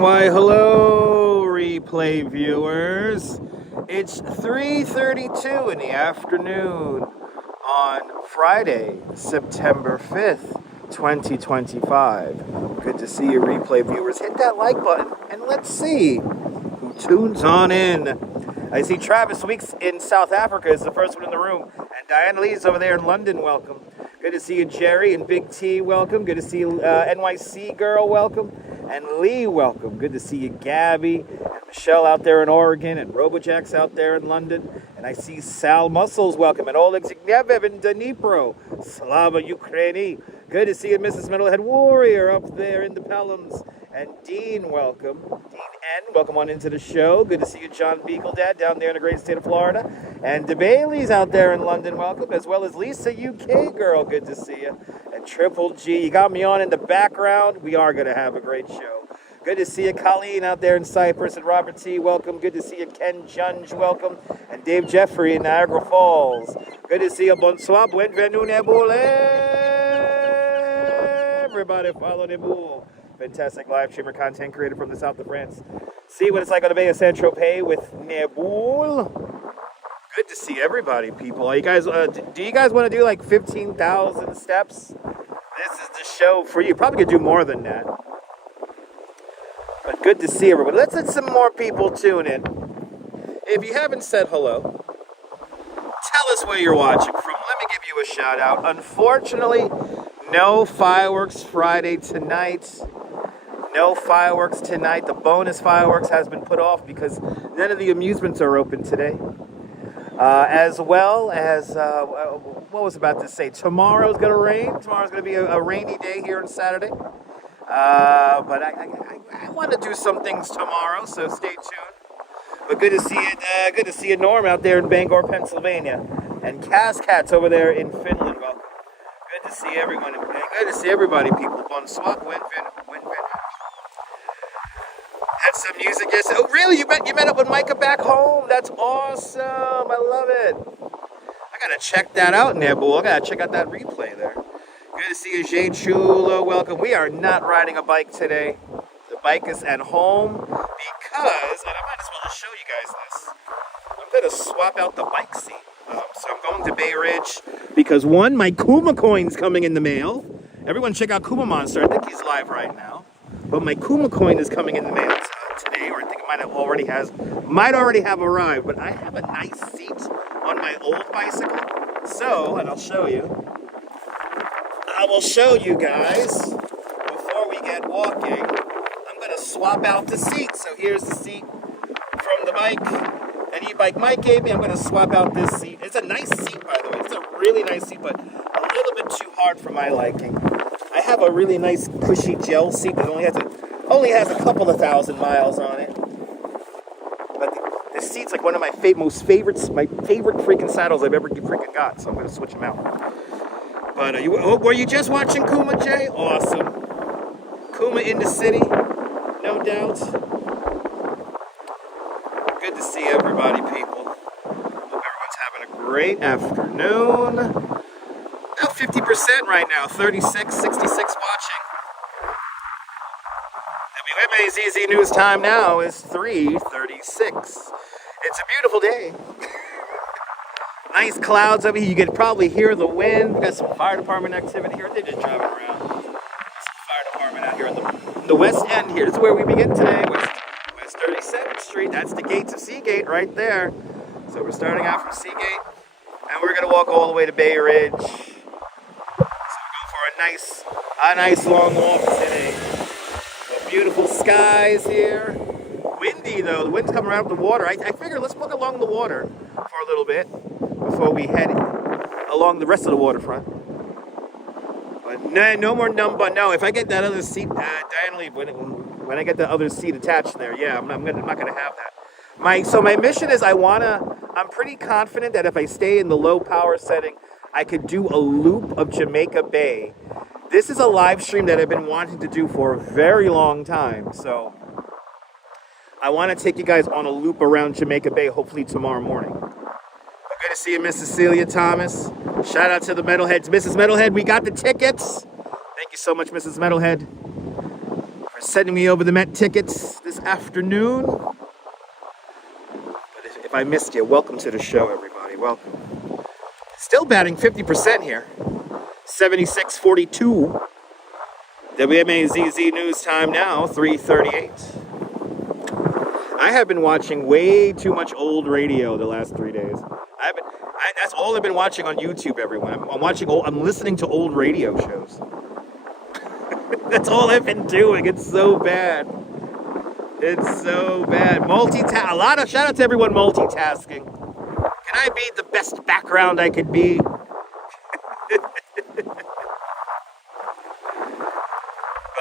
And why, hello, replay viewers. It's 3:32 in the afternoon on Friday, September 5th, 2025. Good to see you, replay viewers. Hit that like button, and let's see who tunes on in. I see Travis Weeks in South Africa is the first one in the room, and Diana Lee's over there in London. Welcome. Good to see you, Jerry, and Big T. Welcome. Good to see you, NYC girl. Welcome. And Lee, welcome. Good to see you, Gabby, and Michelle out there in Oregon, and Robojack's out there in London. And I see Sal Muscles, welcome, and Oleg Zygnev in Dnipro. Slava Ukraini. Good to see you, Mrs. Metalhead Warrior up there in the Pelhams. And Dean, welcome. Dean N, welcome on into the show. Good to see you, John Beagledad, down there in the great state of Florida. And DeBailey's out there in London, welcome, as well as Lisa UK girl, good to see you. And Triple G, you got me on in the background. We are going to have a great show. Good to see you, Colleen, out there in Cyprus. And Robert T, welcome. Good to see you, Ken Junge, welcome. And Dave Jeffrey in Niagara Falls. Good to see you, bonsoir, bienvenue, Nebule. Everybody follow Nebule. Fantastic live streamer content creator from the south of France. See what it's like on the Bay of Saint-Tropez with Nebule. Good to see everybody, people. Are you guys, do you guys want to do like 15,000 steps? This is the show for you. Probably could do more than that. But good to see everybody. Let's let some more people tune in. If you haven't said hello, tell us where you're watching from. Let me give you a shout out. Unfortunately, no fireworks Friday tonight. No fireworks tonight. The bonus fireworks has been put off because none of the amusements are open today. As well as, what was I about to say? Tomorrow's going to rain. Tomorrow's going to be a rainy day here on Saturday. But I want to do some things tomorrow, so stay tuned. But good to see it. Good to see you, Norm, out there in Bangor, Pennsylvania. And Cass Cat's over there in Finland. Welcome. Good to see everyone. Good to see everybody, people. Bonsoir, win. Had some music yesterday. Oh, really? You met up with Micah back home? That's awesome. I love it. I gotta check that out, Nebul. I gotta check out that replay there. Good to see you, Jay Chulo. Welcome. We are not riding a bike today. The bike is at home because, and I might as well just show you guys this. I'm gonna swap out the bike seat. So I'm going to Bay Ridge because one, my Kuma coin's coming in the mail. Everyone check out Kuma Monster. I think he's live right now. But my Kuma coin is coming in the mail today, or I think it might already have arrived. But I have a nice seat on my old bicycle. So, and I'll show you. I will show you guys before we get walking. I'm going to swap out the seat. So here's the seat from the bike. An e-bike Mike gave me. I'm going to swap out this seat. It's a nice seat, by the way. It's a really nice seat, but a little bit too hard for my liking. I have a really nice cushy gel seat that only has a couple of thousand miles on it. But the seat's like one of my favorite freaking saddles I've ever freaking got. So I'm going to switch them out. But were you just watching Kuma, Jay? Awesome. Kuma in the city, no doubt. Good to see everybody, people. Hope everyone's having a great afternoon. About 50% right now, 36, 66 watching. WMAZZ news time now is 3:36. It's a beautiful day. Nice clouds over here. You can probably hear the wind. We got some fire department activity here. They're just driving around. Some fire department out here in the west end here. This is where we begin today. West 37th Street. That's the gates of Seagate right there. So we're starting out from Seagate, and we're gonna walk all the way to Bay Ridge. A nice long walk today. Beautiful skies here. Windy though. The wind's coming around the water. I figure let's walk along the water for a little bit before we head along the rest of the waterfront. But no more number. No, if I get that other seat, Diane Lee, when I get the other seat attached there, yeah, I'm not gonna have that. So my mission is I'm pretty confident that if I stay in the low power setting, I could do a loop of Jamaica Bay. This is a live stream that I've been wanting to do for a very long time. So I want to take you guys on a loop around Jamaica Bay, hopefully tomorrow morning. But good to see you, Miss Cecilia Thomas. Shout out to the Metalheads. Mrs. Metalhead, we got the tickets. Thank you so much, Mrs. Metalhead, for sending me over the Met tickets this afternoon. But if I missed you, welcome to the show, everybody. Welcome. Still batting 50% here. 76-42. WMAZZ news time now, 3:38. I have been watching way too much old radio the last 3 days. That's all I've been watching on YouTube, everyone. I'm listening to old radio shows. That's all I've been doing. It's so bad. It's so bad. Shout out to everyone multitasking. Can I be the best background I could be? But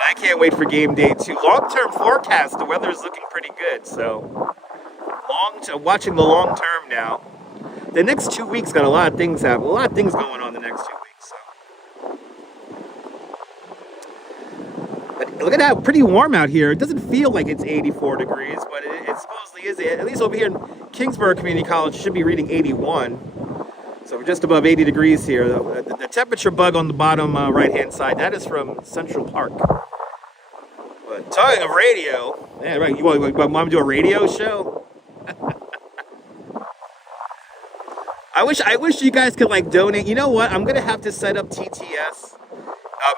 I can't wait for game day 2. Long-term forecast, the weather is looking pretty good, so watching the long term now. The next 2 weeks got a lot of things going on the next 2 weeks. So. But look at that, pretty warm out here. It doesn't feel like it's 84 degrees, but it supposedly is. At least over here in Kingsborough Community College, should be reading 81. So we're just above 80 degrees here. The temperature bug on the bottom right-hand side, that is from Central Park. But talking of radio, yeah, right. You want to do a radio show? I wish you guys could like donate. You know what? I'm gonna have to set up TTS,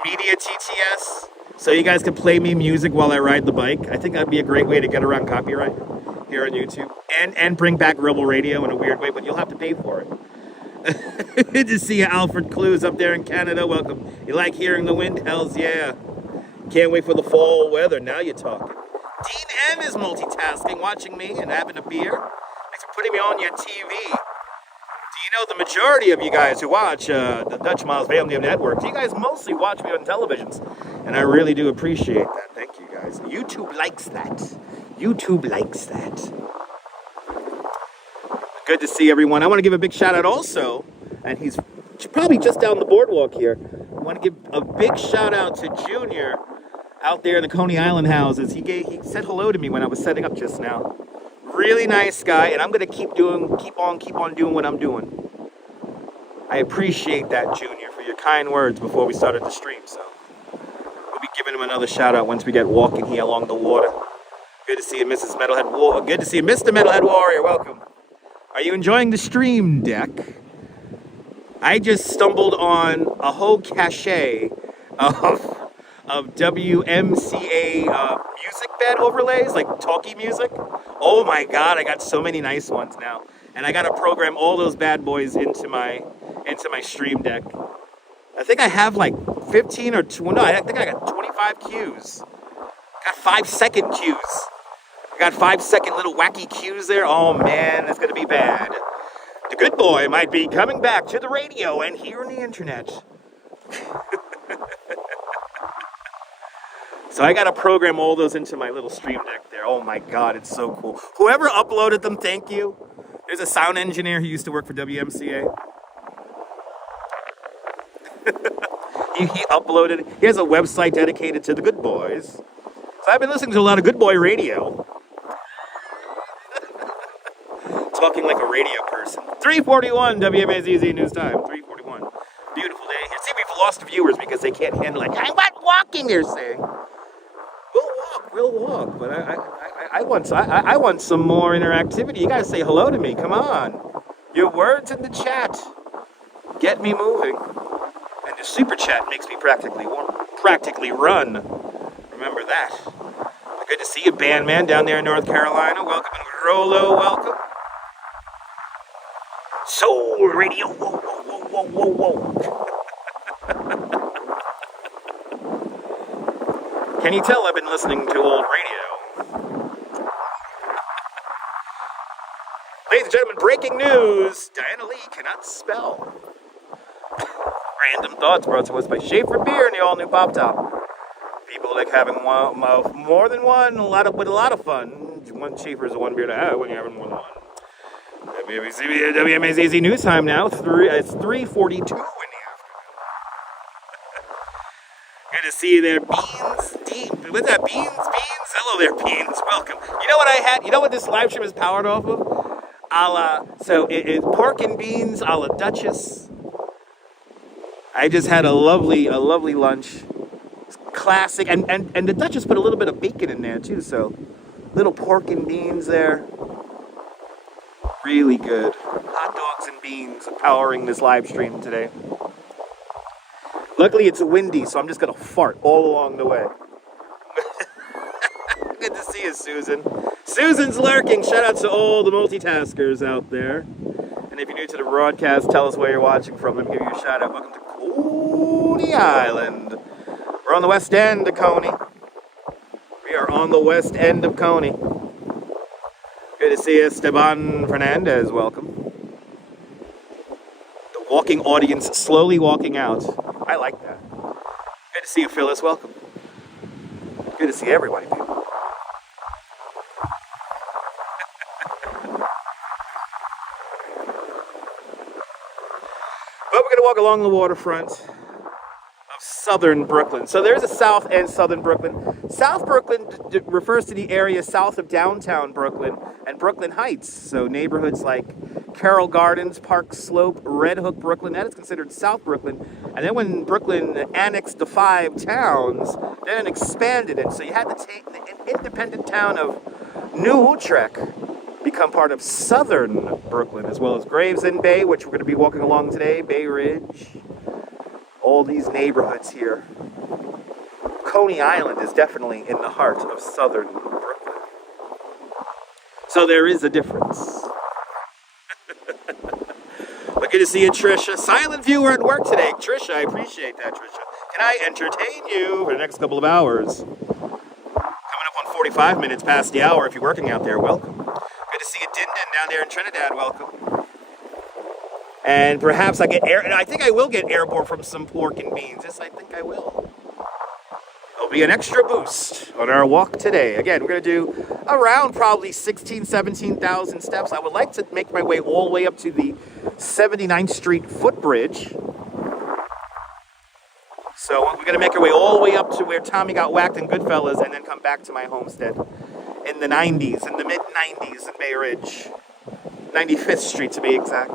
media TTS, so you guys can play me music while I ride the bike. I think that'd be a great way to get around copyright here on YouTube, and bring back Rebel Radio in a weird way. But you'll have to pay for it. Good to see you, Alfred Clues, up there in Canada. Welcome. You like hearing the wind? Hells yeah. Can't wait for the fall weather. Now you're talking. Dean M is multitasking, watching me and having a beer. Thanks for putting me on your TV. Do you know the majority of you guys who watch the Dutch Miles Family of Networks, you guys mostly watch me on televisions, and I really do appreciate that. Thank you, guys. YouTube likes that. YouTube likes that. Good to see everyone. I want to give a big shout out also, and he's probably just down the boardwalk here. I want to give a big shout out to Junior out there in the Coney Island houses. He said hello to me when I was setting up just now. Really nice guy, and I'm gonna keep on doing what I'm doing. I appreciate that, Junior, for your kind words before we started the stream. So we'll be giving him another shout out once we get walking here along the water. Good to see you, Mrs. Metalhead Warrior. Good to see you, Mr. Metalhead Warrior. Welcome. Are you enjoying the stream deck? I just stumbled on a whole cache of WMCA music bed overlays, like talkie music. Oh my God, I got so many nice ones now. And I gotta program all those bad boys into my stream deck. I think I have like 15 or 20, no, I think I got 25 cues. I got 5-second cues. I got 5-second little wacky cues there. Oh man, that's gonna be bad. The good boy might be coming back to the radio and here on the internet. So I gotta program all those into my little stream deck there. Oh my God, it's so cool. Whoever uploaded them, thank you. There's a sound engineer who used to work for WMCA. he uploaded, he has a website dedicated to the good boys. So I've been listening to a lot of good boy radio. Talking like a radio person. 3:41 WMAZZ news time, 3:41. Beautiful day here. See, we've lost viewers because they can't handle it. I'm not walking, they're saying. We'll walk, but I want some more interactivity. You gotta say hello to me, come on. Your words in the chat get me moving. And the super chat makes me practically run. Remember that. Good to see you, Bandman, down there in North Carolina. Welcome, and Rolo, welcome. Soul Radio, whoa. Can you tell I've been listening to old radio? Ladies and gentlemen, breaking news. Diana Lee cannot spell. Random Thoughts brought to us by Schaefer Beer and the all-new Pop Top. People like having more than one, with a lot of fun. One Schaefer is the one beer to have when you're having more than one. WMAZZ news time now. It's 3:42 in the afternoon. Good to see you there, Beans. What's that, Beans? Hello there, Beans. Welcome. You know what I had? You know what this live stream is powered off of? It's pork and beans a la Duchess. I just had a lovely lunch. classic, and the Duchess put a little bit of bacon in there too, so little pork and beans there. Really good. Hot dogs and beans powering this live stream today. Luckily it's windy, so I'm just gonna fart all along the way. Good to see you, Susan. Susan's lurking. Shout out to all the multitaskers out there. And if you're new to the broadcast, tell us where you're watching from. Let me give you a shout out. Welcome to Coney Island. We're on the west end of Coney. We are on the west end of Coney. Good to see you, Esteban Fernandez. Welcome. The walking audience slowly walking out. I like that. Good to see you, Phyllis. Welcome. Good to see everybody, people. But we're going to walk along the waterfront of southern Brooklyn. So there's a south and southern Brooklyn. South Brooklyn refers to the area south of downtown Brooklyn and Brooklyn Heights. So neighborhoods like Carroll Gardens, Park Slope, Red Hook, Brooklyn, that is considered South Brooklyn. And then when Brooklyn annexed the 5 towns, then it expanded it. So you had to take the independent town of New Utrecht become part of southern Brooklyn, as well as Gravesend Bay, which we're going to be walking along today, Bay Ridge. All these neighborhoods here. Coney Island is definitely in the heart of southern Brooklyn. So there is a difference. But good to see you, Trisha. Silent viewer at work today. Trisha, I appreciate that, Trisha. Can I entertain you for the next couple of hours? Coming up on 45 minutes past the hour. If you're working out there, welcome. Good to see you, Dindin, down there in Trinidad. Welcome. And perhaps I get air. And I think I will get airborne from some pork and beans. Yes, I think I will. There'll be an extra boost on our walk today. Again, we're going to do around probably 16,000, 17,000 steps. I would like to make my way all the way up to the 79th Street footbridge. So we're going to make our way all the way up to where Tommy got whacked in Goodfellas and then come back to my homestead in the 90s, in the mid-90s in Bay Ridge. 95th Street to be exact.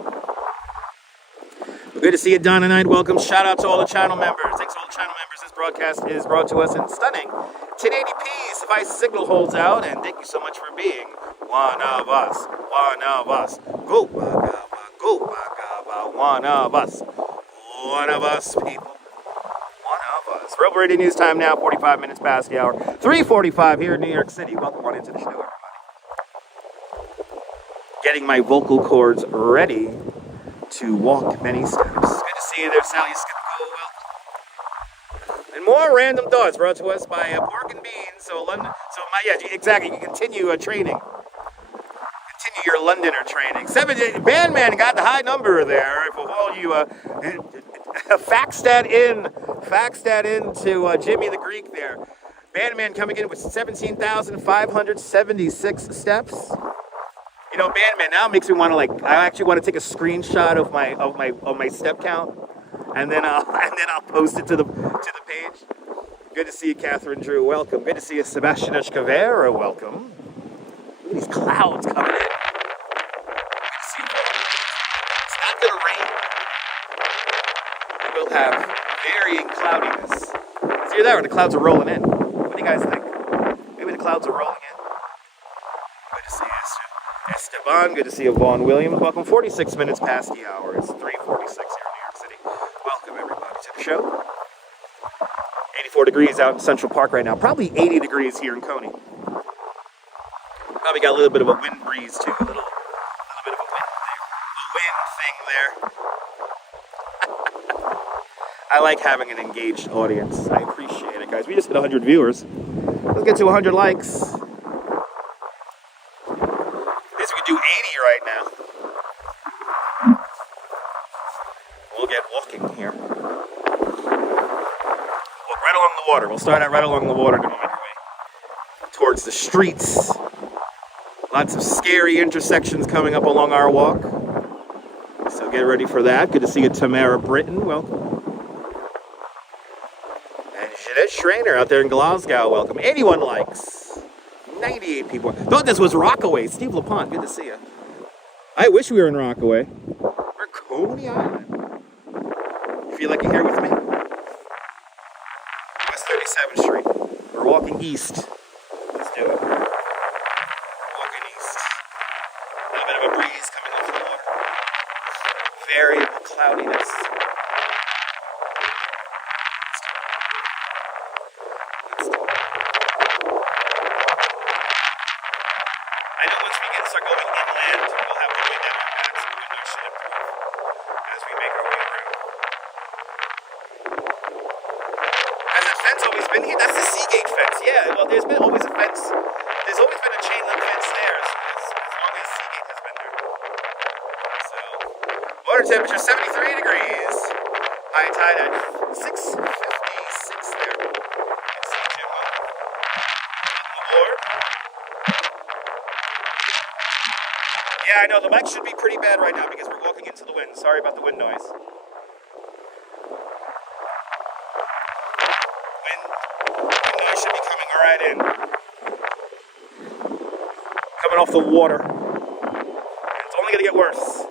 Good to see you, Donna Knight. Welcome. Shout out to all the channel members. Thanks to all the channel members. This broadcast is brought to us in stunning 1080p. Suffice signal holds out, and thank you so much for being one of us. One of us. Go, baga, go, baga, one of us. One of us, people. One of us. Real Radio News time now, 45 minutes past the hour. 3:45 here in New York City. Welcome on into the show, everybody. Getting my vocal cords ready to walk many steps. Good to see you there, Sally Skipco. Welcome. And more random thoughts brought to us by Pork and Beans. So London. So exactly. You continue training. Continue your Londoner training. Bandman got the high number there. For all you fax that in to Jimmy the Greek there. Bandman coming in with 17,576 steps. You know, Bandman now makes me want to I actually want to take a screenshot of my step count, and then I'll post it to the page. Good to see you, Catherine Drew. Welcome. Good to see you, Sebastian Cavera. Welcome. Look at these clouds coming in. Good to see you. It's not going to rain. We'll have varying cloudiness. It's either that or the clouds are rolling in. What do you guys think? Maybe the clouds are rolling in. Good to see you, Esteban. Good to see you, Vaughn Williams. Welcome. 46 minutes past the hour. It's 3:46 here in New York City. Welcome, everybody, to the show. 84 degrees out in Central Park right now. Probably 80 degrees here in Coney. Probably got a little bit of a wind breeze, too. A little bit of a wind thing there. I like having an engaged audience. I appreciate it, guys. We just hit 100 viewers. Let's get to 100 likes. Guess we could do 80 right now. We'll get walking here. Walk right along the water. We'll start out right along the water, then we'll make our way towards the streets. Lots of scary intersections coming up along our walk. So get ready for that. Good to see you, Tamara Britton. Welcome. And Jeanette Schrainer out there in Glasgow. Welcome. 81 likes. 98 people. Thought this was Rockaway. Steve LaPont. Good to see you. I wish we were in Rockaway. We're Coney Island. You feel like you're here with me? West 30. 47th Street. We're walking east. Let's do it. Walking east. A little bit of a breeze coming off the water. Variable cloudiness. I know once we start going inland, we'll have the wind at our backs, so the windows should improve as we make our way around. Has that fence always been here? That's the Seagate fence. Yeah, well, there's been always a fence. There's always been a chain link fence there as long as Seagate has been there. So, water temperature 73 degrees. High tide at 6:56 there. Let's see Jim on the board. Yeah, I know, the mic should be pretty bad right now because we're walking into the wind. Sorry about the wind noise. Wind noise should be coming right in. Coming off the water. It's only going to get worse.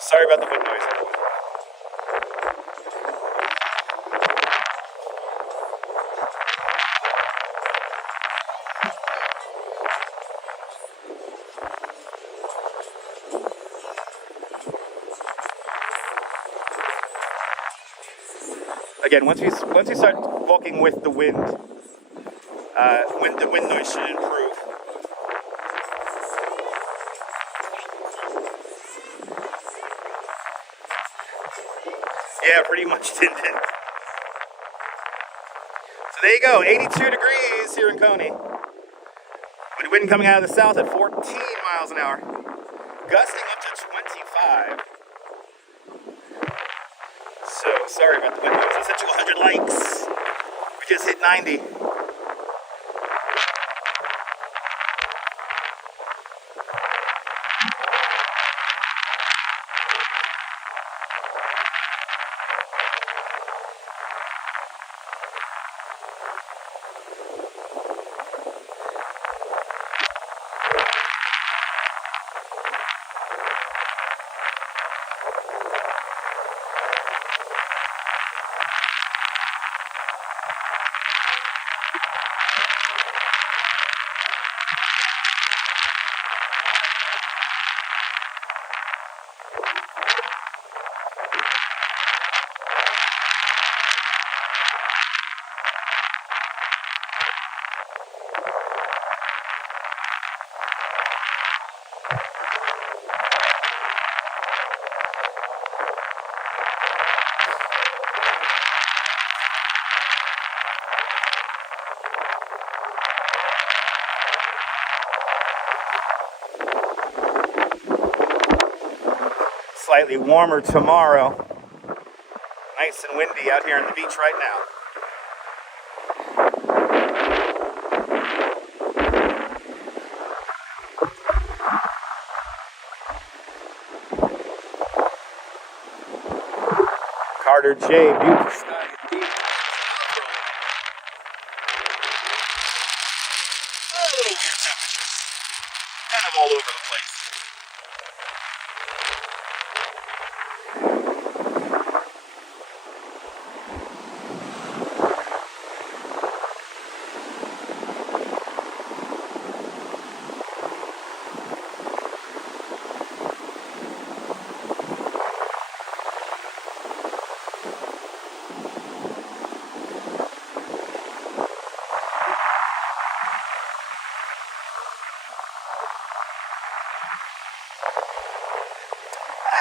Sorry about the wind noise. Again, once we start walking with the wind, the wind noise should improve. Yeah, pretty much did then. So there you go, 82 degrees here in Coney. With wind coming out of the south at 14 miles an hour, gusting up to 25. So, sorry about the wind noise. I said 200 likes. We just hit 90. Slightly warmer tomorrow. Nice and windy out here on the beach right now. Carter J. Beautiful sky indeed. A little weird temperatures. Kind of all over the place.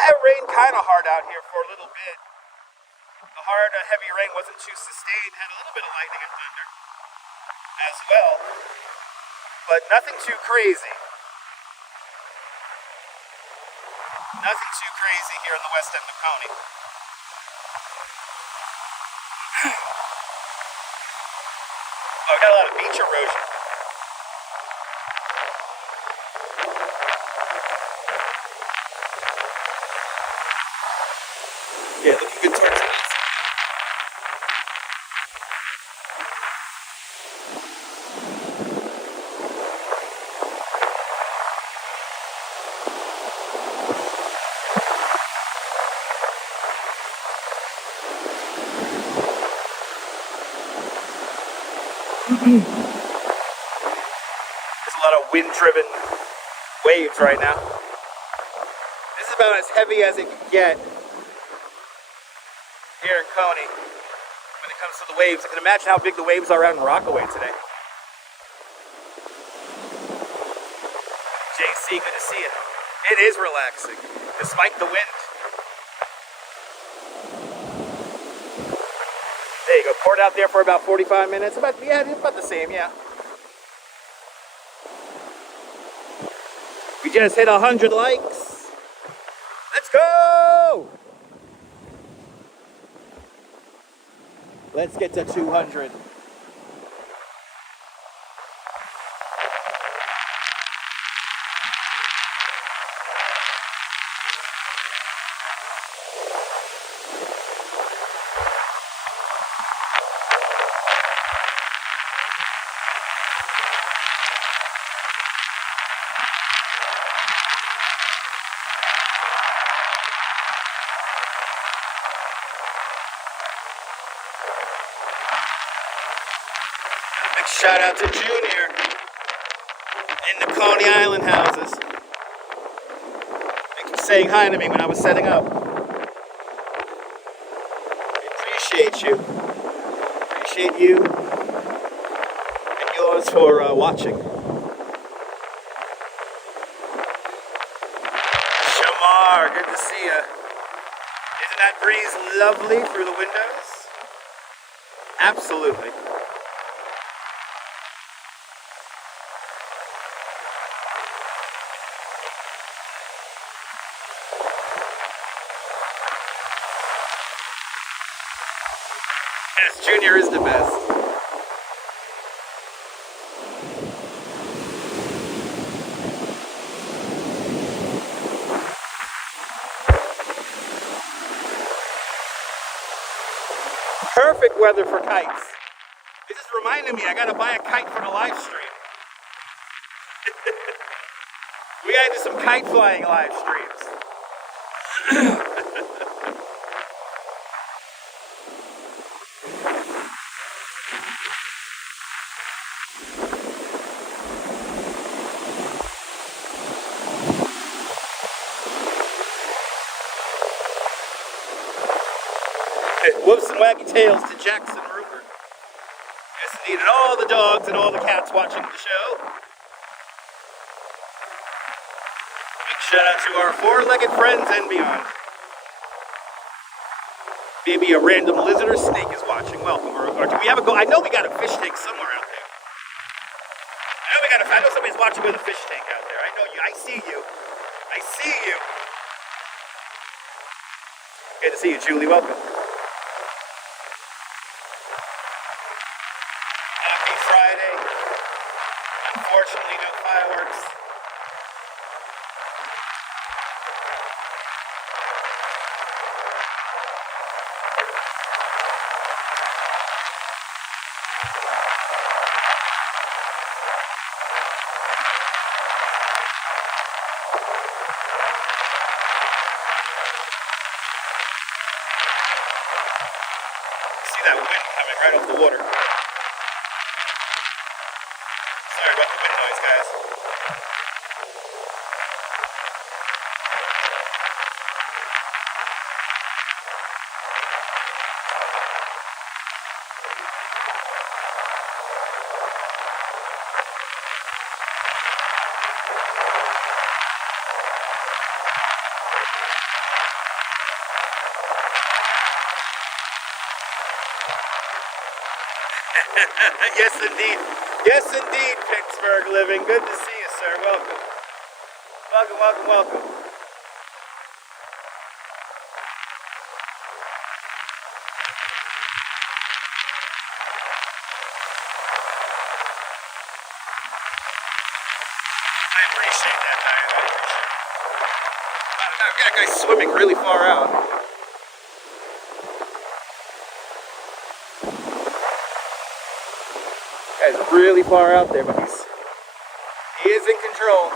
It rained kind of hard out here for a little bit. The hard, heavy rain wasn't too sustained. Had a little bit of lightning and thunder as well, but nothing too crazy. Nothing too crazy here in the west end of Coney. Oh, we got a lot of beach erosion. Yeah, looking good towards the east. There's a lot of wind-driven waves right now. This is about as heavy as it can get here in Coney when it comes to the waves. I can imagine how big the waves are around Rockaway today. JC, good to see you. It is relaxing, despite the wind. There you go, poured out there for about 45 minutes. Yeah, it's about the same, yeah. We just hit 100 likes. Let's go! Let's get to 200. Shout out to Junior in the Coney Island houses. Thanks for saying hi to me when I was setting up. I appreciate you. Appreciate you and yours for watching. Shamar, good to see you. Isn't that breeze lovely through the windows? Absolutely. Yes, Junior is the best. Perfect weather for kites. This is reminding me I gotta buy a kite for the live stream. We gotta do some kite flying live streams. Whoops and waggy tails to Jackson Rupert. Yes, indeed, and all the dogs and all the cats watching the show. Big shout out to our four-legged friends and beyond. Maybe a random lizard or snake is watching. Welcome. Or do we have a go? I know we got a fish tank somewhere out there. I know somebody's watching with a fish tank out there. I know you. I see you. I see you. Good to see you, Julie. Welcome. Unfortunately, no fireworks. See that wind coming right off the water. Sorry about the wind noise, guys. Yes, indeed. Yes, indeed, Pittsburgh living. Good to see you, sir. Welcome. Welcome, welcome, welcome. I appreciate that, guys. I appreciate it. I've got a guy swimming really far out. Guy's really far out there, but he is in control.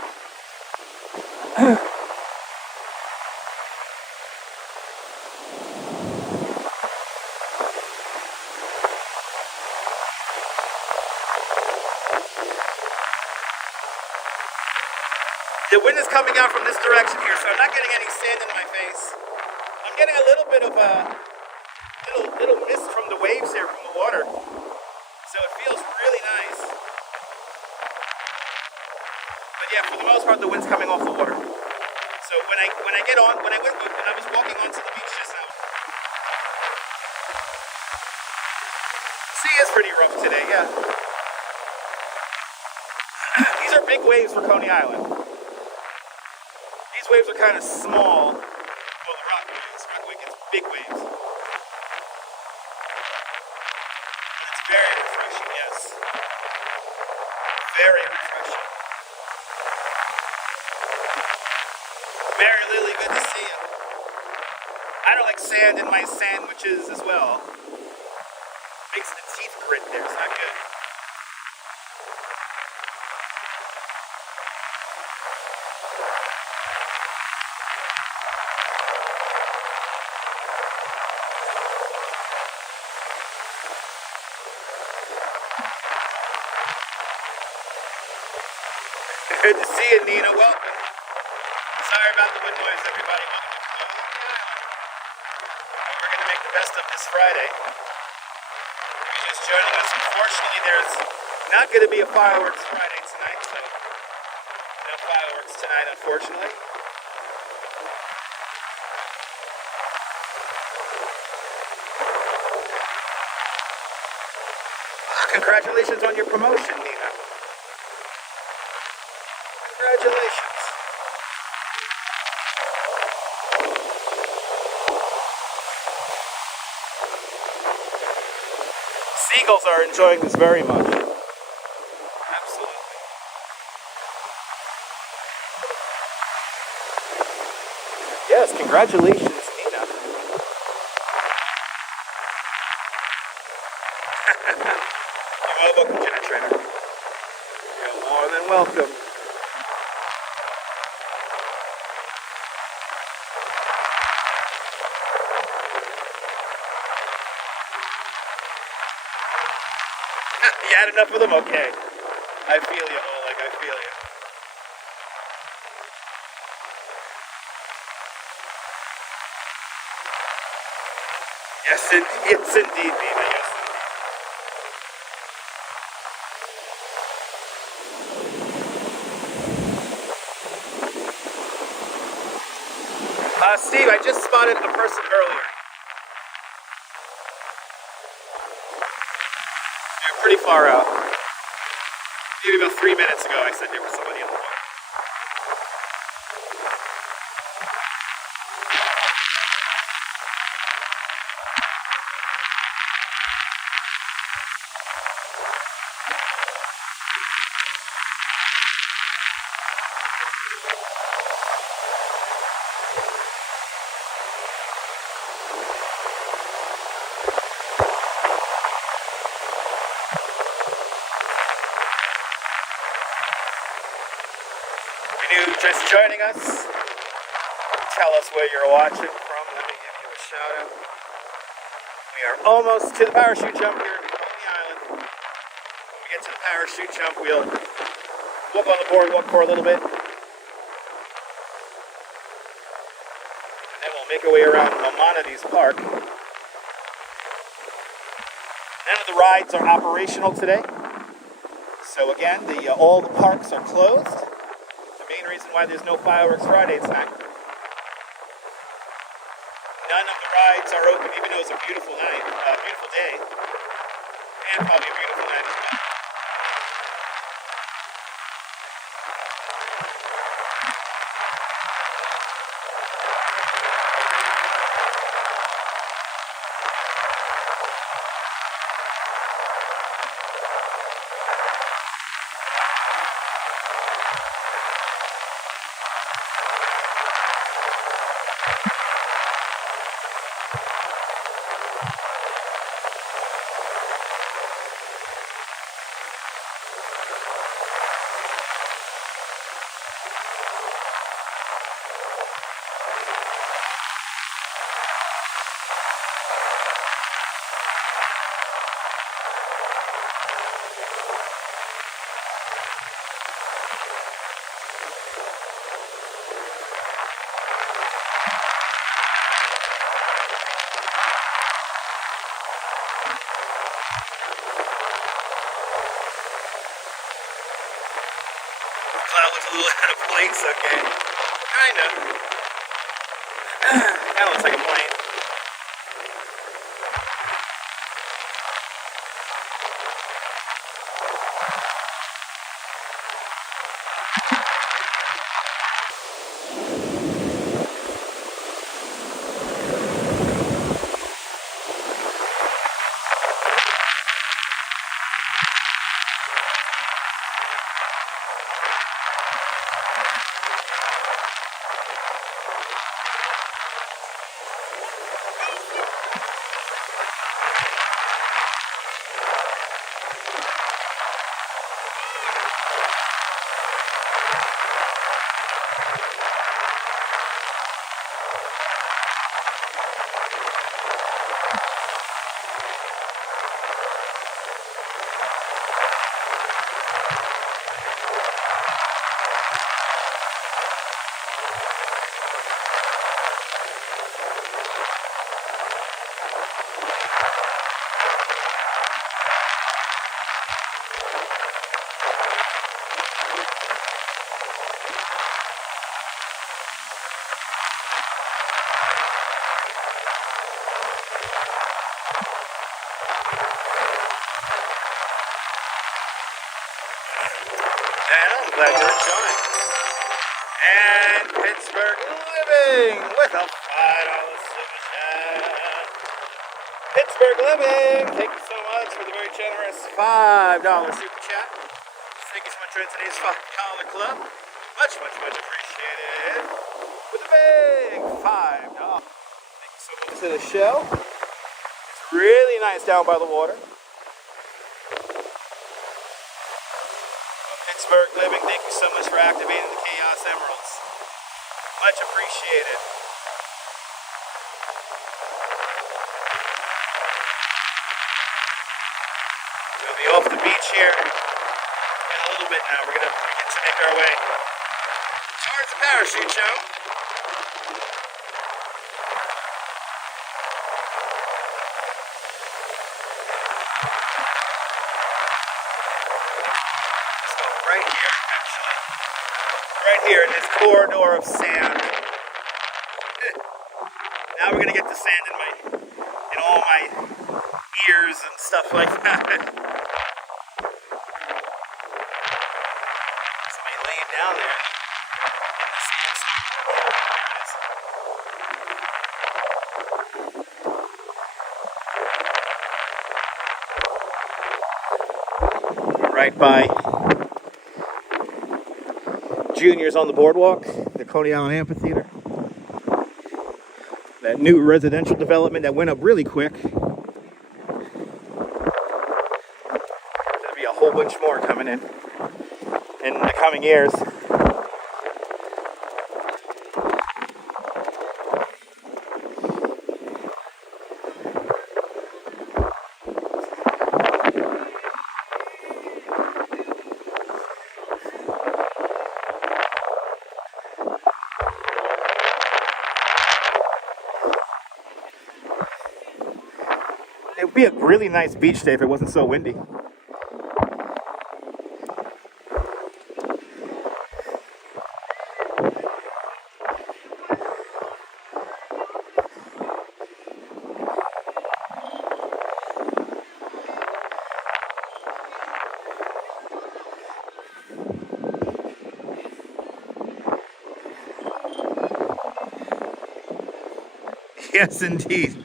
the wind is coming out from this direction here, so I'm not getting any sand in my face. I'm getting a little bit of a little mist from the waves here, from the water. So it feels really nice. But yeah, for the most part, the wind's coming off the water. So when I was walking onto the beach just now, sea is pretty rough today, yeah. These are big waves for Coney Island. These waves are kind of small. Well, the rock waves. Rockaway gets big waves. It's very refreshing, yes. Very refreshing. Mary Lily, good to see you. I don't like sand in my sandwiches as well. Makes the teeth grit there, it's not good. Good to see you, Nina. Welcome. Sorry about the wind noise, everybody. Welcome to Coney Island. We're going to make the best of this Friday. If you're just joining us, unfortunately, there's not going to be a fireworks Friday tonight, so no fireworks tonight, unfortunately. Congratulations on your promotion, Nina. Congratulations. Seagulls are enjoying this very much. Absolutely. Yes, congratulations, Nina. You're welcome, Jenna Trainer. You're more than welcome. You had enough of them? Okay. I feel you, Oleg. I feel you. Yes, indeed, Nina. Yes. Steve, I just spotted a person earlier. They're pretty far out. Maybe about 3 minutes ago, I said there was somebody on the water. Just joining us, tell us where you're watching from. Let me give you a shout out. We are almost to the parachute jump here in Coney Island. When we get to the parachute jump, we'll walk on the boardwalk for a little bit. And then we'll make our way around Maimonides Park. None of the rides are operational today. So again, all the parks are closed. Main reason why there's no fireworks Friday tonight. None of the rides are open, even though it's a beautiful night, beautiful day, and probably a beautiful night as well. That looks a little out of place, okay. Kinda. Kinda looks like a plane. I'm glad you're enjoying. And Pittsburgh Living with a $5 super chat. Pittsburgh Living, thank you so much for the very generous $5 super chat. Thank you so much for today's $5 club. Much, much, much appreciated. With a big $5. Thank you so much to the show. It's really nice down by the water. Pittsburgh Living, thank you so much for activating the Chaos Emeralds. Much appreciated. We'll be off the beach here in a little bit now. We're going to begin to make our way towards the parachute show. Right here, actually. Right here in this corridor of sand. Now we're gonna get the sand in all my ears and stuff like that. Somebody laying down there in the sandstone. Right by Juniors on the boardwalk, the Coney Island Amphitheater. That new residential development that went up really quick. There'll be a whole bunch more coming in the coming years. It would be a really nice beach day if it wasn't so windy. Yes, indeed.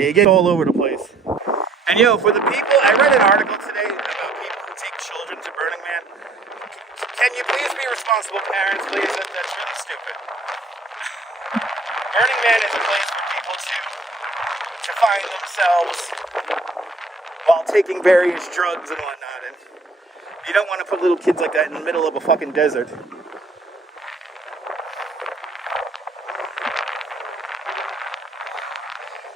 It gets all over the place. And yo, for the people, I read an article today about people who take children to Burning Man. Can you please be responsible parents, please? That's really stupid. Burning Man is a place for people to find themselves while taking various drugs and whatnot. And you don't want to put little kids like that in the middle of a fucking desert.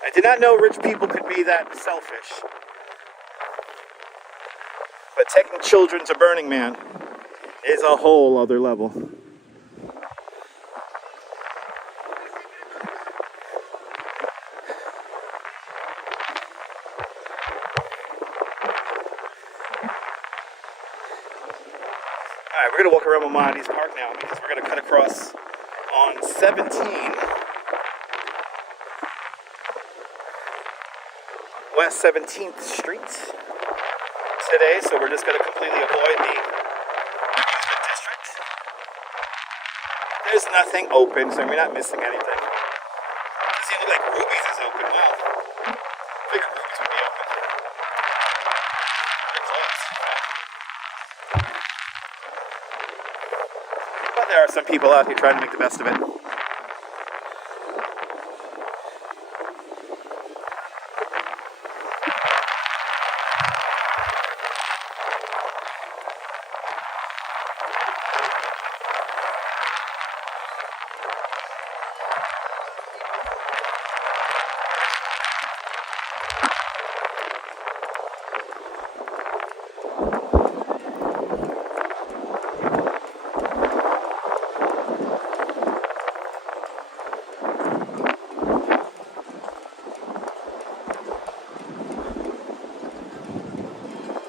I did not know rich people could be that selfish. But taking children to Burning Man is a whole other level. Alright, we're gonna walk around Maimonides Park now because we're gonna cut across on 17 West 17th Street today, so we're just gonna completely avoid the amusement district. There's nothing open, so we're not missing anything. Doesn't even look like Ruby's is open. Wow. I figured Ruby's would be open. They're closed. But there are some people out here trying to make the best of it.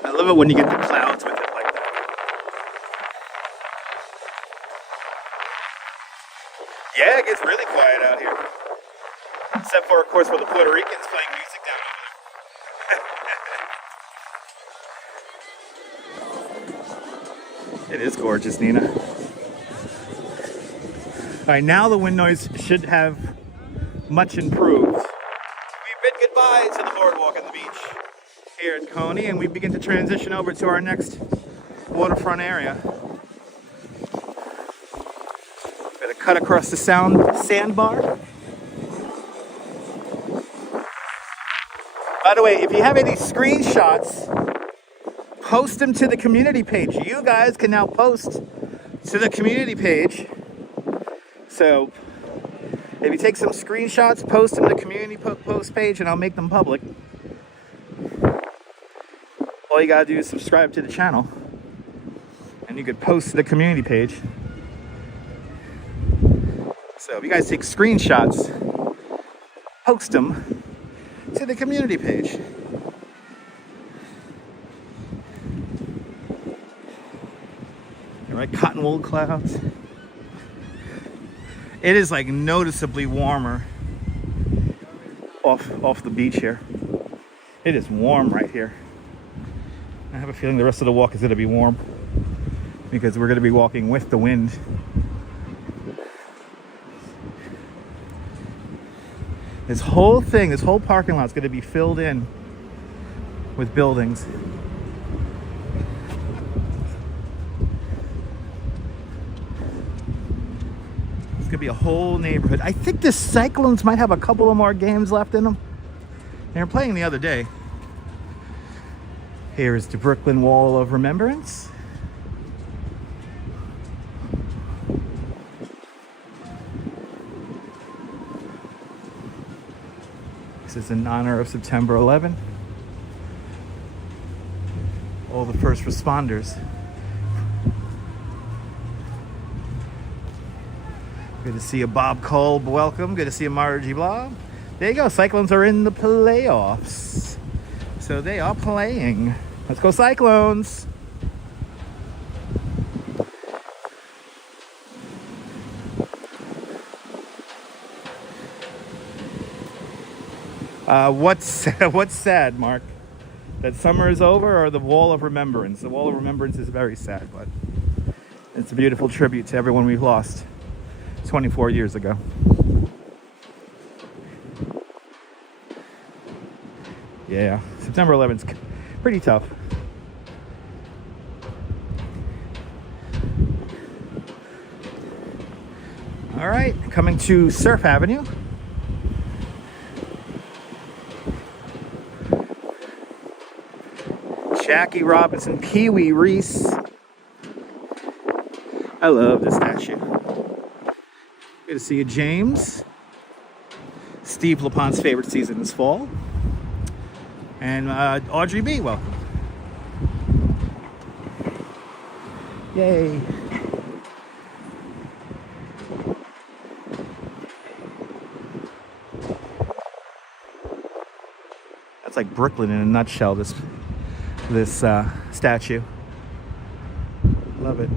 I love it when you get the clouds with it like that. Yeah, it gets really quiet out here. Except for, of course, for the Puerto Ricans playing music down over there. It is gorgeous, Nina. All right, now the wind noise should have much improved. We've bid goodbye to the boardwalk and the beach here at Coney, and we begin to transition over to our next waterfront area. We're gonna cut across the sandbar. By the way, if you have any screenshots, post them to the community page. You guys can now post to the community page. So if you take some screenshots, post them to the community post page, and I'll make them public. All you gotta do is subscribe to the channel, and you could post to the community page. So if you guys take screenshots, post them to the community page. All right, cotton wool clouds. It is like noticeably warmer off the beach here. It is warm right here. I have a feeling the rest of the walk is going to be warm because we're going to be walking with the wind. This whole parking lot is going to be filled in with buildings. It's going to be a whole neighborhood. I think the Cyclones might have a couple of more games left in them. They were playing the other day. Here is the Brooklyn Wall of Remembrance. This is in honor of September 11. All the first responders. Good to see a Bob Kolb, welcome. Good to see a Margie Blob. There you go, Cyclones are in the playoffs. So they are playing. Let's go Cyclones! What's sad, Mark? That summer is over, or the Wall of Remembrance? The Wall of Remembrance is very sad, but it's a beautiful tribute to everyone we've lost 24 years ago. Yeah, September 11th is pretty tough. All right, coming to Surf Avenue. Jackie Robinson, Pee Wee Reese. I love this statue. Good to see you, James. Steve LaPonte's favorite season is fall. And Audrey B, welcome. Yay. That's like Brooklyn in a nutshell, this statue. Love it.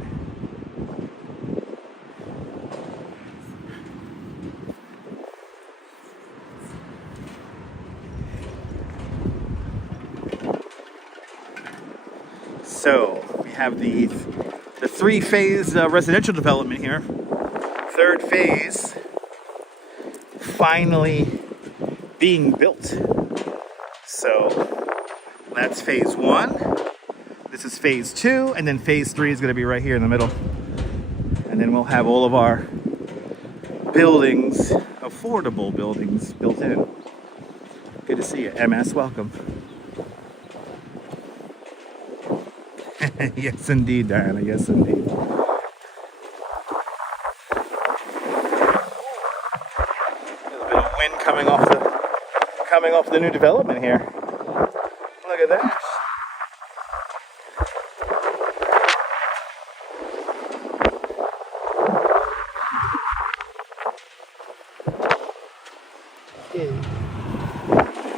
So we have the three-phase residential development here. Third phase finally being built. So that's phase 1. This is phase 2, and then phase 3 is going to be right here in the middle. And then we'll have all of our buildings, affordable buildings, built in. Good to see you, MS. Welcome. Yes, indeed, Diana. Yes, indeed. There's a bit of wind coming off the new development here. Look at that.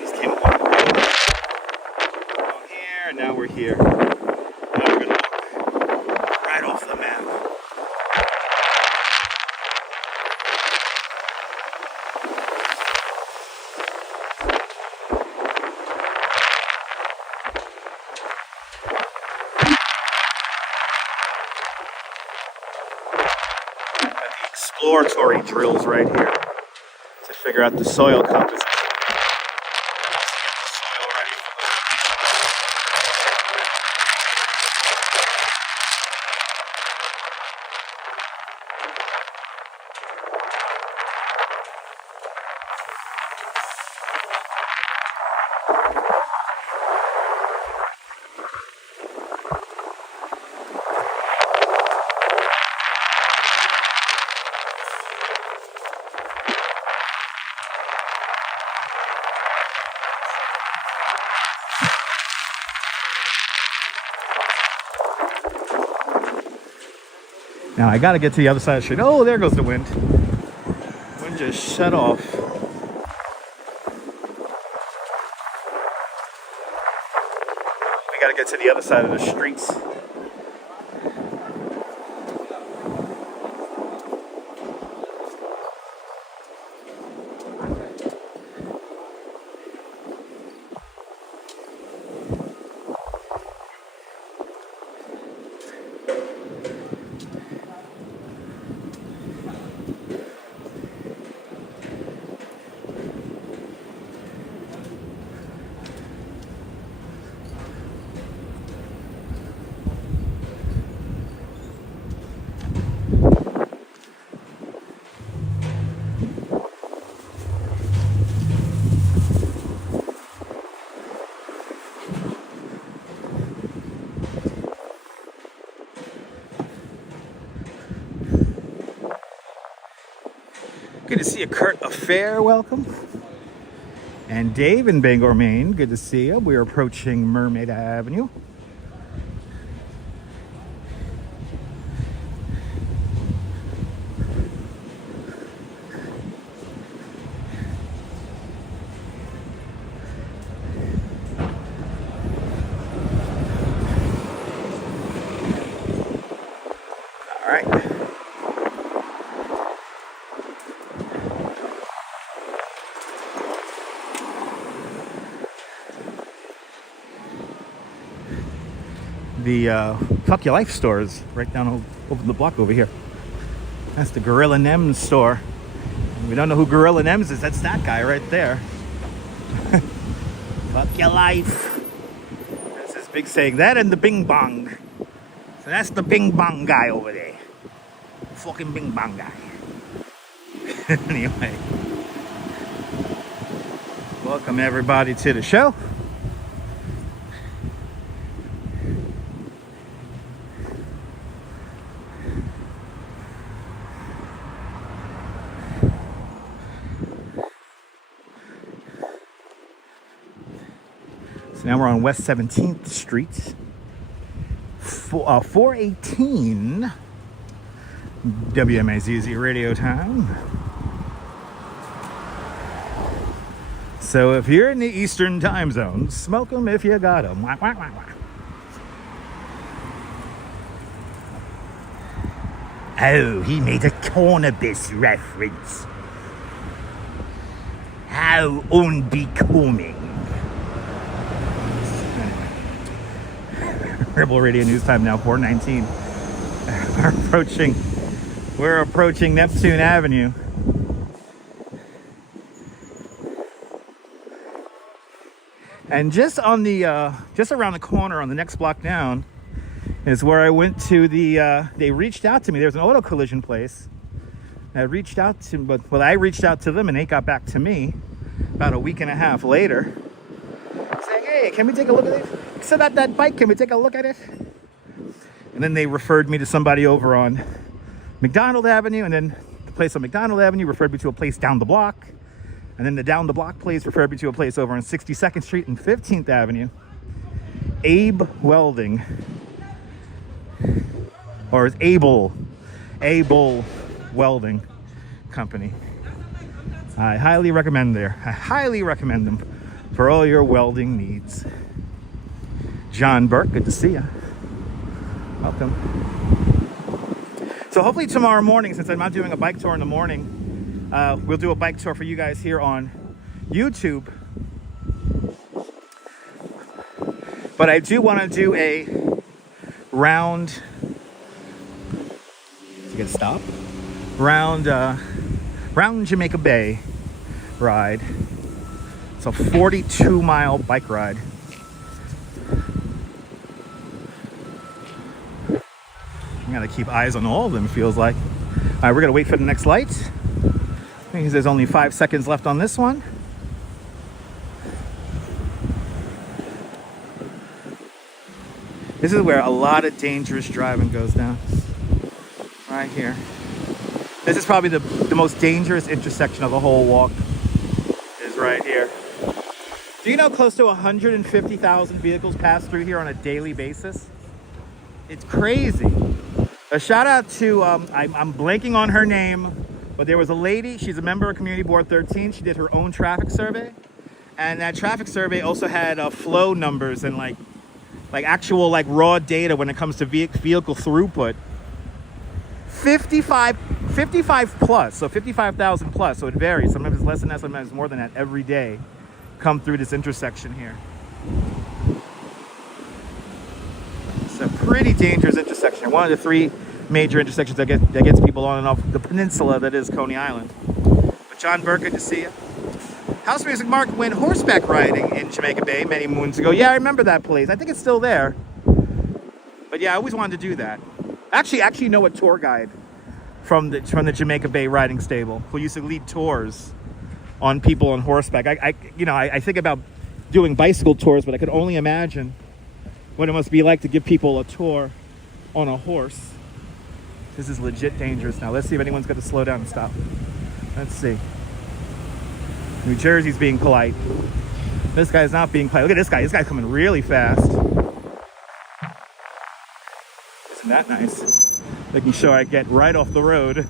Just came along here, and now we're here. Now we're gonna look right off the map. Got the exploratory drills right here to figure out the soil composition. Now I gotta get to the other side of the street. Oh, there goes the wind. Wind just shut off. We gotta get to the other side of the streets. Good to see you, Kurt Affair, welcome. And Dave in Bangor, Maine, good to see you. We're approaching Mermaid Avenue. All right. The Fuck Your Life store is right down over the block over here. That's the Gorilla Nems store. We don't know who Gorilla Nems is. That's that guy right there. Fuck your life. That's his big saying. That and the Bing Bong. So that's the Bing Bong guy over there. Fucking Bing Bong guy. Anyway. Welcome everybody to the show. So now we're on West 17th Street, 418 WMAZZ radio time. So if you're in the Eastern time zone, smoke them if you got them. Wah, wah, wah, wah. Oh, he made a cannabis reference. How unbecoming. Variable radio news time now, 4:19. We're approaching Neptune Avenue. And just on the just around the corner on the next block down is where I went to the they reached out to me. There's an auto collision place. I reached out to I reached out to them and they got back to me about a week and a half later saying, hey, can we take a look at it? So that bike, can we take a look at it? And then they referred me to somebody over on McDonald Avenue, and then the place on McDonald Avenue referred me to a place down the block. And then the down the block place referred me to a place over on 62nd Street and 15th Avenue. Abe Welding. Or it's Able Welding Company. I highly recommend there. I highly recommend them for all your welding needs. John Burke, good to see you. Welcome. So hopefully tomorrow morning, since I'm not doing a bike tour in the morning, we'll do a bike tour for you guys here on YouTube. But I do want to do a round, you get a stop? Round Jamaica Bay ride. It's a 42-mile bike ride. I gotta keep eyes on all of them, it feels like. All right, we're gonna wait for the next light because there's only 5 seconds left on this one. This is where a lot of dangerous driving goes down. Right here. This is probably the most dangerous intersection of the whole walk. Is right here. Do you know close to 150,000 vehicles pass through here on a daily basis? It's crazy. A shout out to, I'm blanking on her name, but there was a lady, she's a member of Community Board 13. She did her own traffic survey. And that traffic survey also had flow numbers and like actual raw data when it comes to vehicle throughput. 55 plus, so 55,000 plus, so it varies. Sometimes it's less than that, sometimes more than that every day come through this intersection here. It's a pretty dangerous intersection. One of the 3 major intersections that gets people on and off the peninsula that is Coney Island. But John Burke, good to see you. House Music Mark went horseback riding in Jamaica Bay many moons ago. Yeah, I remember that place. I think it's still there. But yeah, I always wanted to do that. Actually know a tour guide from the Jamaica Bay riding stable who used to lead tours on people on horseback. I think about doing bicycle tours, but I could only imagine what it must be like to give people a tour on a horse. This is legit dangerous now. Let's see if anyone's going to slow down and stop. Let's see. New Jersey's being polite. This guy's not being polite. Look at this guy. This guy's coming really fast. Isn't that nice? Making sure I get right off the road.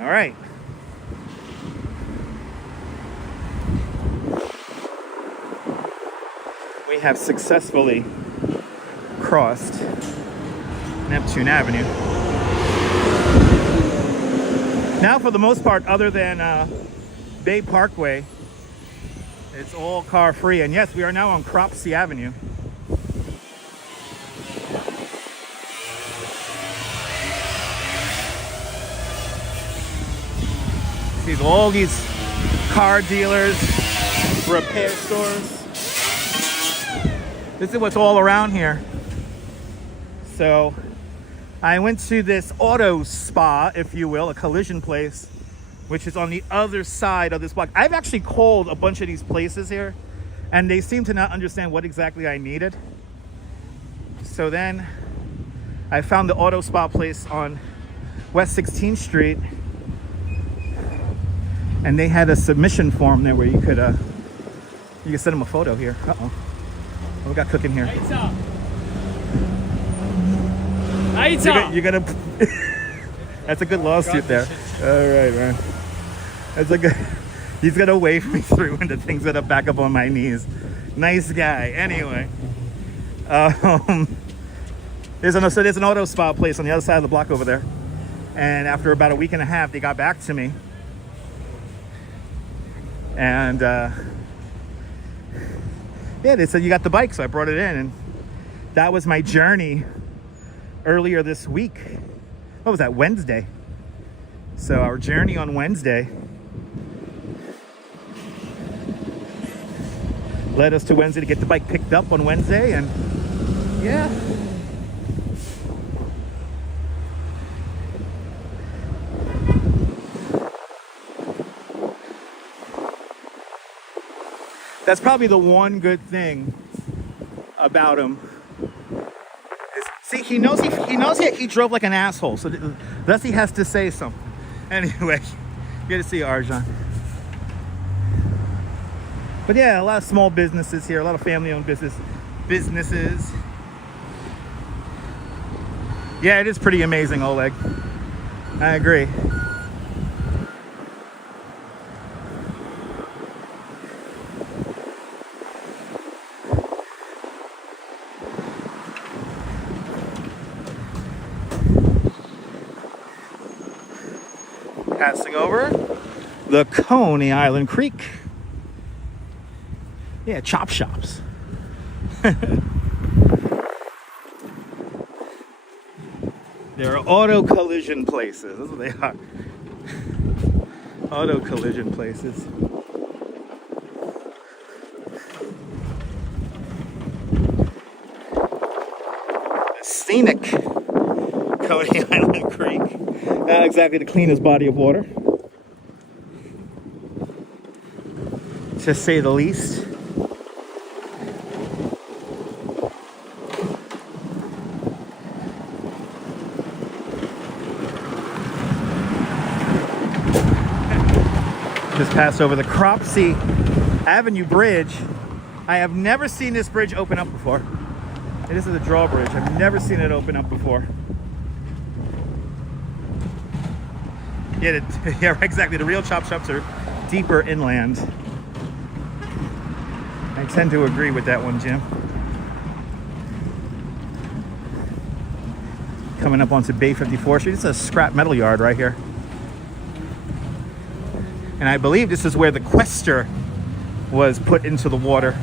All right. We have successfully crossed Neptune Avenue. Now, for the most part, other than Bay Parkway, it's all car free. And yes, we are now on Cropsey Avenue. See all these car dealers, repair stores. This is what's all around here. So I went to this auto spa, if you will, a collision place, which is on the other side of this block. I've actually called a bunch of these places here, and they seem to not understand what exactly I needed. So then I found the auto spa place on West 16th Street, and they had a submission form there where you could send them a photo here. Uh-oh. What we got cooking here? You're gonna that's a good lawsuit there. All right, man. That's a good. He's gonna wave me through when the thing's gonna back up on my knees. Nice guy. Anyway, there's an auto spa place on the other side of the block over there, and after about a week and a half, they got back to me, Yeah, they said you got the bike, so I brought it in, and that was my journey earlier this week. What was that, Wednesday? So our journey on Wednesday led us to Wednesday to get the bike picked up on Wednesday, and yeah. That's probably the one good thing about him. See, he knows he drove like an asshole, so thus he has to say something. Anyway, good to see you, Arjan. But yeah, a lot of small businesses here, a lot of family-owned businesses. Yeah, it is pretty amazing, Oleg. I agree. Passing over the Coney Island Creek. Yeah, chop shops. They're auto collision places. That's what they are. Auto collision places. The scenic Coney Island Creek. Not exactly the cleanest body of water, to say the least. Just passed over the Cropsey Avenue Bridge. I have never seen this bridge open up before. This is a drawbridge. I've never seen it open up before. Yeah, yeah, exactly. The real chop shops are deeper inland. I tend to agree with that one, Jim. Coming up onto Bay 54th Street. It's a scrap metal yard right here. And I believe this is where the Quester was put into the water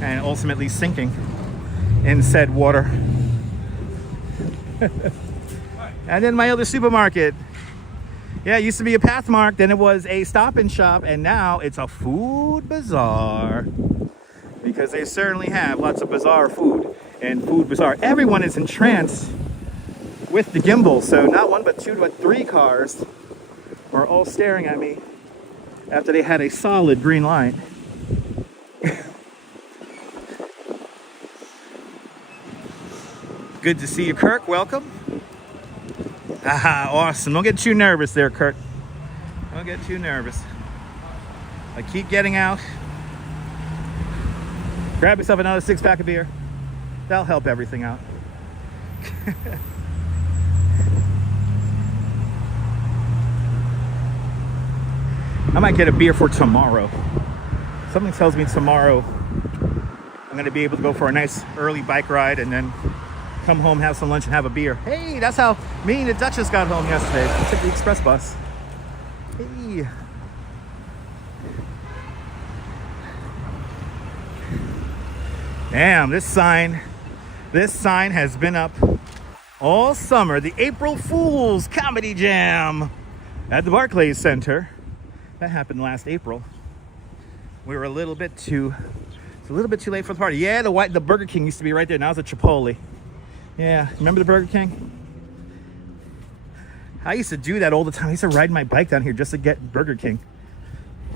and ultimately sinking in said water. And then my other supermarket. Yeah, it used to be a Pathmark, then it was a Stop and Shop, and now it's a food bazaar. Because they certainly have lots of bizarre food and food bazaar. Everyone is entranced with the Gimble, so not one but two but three cars were all staring at me after they had a solid green light. Good to see you, Kirk. Welcome. Ah, awesome. Don't get too nervous there, Kurt. Don't get too nervous. I keep getting out. Grab yourself another 6-pack of beer. That'll help everything out. I might get a beer for tomorrow. Something tells me tomorrow I'm going to be able to go for a nice early bike ride and then come home, have some lunch, and have a beer. Hey, that's how me and the Duchess got home yesterday. We took the express bus. Hey. Damn, this sign has been up all summer. The April Fool's Comedy Jam at the Barclays Center. That happened last April. We were a little bit too late for the party. Yeah, the Burger King used to be right there. Now it's a Chipotle. Yeah, remember the Burger King? I used to do that all the time. I used to ride my bike down here just to get Burger King.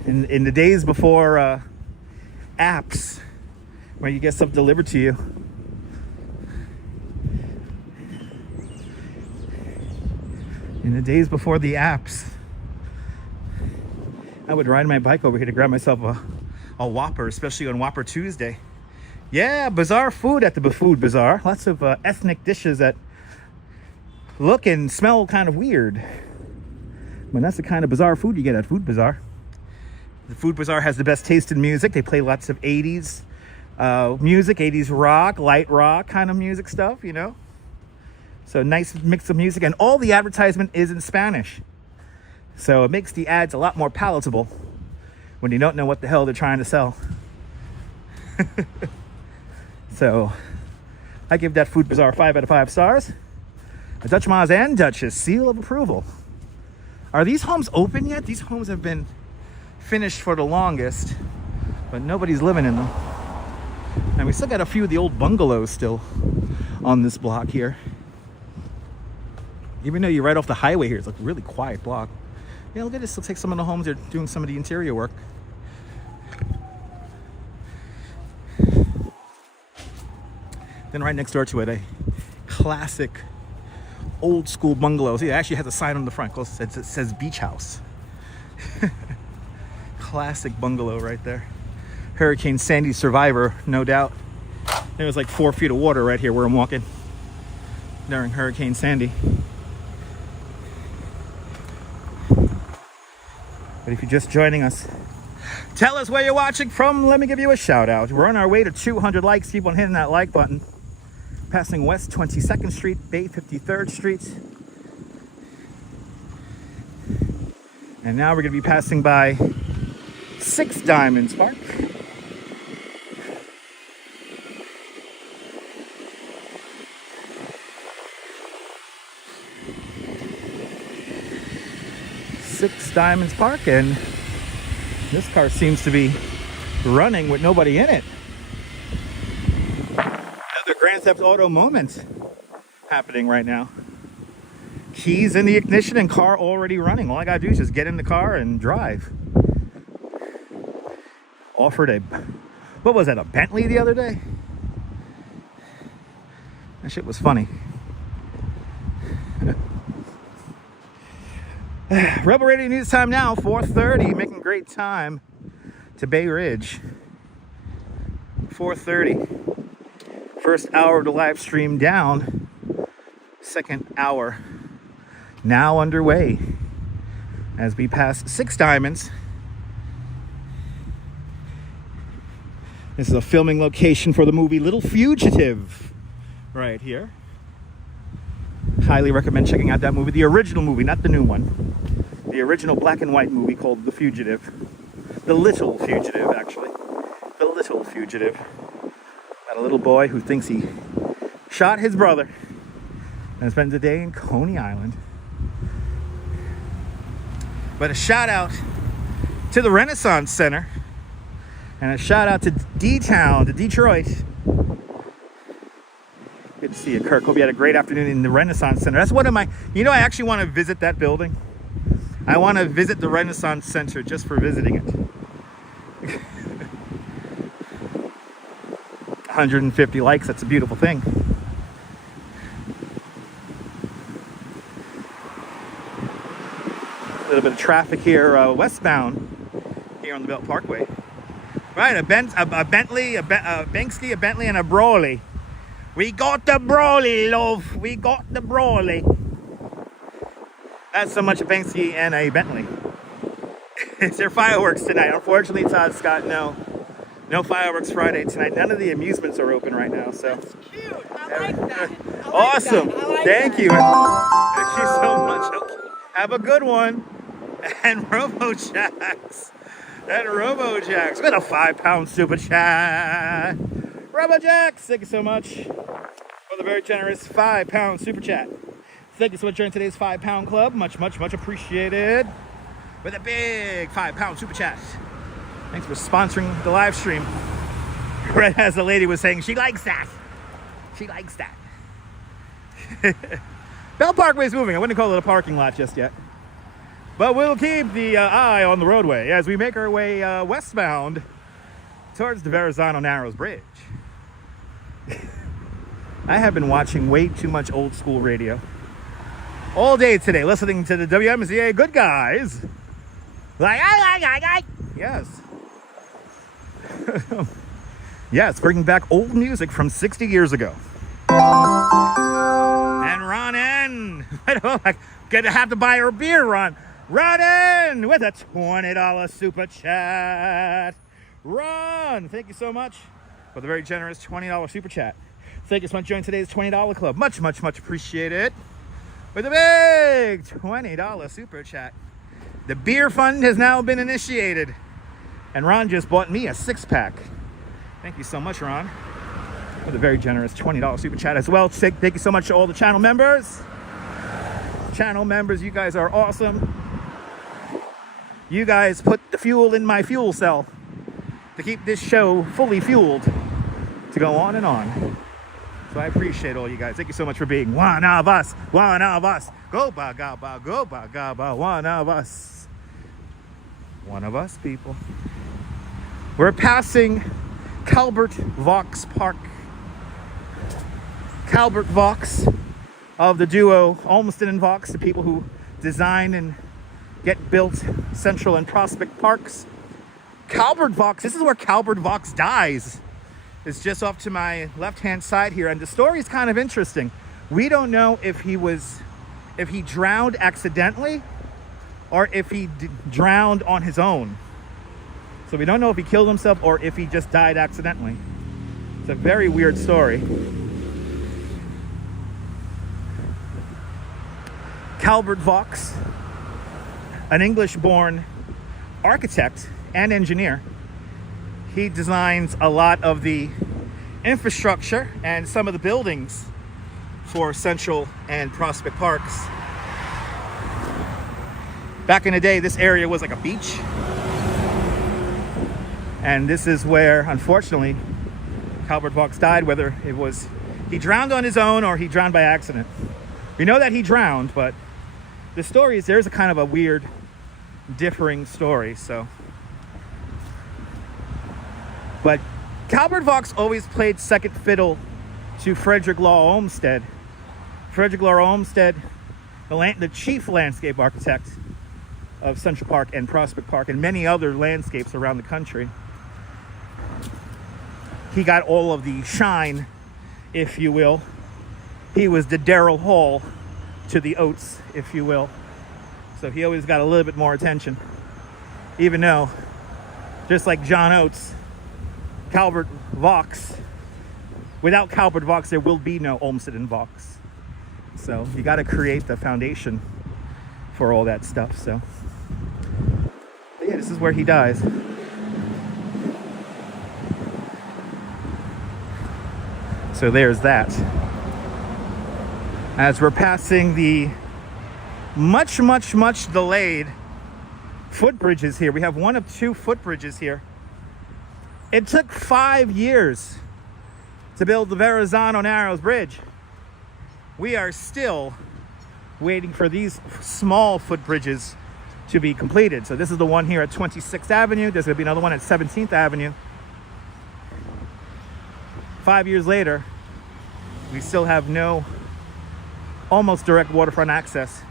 In the days before apps, where you get stuff delivered to you. In the days before the apps, I would ride my bike over here to grab myself a Whopper, especially on Whopper Tuesday. Yeah, bizarre food at the Food Bazaar. Lots of ethnic dishes that look and smell kind of weird. But that's the kind of bizarre food you get at Food Bazaar. The Food Bazaar has the best taste in music. They play lots of 80s music, 80s rock, light rock kind of music stuff, you know. So nice mix of music. And all the advertisement is in Spanish. So it makes the ads a lot more palatable when you don't know what the hell they're trying to sell. So I give that food bazaar 5 out of 5 stars. A Dutch Maz and Duchess seal of approval. Are these homes open yet? These homes have been finished for the longest, but nobody's living in them. And we still got a few of the old bungalows still on this block here. Even though you're right off the highway here, it's like a really quiet block. Yeah, look at this. Looks like some of the homes are doing some of the interior work. Then right next door to it, a classic old school bungalow. See, it actually has a sign on the front. It says beach house. Classic bungalow right there. Hurricane Sandy survivor, no doubt. There was like 4 feet of water right here where I'm walking during Hurricane Sandy. But if you're just joining us, tell us where you're watching from. Let me give you a shout out. We're on our way to 200 likes. Keep on hitting that like button. Passing West 22nd Street, Bay 53rd Street. And now we're going to be passing by 6 Diamonds Park. Six Diamonds Park, and this car seems to be running with nobody in it. Another Grand Theft Auto moment happening right now. Keys in the ignition and car already running. All I gotta do is just get in the car and drive. Offered a, what was that, a Bentley the other day? That shit was funny. Rebel Radio News time now, 4:30, making great time to Bay Ridge. 4:30. First hour of the live stream down. Second hour now underway as we pass 6 Diamonds. This is a filming location for the movie Little Fugitive right here. Highly recommend checking out that movie, the original movie, not the new one. The original black and white movie called The Fugitive. The Little Fugitive, actually. The Little Fugitive. About a little boy who thinks he shot his brother and spends a day in Coney Island. But a shout out to the Renaissance Center and a shout out to D-Town, to Detroit. Good to see you, Kirk. Hope you had a great afternoon in the Renaissance Center. That's one of my, I actually want to visit that building. I want to visit the Renaissance Center just for visiting it. 150 likes, that's a beautiful thing. A little bit of traffic here westbound here on the Belt Parkway. Right, a Bentley, a Banksy, a Bentley, and a Brawley. We got the Brawley, love. We got the Brawley. That's so much a Banksy and a Bentley. It's their fireworks tonight. Unfortunately, Todd Scott, no fireworks Friday tonight. None of the amusements are open right now. So that's cute. I like that. Awesome. Thank you. Thank you so much. Okay. Have a good one. And RoboJax. We got a 5-pound super chat. RoboJax, thank you so much for the very generous 5-pound super chat. Thank you so much for joining today's 5-pound club. Much, much, much appreciated. With a big 5-pound super chat. Thanks for sponsoring the live stream. Right as the lady was saying, she likes that. She likes that. Belt Parkway is moving. I wouldn't call it a parking lot just yet. But we'll keep the eye on the roadway as we make our way westbound towards the Verrazzano Narrows Bridge. I have been watching way too much old school radio all day today, listening to the WMCA good guys. Yes. Yes, bringing back old music from 60 years ago. And Ron N. Gonna have to buy her beer, Ron. Ron N. with a $20 super chat. Ron, thank you so much for the very generous $20 super chat. Thank you so much for joining today's $20 club. Much, much, much appreciated. With a big $20 super chat. The beer fund has now been initiated. And Ron just bought me a 6-pack. Thank you so much, Ron, for the very generous $20 super chat as well. Thank you so much to all the channel members. Channel members, you guys are awesome. You guys put the fuel in my fuel cell to keep this show fully fueled to go on and on. So I appreciate all you guys. Thank you so much for being one of us. One of us. Go ba ga ba, go ba ga ba. One of us. One of us, people. We're passing Calvert Vaux Park. Calvert Vaux of the duo Olmsted and Vaux, the people who design and get built Central and Prospect Parks. Calvert Vaux, this is where Calvert Vaux dies. It's just off to my left-hand side here, and the story is kind of interesting. We don't know if he drowned accidentally or if he drowned on his own. So we don't know if he killed himself or if he just died accidentally. It's a very weird story. Calvert Vaux, an English-born architect and engineer. He designs a lot of the infrastructure and some of the buildings for Central and Prospect Parks. Back in the day, this area was like a beach. And this is where, unfortunately, Calvert Vaux died, whether it was he drowned on his own or he drowned by accident. We know that he drowned, but the story is there's a kind of a weird, differing story, so. But Calvert Vaux always played second fiddle to Frederick Law Olmsted. Frederick Law Olmsted, the chief landscape architect of Central Park and Prospect Park and many other landscapes around the country. He got all of the shine, if you will. He was the Darrell Hall to the Oates, if you will. So he always got a little bit more attention. Even though, just like John Oates, Calvert Vaux, without Calvert Vaux, there will be no Olmsted and Vaux. So you got to create the foundation for all that stuff. So but yeah, this is where he dies. So there's that. As we're passing the much delayed footbridges here. We have one of two footbridges here. It took 5 years to build the Verrazzano Narrows Bridge. We are still waiting for these small footbridges to be completed. So this is the one here at 26th Avenue. There's going to be another one at 17th Avenue. 5 years later, we still have no almost direct waterfront access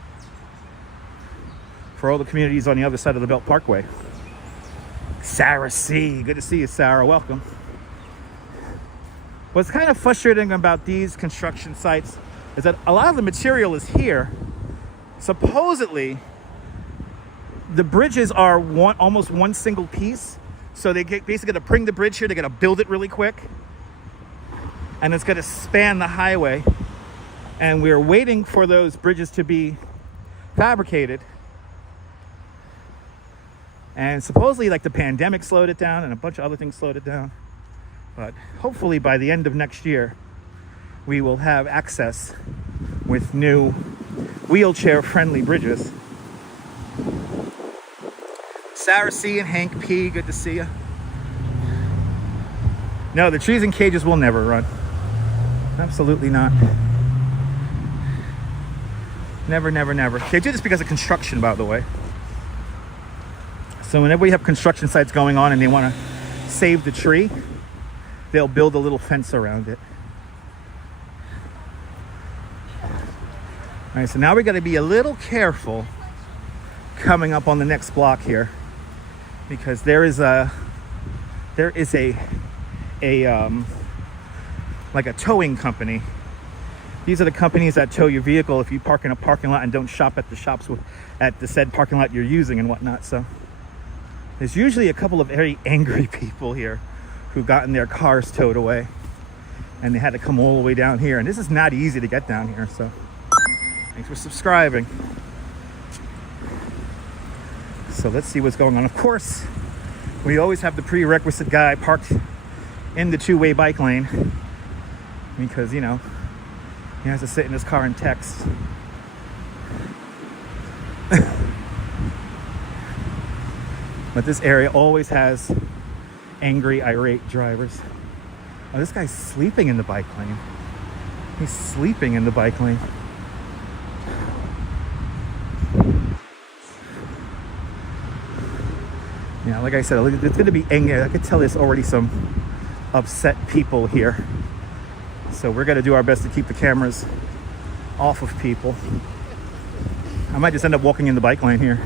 for all the communities on the other side of the Belt Parkway. Sarah C. Good to see you, Sarah. Welcome. What's kind of frustrating about these construction sites is that a lot of the material is here. Supposedly, the bridges are almost one single piece. So they basically got to bring the bridge here. They got to build it really quick. And it's going to span the highway. And we're waiting for those bridges to be fabricated. And supposedly, like, the pandemic slowed it down and a bunch of other things slowed it down. But hopefully by the end of next year, we will have access with new wheelchair-friendly bridges. Sarah C. and Hank P., good to see you. No, the trees and cages will never run. Absolutely not. Never, never, never. They do this because of construction, by the way. So whenever we have construction sites going on and they want to save the tree, they'll build a little fence around it. All right, so now we got to be a little careful coming up on the next block here, because there is a like a towing company. These are the companies that tow your vehicle if you park in a parking lot and don't shop at the shops at the said parking lot you're using and whatnot. So there's usually a couple of very angry people here who gotten their cars towed away and they had to come all the way down here. And this is not easy to get down here. So thanks for subscribing. So let's see what's going on. Of course, we always have the prerequisite guy parked in the two-way bike lane because, you know, he has to sit in his car and text. But this area always has angry, irate drivers. Oh, this guy's sleeping in the bike lane. He's sleeping in the bike lane. Yeah, like I said, it's going to be angry. I could tell there's already some upset people here. So we're going to do our best to keep the cameras off of people. I might just end up walking in the bike lane here.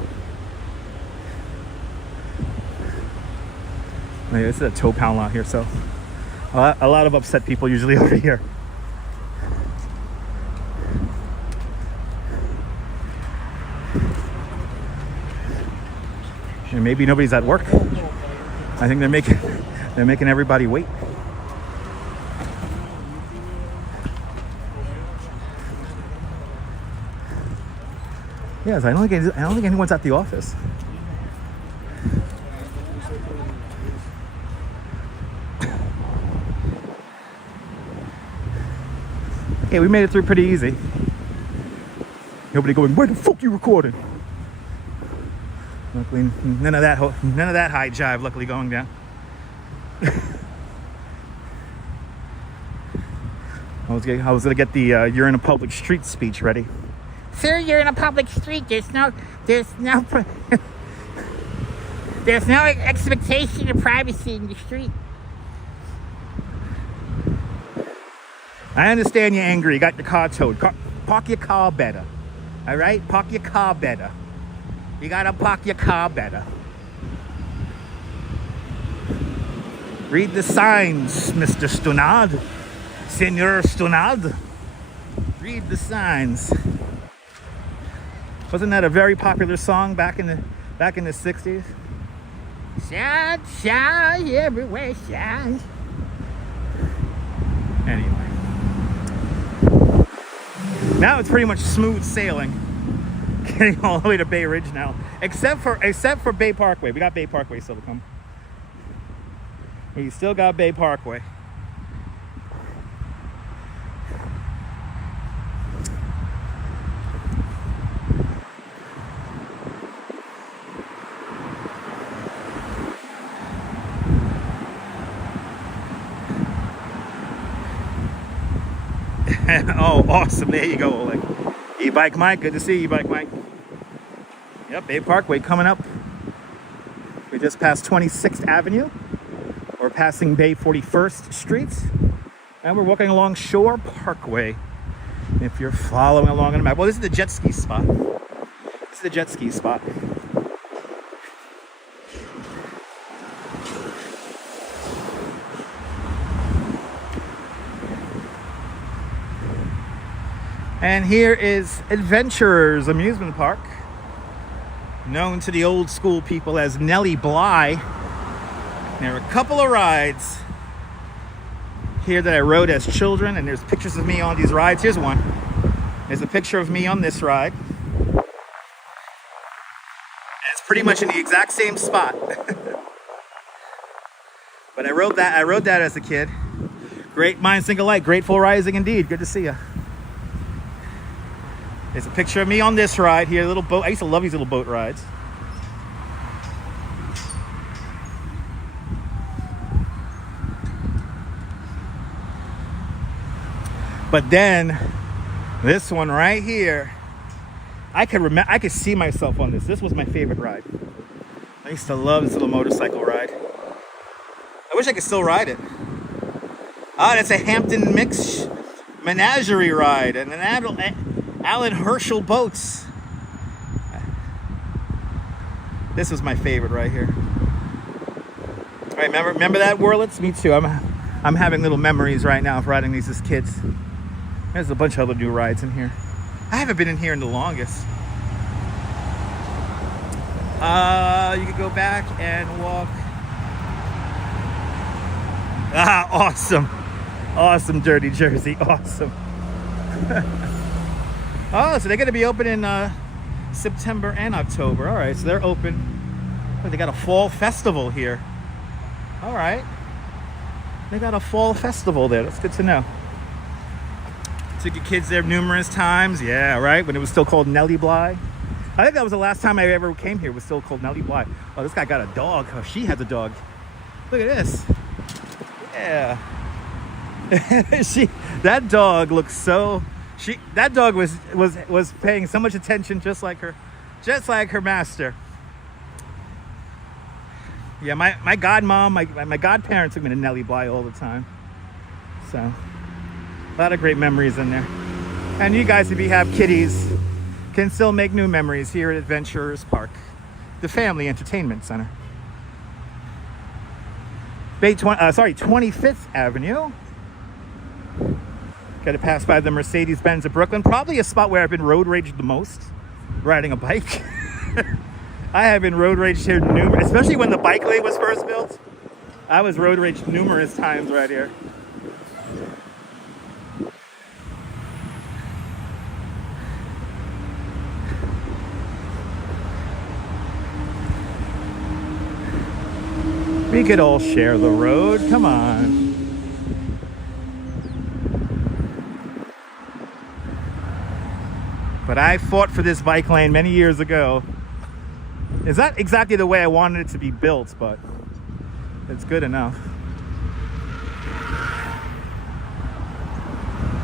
Yeah, this is a tow pound lot here, so a lot of upset people usually over here. And maybe nobody's at work. I think they're making everybody wait. Yes, I don't think anyone's at the office. Okay, we made it through pretty easy. Nobody going, where the fuck you recording? Luckily, none of that high jive. Luckily, going down. I was gonna get the "you're in a public street" speech ready. Sir, you're in a public street. There's no expectation of privacy in the street. I understand you're angry. You got your car towed. Park your car better. All right? Park your car better. You gotta park your car better. Read the signs, Mr. Stunad. Senor Stunad. Read the signs. Wasn't that a very popular song back in the 60s? Shine, shine, everywhere shine. Anyway. Now it's pretty much smooth sailing. Getting all the way to Bay Ridge now. Except for Bay Parkway. We got Bay Parkway still to come. We still got Bay Parkway. Oh, awesome. There you go, Oleg. E-Bike Mike, good to see you, E-Bike Mike. Yep, Bay Parkway coming up. We just passed 26th Avenue. We're passing Bay 41st Street. And we're walking along Shore Parkway. If you're following along on the map. Well, this is the jet ski spot. This is the jet ski spot. And here is Adventurers Amusement Park, known to the old school people as Nelly Bly. There are a couple of rides here that I rode as children, and there's pictures of me on these rides. Here's one. There's a picture of me on this ride. And it's pretty much in the exact same spot. But I rode that as a kid. Great minds think alike. Grateful rising indeed. Good to see you. There's a picture of me on this ride here, little boat. I used to love these little boat rides. But then this one right here, I could see myself on this. This was my favorite ride. I used to love this little motorcycle ride. I wish I could still ride it. Ah, that's a Hampton Mix menagerie ride and an Alan Herschel boats. This was my favorite right here. All right, remember that, Wurlitz? Me too. I'm having little memories right now of riding these as kids. There's a bunch of other new rides in here. I haven't been in here in the longest. You could go back and walk. Ah, awesome. Awesome, Dirty Jersey. Awesome. Oh, so they're going to be open in September and October. All right, so they're open. Oh, they got a fall festival here. All right. They got a fall festival there. That's good to know. Took your kids there numerous times. Yeah, right? When it was still called Nelly Bly. I think that was the last time I ever came here. It was still called Nelly Bly. Oh, this guy got a dog. Oh, she has a dog. Look at this. Yeah. That dog looks so... That dog was paying so much attention, just like her master. Yeah, my godmom, my godparents took me to Nelly Bly all the time. So, a lot of great memories in there. And you guys, if you have kitties, can still make new memories here at Adventurers Park, the family entertainment center. 25th Avenue. Got to pass by the Mercedes-Benz of Brooklyn. Probably a spot where I've been road raged the most, riding a bike. I have been road raged here especially when the bike lane was first built. I was road raged numerous times right here. We could all share the road. Come on. But I fought for this bike lane many years ago. It's not exactly the way I wanted it to be built, but it's good enough.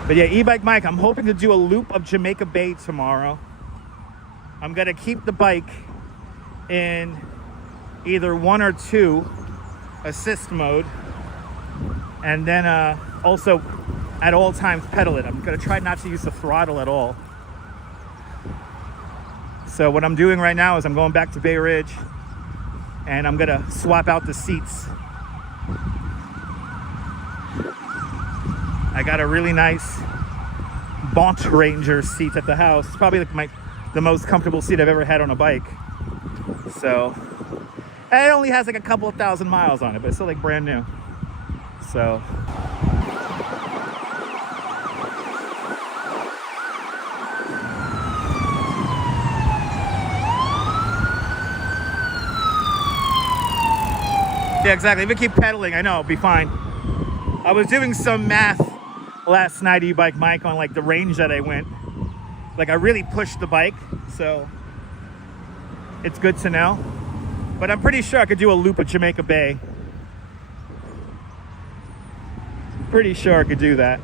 But yeah, e-bike Mike, I'm hoping to do a loop of Jamaica Bay tomorrow. I'm gonna keep the bike in either 1 or 2 assist mode, and then also at all times pedal it. I'm gonna try not to use the throttle at all. So what I'm doing right now is I'm going back to Bay Ridge, and I'm gonna swap out the seats. I got a really nice Bont Ranger seat at the house. It's probably like the most comfortable seat I've ever had on a bike. So, and it only has like a couple of thousand miles on it, but it's still like brand new. So. Yeah, exactly. If I keep pedaling, I know I'll be fine. I was doing some math last night, e-bike Mike, on like the range that I went. Like I really pushed the bike, so it's good to know. But I'm pretty sure I could do a loop of Jamaica Bay. Pretty sure I could do that.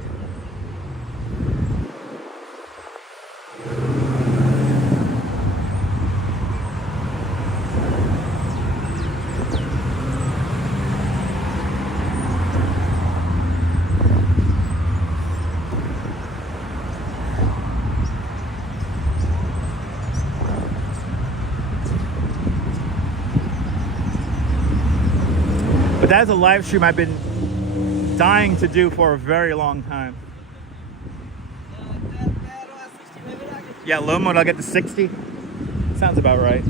But that's a live stream I've been dying to do for a very long time. Yeah, low mode, I'll get to 60. Sounds about right.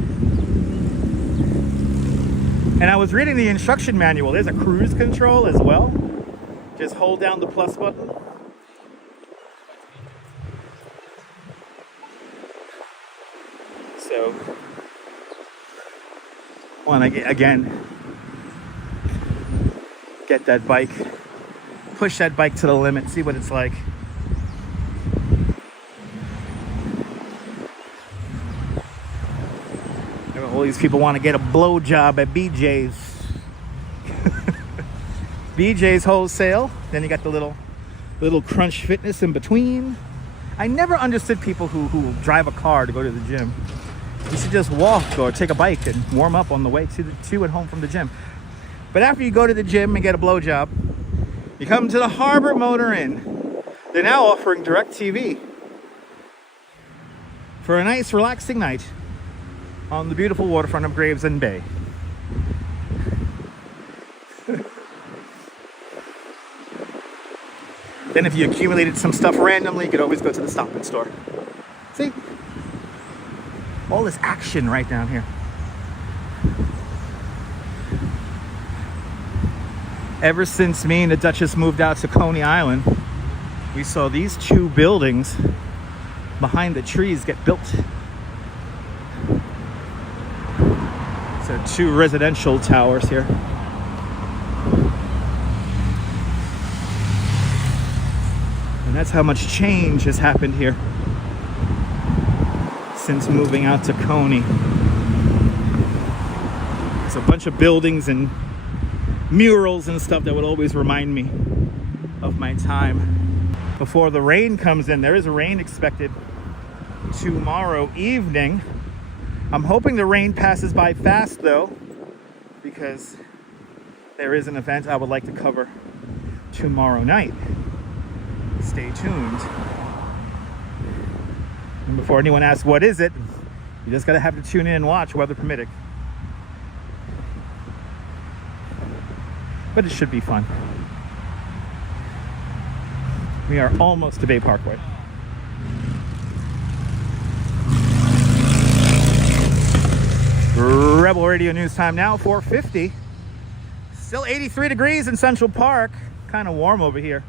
And I was reading the instruction manual. There's a cruise control as well. Just hold down the plus button. So, want to again get that bike, push that bike to the limit, see what it's like. All these people want to get a blowjob at BJ's. BJ's wholesale. Then you got the little Crunch Fitness in between. I never understood people who drive a car to go to the gym. You should just walk or take a bike and warm up on the way to and home from the gym. But after you go to the gym and get a blowjob, you come to the Harbor Motor Inn. They're now offering DirecTV for a nice, relaxing night on the beautiful waterfront of Gravesend Bay. Then if you accumulated some stuff randomly, you could always go to the Stop and Store. See? All this action right down here. Ever since me and the Duchess moved out to Coney Island, we saw these 2 buildings behind the trees get built. So 2 residential towers here. And that's how much change has happened here since moving out to Coney. There's a bunch of buildings and murals and stuff that would always remind me of my time before the rain comes in. There is rain expected tomorrow evening. I'm hoping the rain passes by fast though, because there is an event I would like to cover tomorrow night. Stay tuned. And before anyone asks what is it, you just gotta have to tune in and watch, weather permitting. But it should be fun. We are almost to Bay Parkway. Rebel Radio News time now, 4:50. Still 83 degrees in Central Park. Kind of warm over here.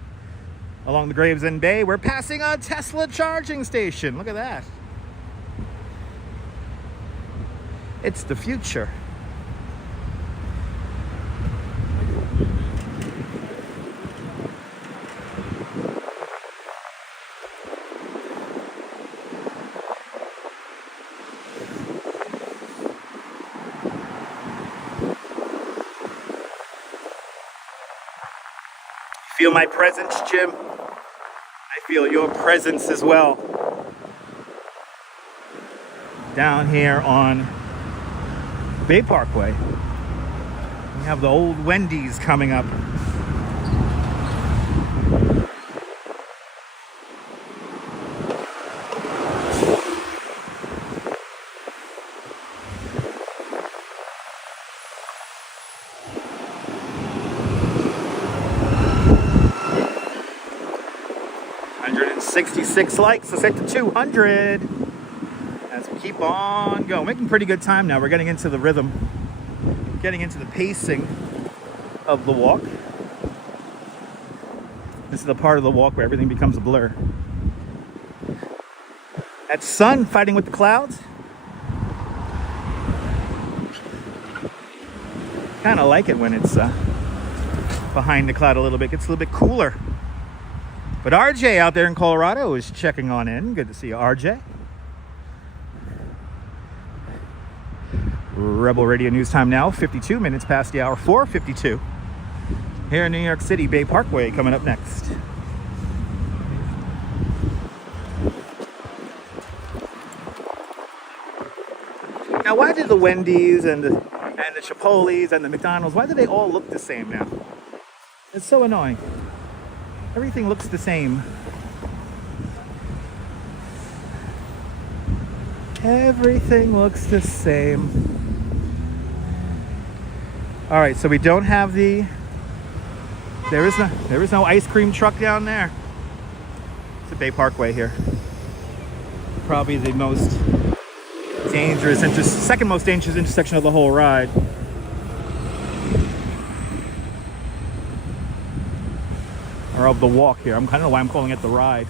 Along the Gravesend Bay, we're passing a Tesla charging station. Look at that. It's the future. Feel my presence, Jim? I feel your presence as well. Down here on Bay Parkway, we have the old Wendy's coming up. $66 likes, let's hit to 200 as we keep on going. Making pretty good time now. We're getting into the rhythm, getting into the pacing of the walk. This is the part of the walk where everything becomes a blur. That sun fighting with the clouds. Kind of like it when it's behind the cloud a little bit. Gets a little bit cooler. But RJ out there in Colorado is checking on in. Good to see you, RJ. Rebel Radio News time now, 52 minutes past the hour, 4:52. Here in New York City, Bay Parkway coming up next. Now, why did the Wendy's and the Chipotle's and the McDonald's, why do they all look the same now? It's so annoying. Everything looks the same. Everything looks the same. All right, so we don't have there is no ice cream truck down there. It's the Bay Parkway here. Probably the most dangerous, second most dangerous intersection of the whole ride. Or of the walk here. I don't know why I'm calling it the ride.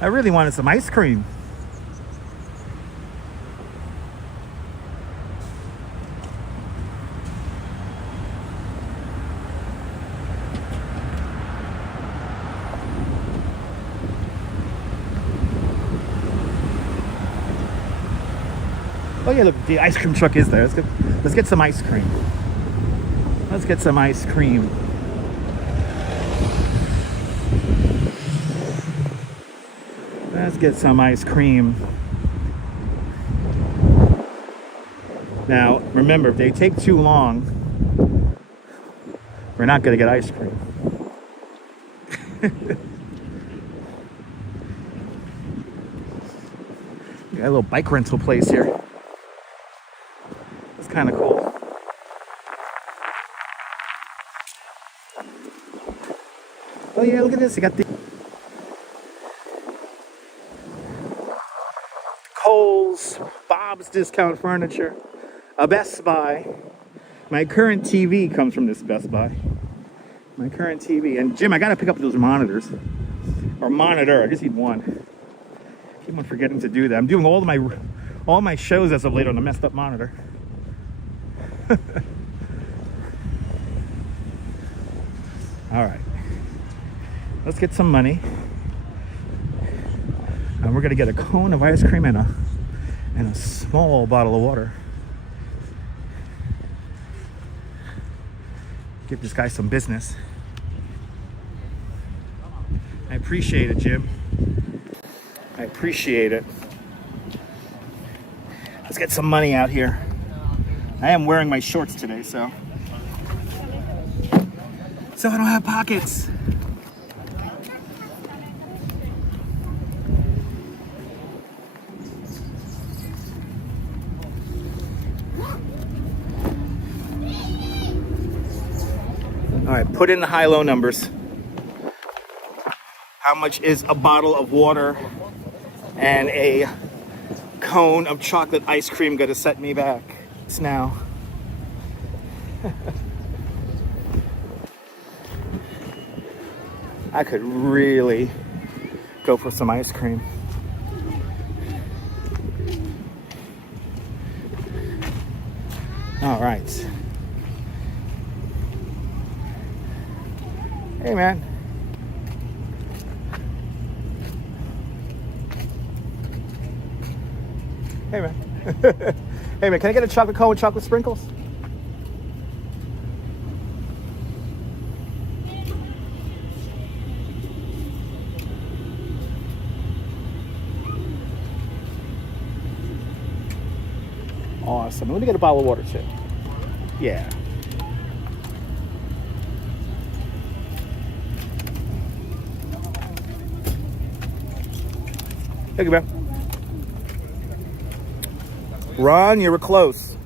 I really wanted some ice cream. Oh yeah, look, the ice cream truck is there. Let's get some ice cream. Let's get some ice cream. Let's get some ice cream. Now, remember, if they take too long, we're not going to get ice cream. We got a little bike rental place here. It's kind of cool. Oh yeah, look at this. You got the Kohl's, Bob's Discount Furniture, a Best Buy. My current TV comes from this Best Buy. My current TV. And Jim, I gotta pick up those monitors. Or monitor, I just need one. I keep on forgetting to do that. I'm doing all my shows as of late on a messed up monitor. All right. Let's get some money. And we're gonna get a cone of ice cream and a small bottle of water. Give this guy some business. I appreciate it, Jim. I appreciate it. Let's get some money out here. I am wearing my shorts today, so I don't have pockets. All right, put in the high-low numbers. How much is a bottle of water and a cone of chocolate ice cream gonna set me back? It's now. I could really go for some ice cream. All right. Hey, man. Hey, man. Hey, man, can I get a chocolate cone with chocolate sprinkles? Awesome. Let me get a bottle of water, too. Yeah. Thank you, man. Ron, you were close.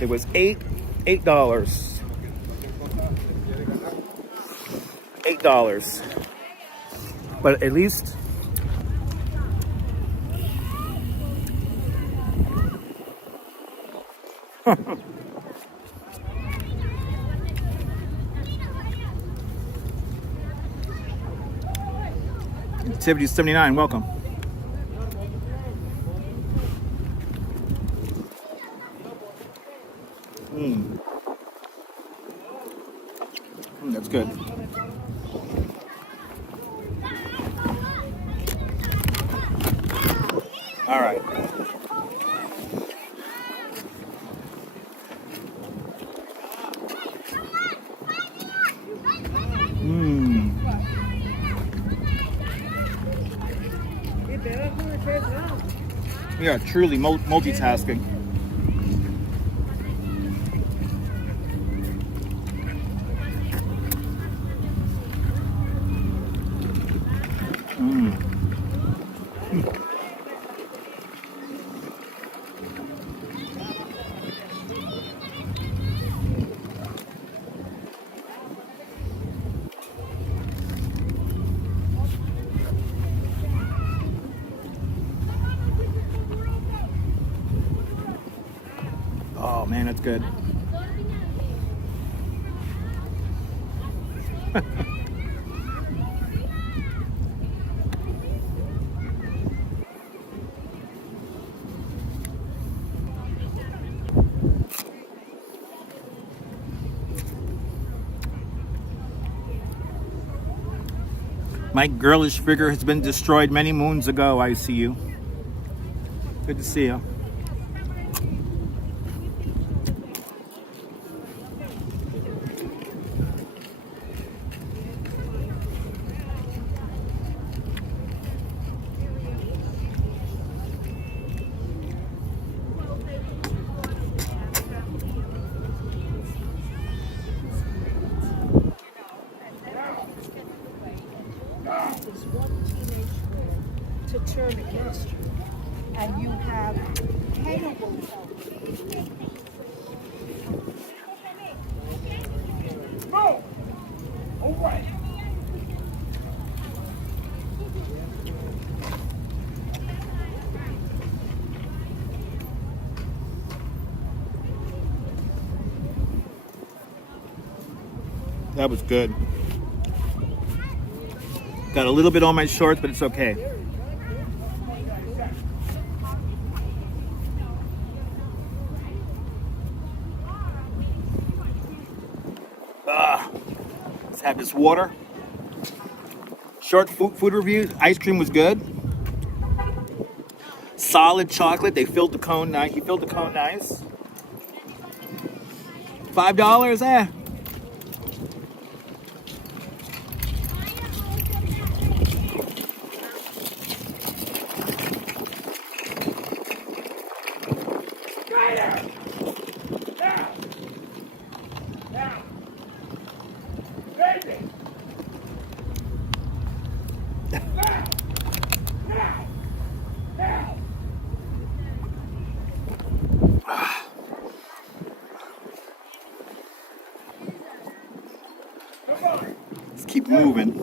It was $8. $8. But at least Activity 79, welcome. That's good. All right. We are truly multitasking. Oh man, that's good. My girlish figure has been destroyed many moons ago. I see you. Good to see you. To turn against you, and you have terrible no. All right. That was good. Got a little bit on my shorts, but it's okay. Let's have this water. Short food review. Ice cream was good. Solid chocolate. They filled the cone nice. He filled the cone nice. $5, eh? Let's keep moving.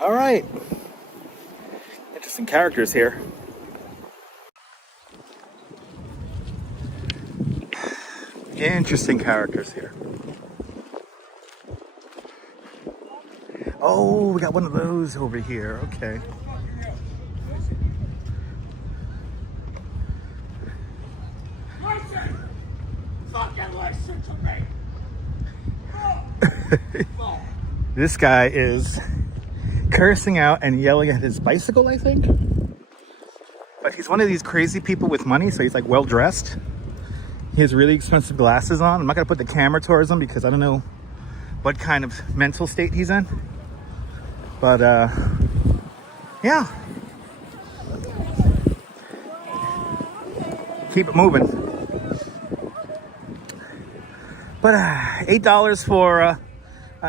All right. Interesting characters here. Interesting characters here. Oh, we got one of those over here. Okay. This guy is cursing out and yelling at his bicycle, I think. But he's one of these crazy people with money, so he's like well dressed. He has really expensive glasses on. I'm not gonna put the camera towards him because I don't know what kind of mental state he's in. But yeah. Keep it moving. But $8 for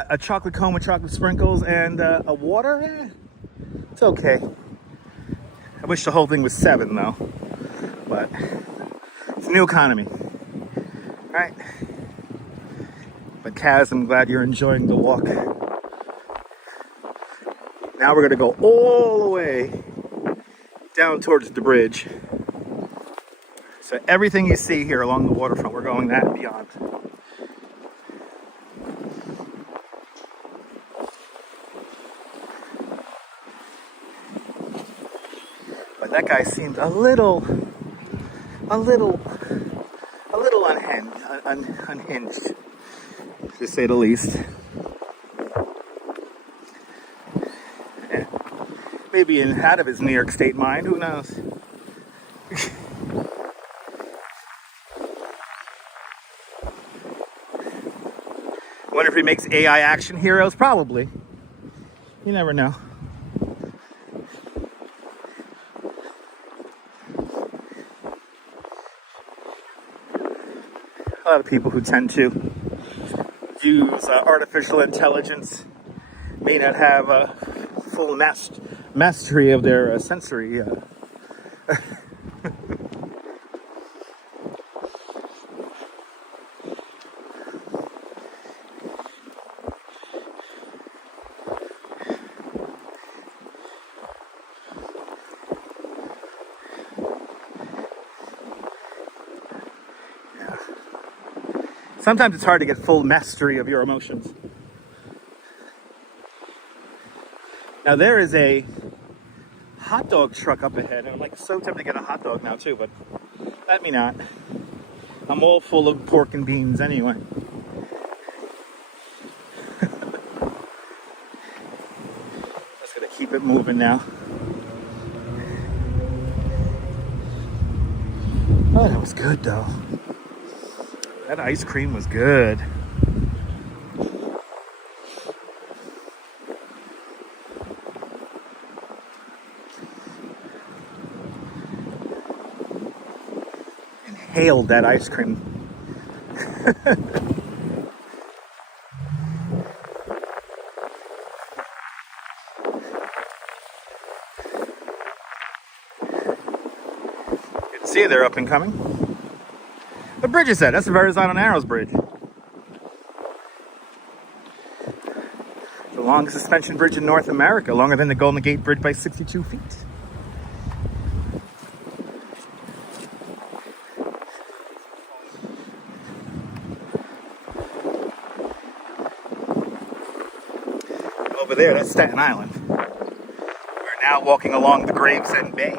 a chocolate cone with chocolate sprinkles and a water. It's okay. I wish the whole thing was $7 though. But it's a new economy. All right. But Kaz, I'm glad you're enjoying the walk. Now we're gonna go all the way down towards the bridge. So everything you see here along the waterfront, we're going that and beyond. But that guy seemed a little unhinged, to say the least. Yeah. Maybe out of his New York State mind, who knows? Wonder if he makes AI action heroes? Probably. You never know. A lot of people who tend to use artificial intelligence may not have a full mastery of their sensory. Sometimes it's hard to get full mastery of your emotions. Now there is a hot dog truck up ahead, and I'm like so tempted to get a hot dog now too, but let me not. I'm all full of pork and beans anyway. Just gonna keep it moving now. Oh, that was good though. That ice cream was good. Inhaled that ice cream. You can see they're up and coming. What bridge is that? That's the Verrazzano Narrows Bridge. The longest suspension bridge in North America, longer than the Golden Gate Bridge by 62 feet. over there, that's Staten Island. We're now walking along the Gravesend Bay.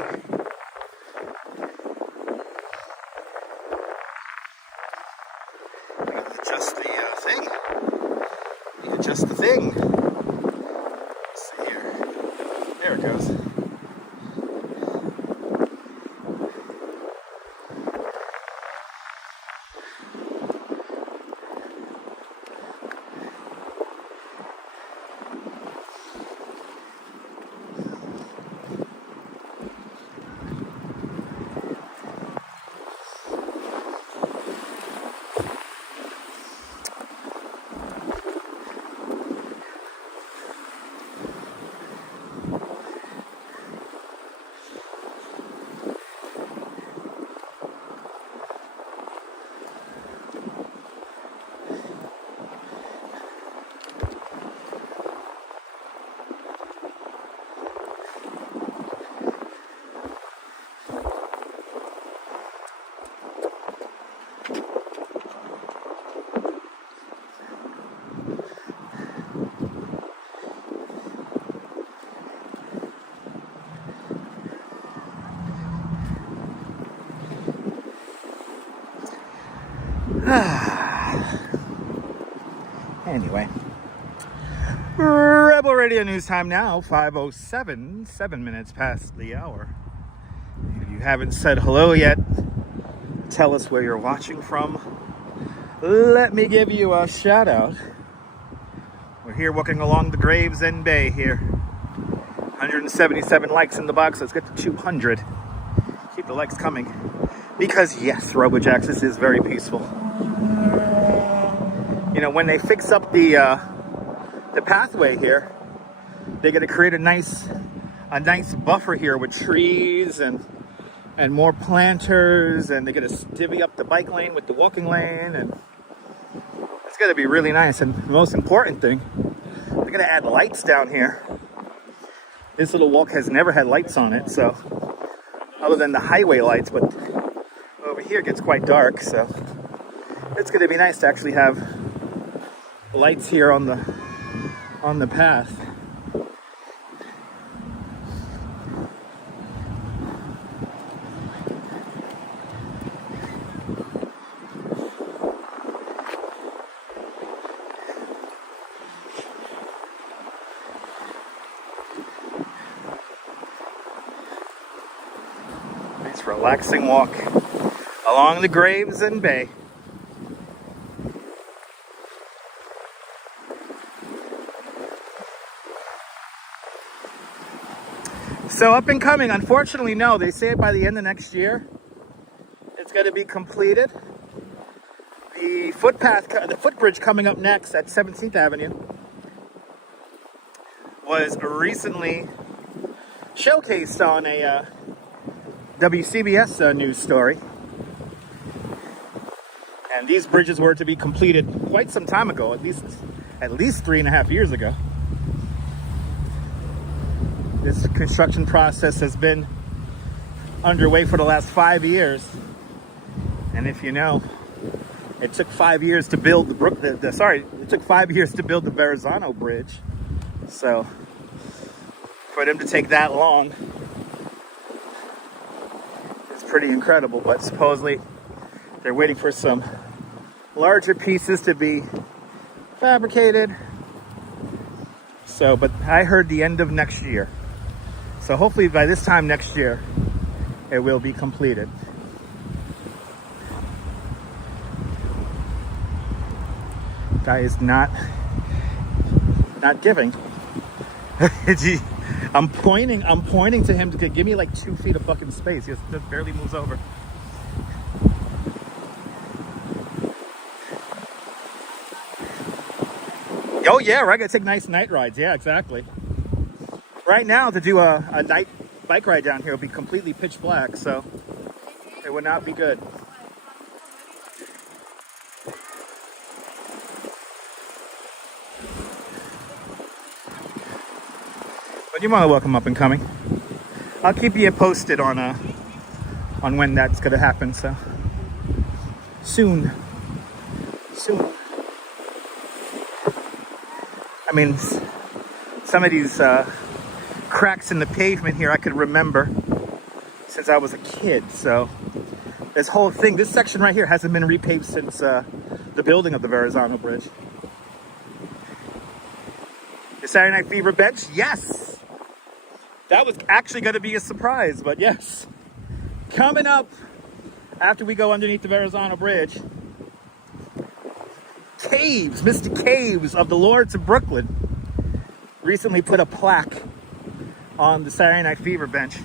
Adjust the thing. Adjust the thing. Let's see here. There it goes. Anyway, Rebel Radio News time now, 5:07, 7 minutes past the hour. If you haven't said hello yet, tell us where you're watching from. Let me give you a shout out. We're here walking along the Gravesend Bay here. 177 likes in the box. Let's get to 200. Keep the likes coming. Because yes, RoboJax is very peaceful. You know, when they fix up the pathway here, they're gonna create a nice buffer here with trees and more planters, and they're gonna divvy up the bike lane with the walking lane, and it's gonna be really nice. And the most important thing, they're gonna add lights down here. This little walk has never had lights on it, so other than the highway lights, but over here it gets quite dark, so it's gonna be nice to actually have lights here on the path. Nice relaxing walk along the Gravesend Bay. So up and coming, unfortunately, no. They say by the end of next year, it's going to be completed. The footbridge coming up next at 17th Avenue was recently showcased on a WCBS news story. And these bridges were to be completed quite some time ago, at least 3.5 years ago. This construction process has been underway for the last 5 years. And if you know, it took 5 years to build it took 5 years to build the Verrazzano bridge. So for them to take that long, it's pretty incredible. But supposedly they're waiting for some larger pieces to be fabricated. So, but I heard the end of next year. So hopefully by this time next year, it will be completed. Guy is not giving. I'm pointing to him to give me like 2 feet of fucking space. He just barely moves over. Oh yeah, right. I gotta take nice night rides. Yeah, exactly. Right now, to do a night bike ride down here will be completely pitch black, so it would not be good. But you're more than welcome up and coming. I'll keep you posted on when that's gonna happen. So soon. I mean, Some of these cracks in the pavement here I could remember since I was a kid. So this whole thing, this section right here hasn't been repaved since the building of the Verrazzano Bridge. The Saturday Night Fever bench, yes! That was actually going to be a surprise, but yes. Coming up after we go underneath the Verrazzano Bridge, Caves, Mr. Caves of the Lords of Brooklyn recently put a plaque on the Saturday Night Fever bench.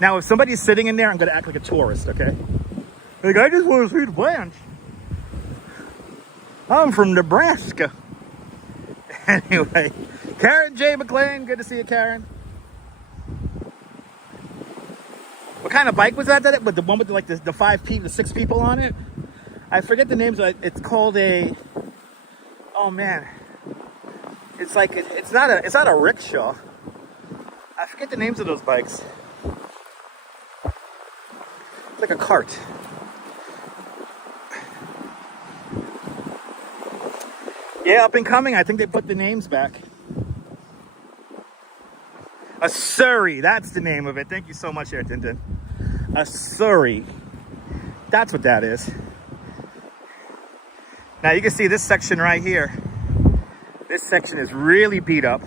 Now, if somebody's sitting in there, I'm going to act like a tourist, okay? Like, I just want to see the bench. I'm from Nebraska. Anyway, Karen J. McLean, good to see you, Karen. What kind of bike was that? With the one with like the 5 people, the 6 people on it? I forget the names. It's called a. Oh man, it's like it's not a rickshaw. I forget the names of those bikes. It's like a cart. Yeah, up and coming. I think they put the names back. A Surrey, that's the name of it. Thank you so much, Air Tintin. A Surrey. That's what that is. Now you can see this section right here. This section is really beat up.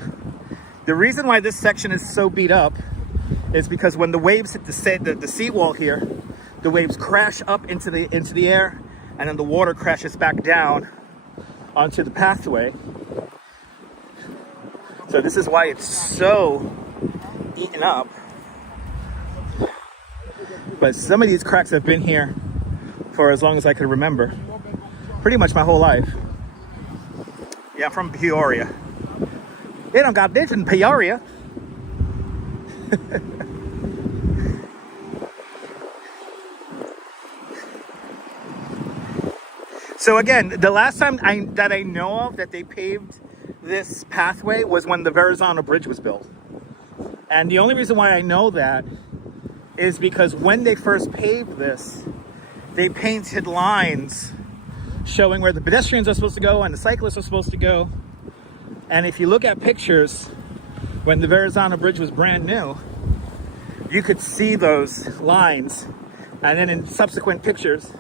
The reason why this section is so beat up is because when the waves hit the seawall here, the waves crash up into the air, and then the water crashes back down onto the pathway. So this is why it's so eaten up. But some of these cracks have been here for as long as I can remember. Pretty much my whole life. Yeah, I'm from Peoria. They don't got this in Peoria. So again, the last time that I know of that they paved this pathway was when the Verrazzano Bridge was built. And the only reason why I know that is because when they first paved this, they painted lines showing where the pedestrians are supposed to go and the cyclists are supposed to go. And if you look at pictures when the Verrazzano Bridge was brand new, you could see those lines. And then in subsequent pictures,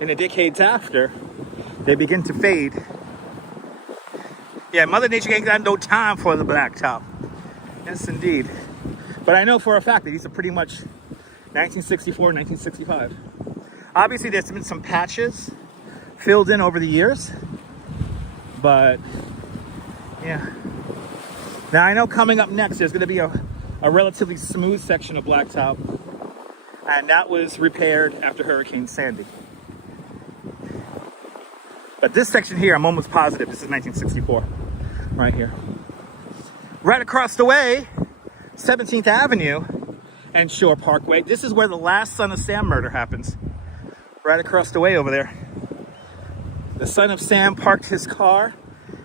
in the decades after, they begin to fade. Yeah, Mother Nature ain't got no time for the blacktop. Yes, indeed. But I know for a fact that these are pretty much 1964, 1965. Obviously, there's been some patches filled in over the years. But, yeah. Now, I know coming up next, there's going to be a relatively smooth section of blacktop. And that was repaired after Hurricane Sandy. But this section here, I'm almost positive this is 1964. Right here. Right across the way, 17th Avenue and Shore Parkway. This is where the last Son of Sam murder happens. Right across the way over there. The Son of Sam parked his car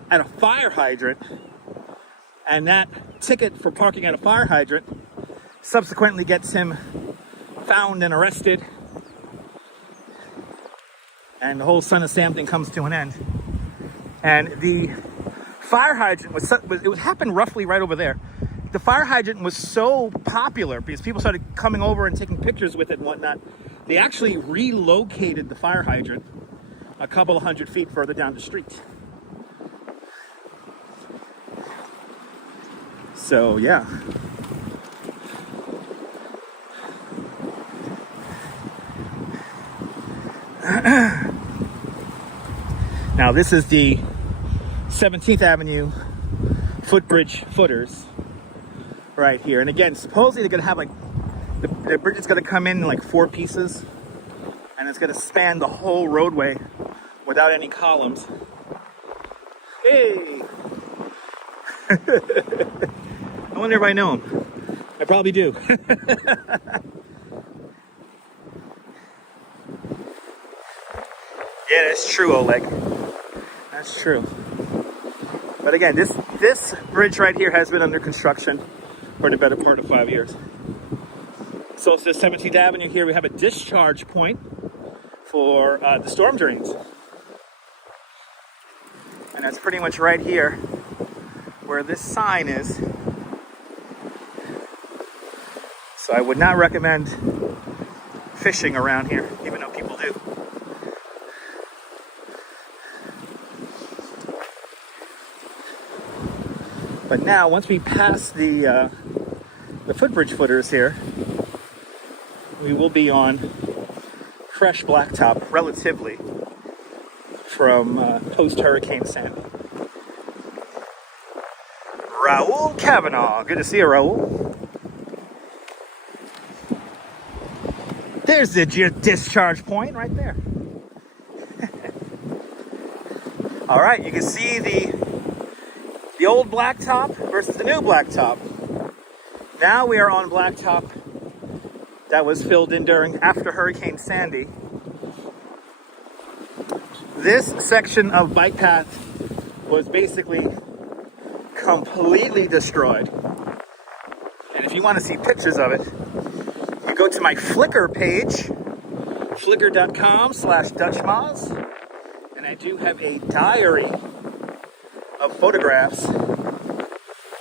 at a fire hydrant, and that ticket for parking at a fire hydrant subsequently gets him found and arrested, and the whole Son of Sam thing comes to an end. And the fire hydrant it happened roughly right over there. The fire hydrant was so popular because people started coming over and taking pictures with it and whatnot. They actually relocated the fire hydrant a couple of 100 feet further down the street. So, yeah. Now, this is the 17th Avenue footbridge footers right here. And again, supposedly they're going to have like, the bridge is going to come in like 4 pieces. And it's going to span the whole roadway without any columns. Hey! I wonder if I know him. I probably do. Yeah, that's true, Oleg. That's true. But again, this bridge right here has been under construction for the better part of 5 years. So it's the 17th Avenue here. We have a discharge point for the storm drains. And that's pretty much right here where this sign is. So I would not recommend fishing around here, even though people do. But now, once we pass the footbridge footers here, we will be on fresh blacktop, relatively, from post-Hurricane Sandy. Raul Kavanaugh. Good to see you, Raul. There's the discharge point right there. All right, you can see the old blacktop versus the new blacktop. Now we are on blacktop that was filled in after Hurricane Sandy. This section of bike path was basically completely destroyed. And if you want to see pictures of it, you go to my Flickr page, flickr.com/DutchMoz, and I do have a diary of photographs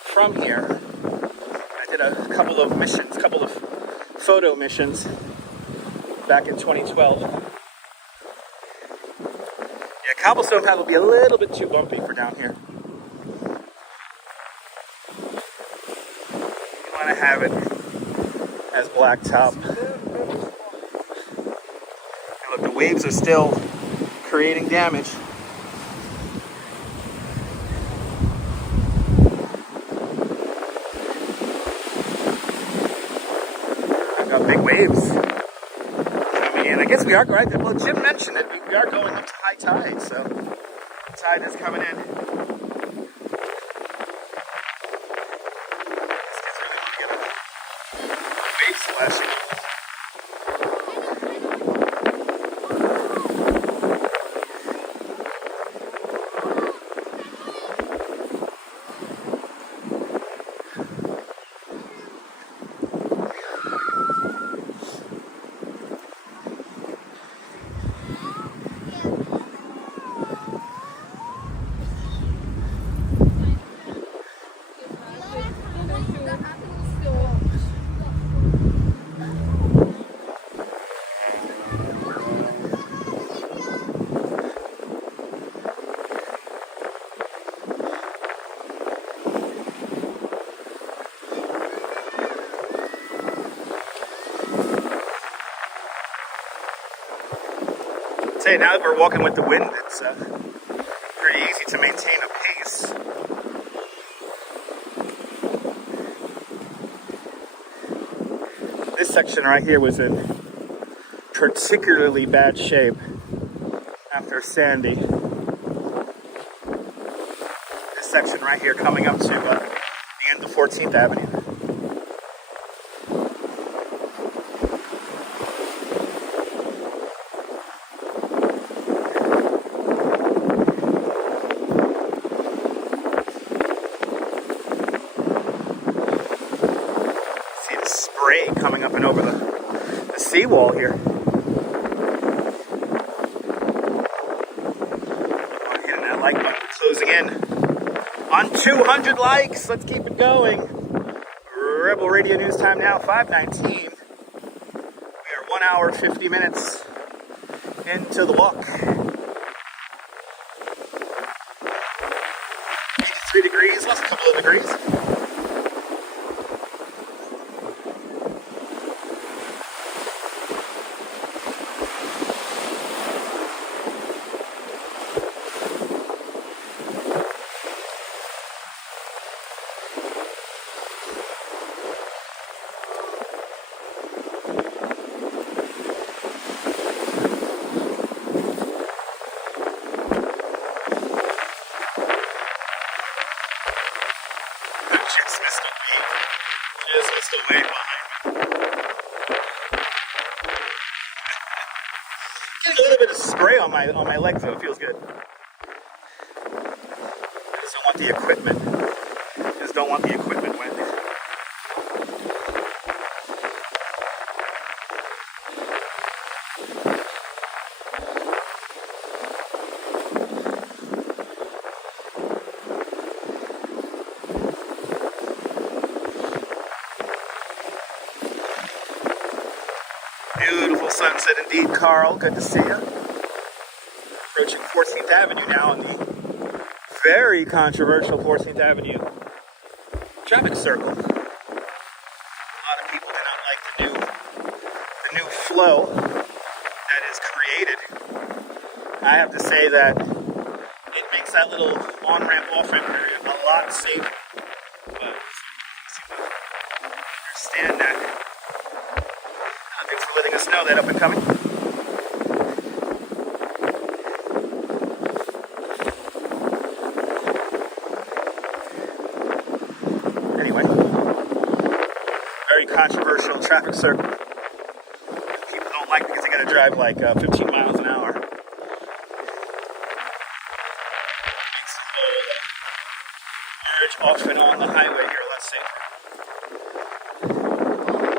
from here. I did a couple of photo missions back in 2012. Yeah, cobblestone path will be a little bit too bumpy for down here. You want to have it as blacktop. And look, the waves are still creating damage. Big waves coming in. I guess we are going. Well, Jim mentioned it. We are going up to high tide, so the tide is coming in. These kids really want to get a wave splashing. Say, now that we're walking with the wind, it's pretty easy to maintain a pace. This section right here was in particularly bad shape after Sandy. This section right here coming up to the end of 14th Avenue. Coming up and over the seawall here. Hitting that like button, closing in on 200 likes. Let's keep it going. Rebel Radio News time now, 5:19. We are 1 hour 50 minutes into the walk. 83 degrees, lost a couple of degrees. On my legs, though, it feels good. I just don't want the equipment. Wet. sunset indeed, Carl. Good to see you. Approaching 14th Avenue now on the very controversial 14th Avenue traffic circle. A lot of people do not like the new flow that is created. I have to say that it makes that little on-ramp off-ramp area a lot safer. But understand that. Thanks for letting us know that up and coming. Anyway, very controversial traffic circle. People don't like because they gotta drive like 15 miles an hour. Merge off and on the highway here a lot safer.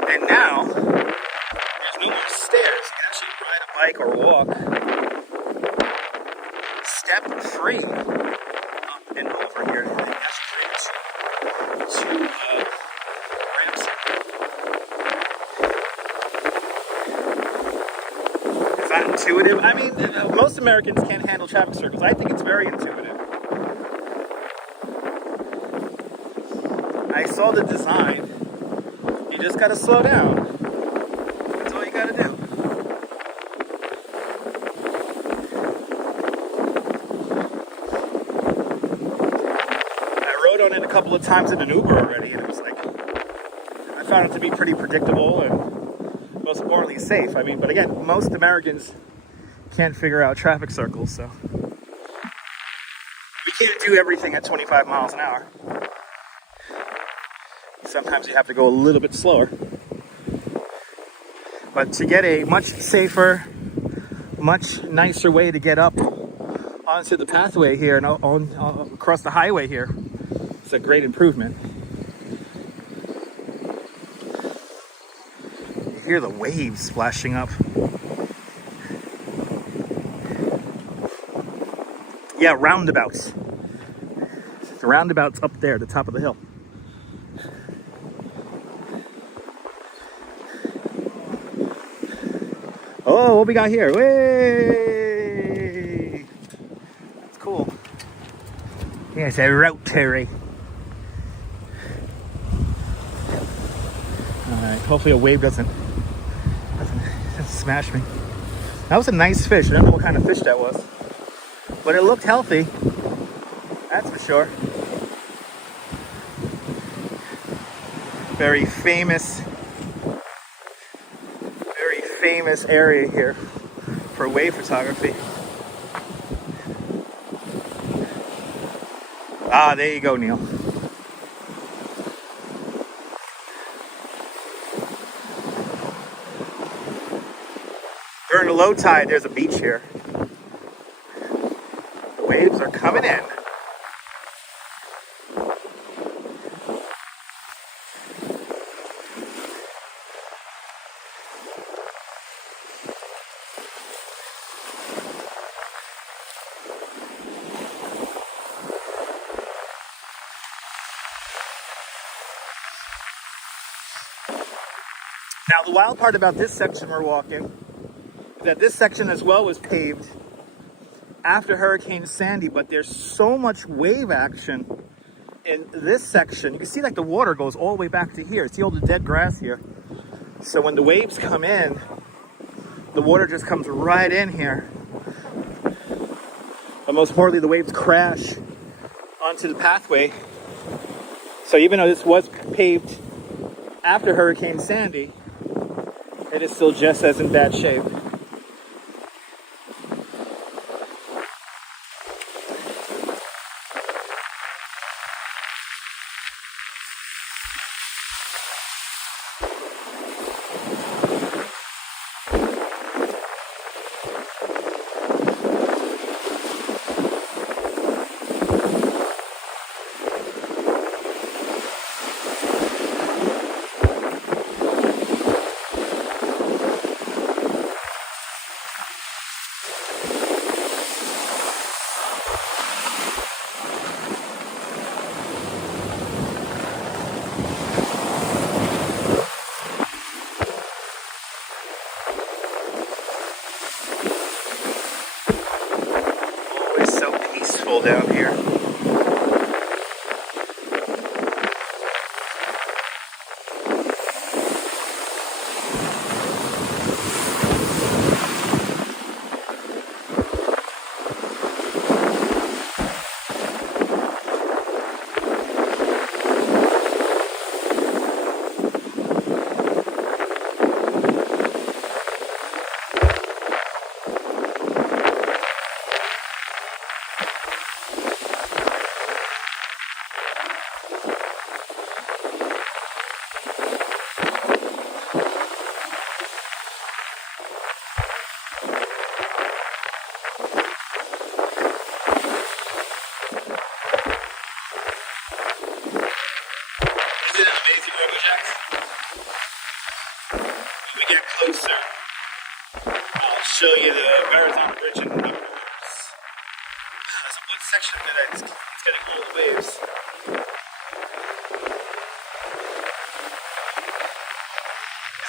And now, there's no more stairs. You can actually ride a bike or walk step-free up and over here. And that's pretty much two ramps. Is that intuitive? I mean, most Americans can't handle traffic circles. I think it's very intuitive. I saw the design. You just gotta slow down. That's all you gotta do. I rode on it a couple of times in an Uber already, and it was like, I found it to be pretty predictable and most importantly safe. I mean, but again, most Americans can't figure out traffic circles, so we can't do everything at 25 miles an hour. Sometimes you have to go a little bit slower. But to get a much safer, much nicer way to get up onto the pathway here and across the highway here, it's a great improvement. You hear the waves splashing up. Yeah, roundabouts. The roundabout's up there at the top of the hill. Oh, what we got here? Way! That's cool. Yeah, it's a rotary. Alright, hopefully a wave doesn't smash me. That was a nice fish. I don't know what kind of fish that was. But it looked healthy. That's for sure. Very famous area here for wave photography. Ah, there you go, Neil. During the low tide, there's a beach here. The waves are coming in. Now, the wild part about this section we're walking is that this section as well was paved after Hurricane Sandy, but there's so much wave action in this section. You can see like the water goes all the way back to here. See all the dead grass here. So when the waves come in, the water just comes right in here. But most importantly, the waves crash onto the pathway. So even though this was paved after Hurricane Sandy, it is still just as in bad shape.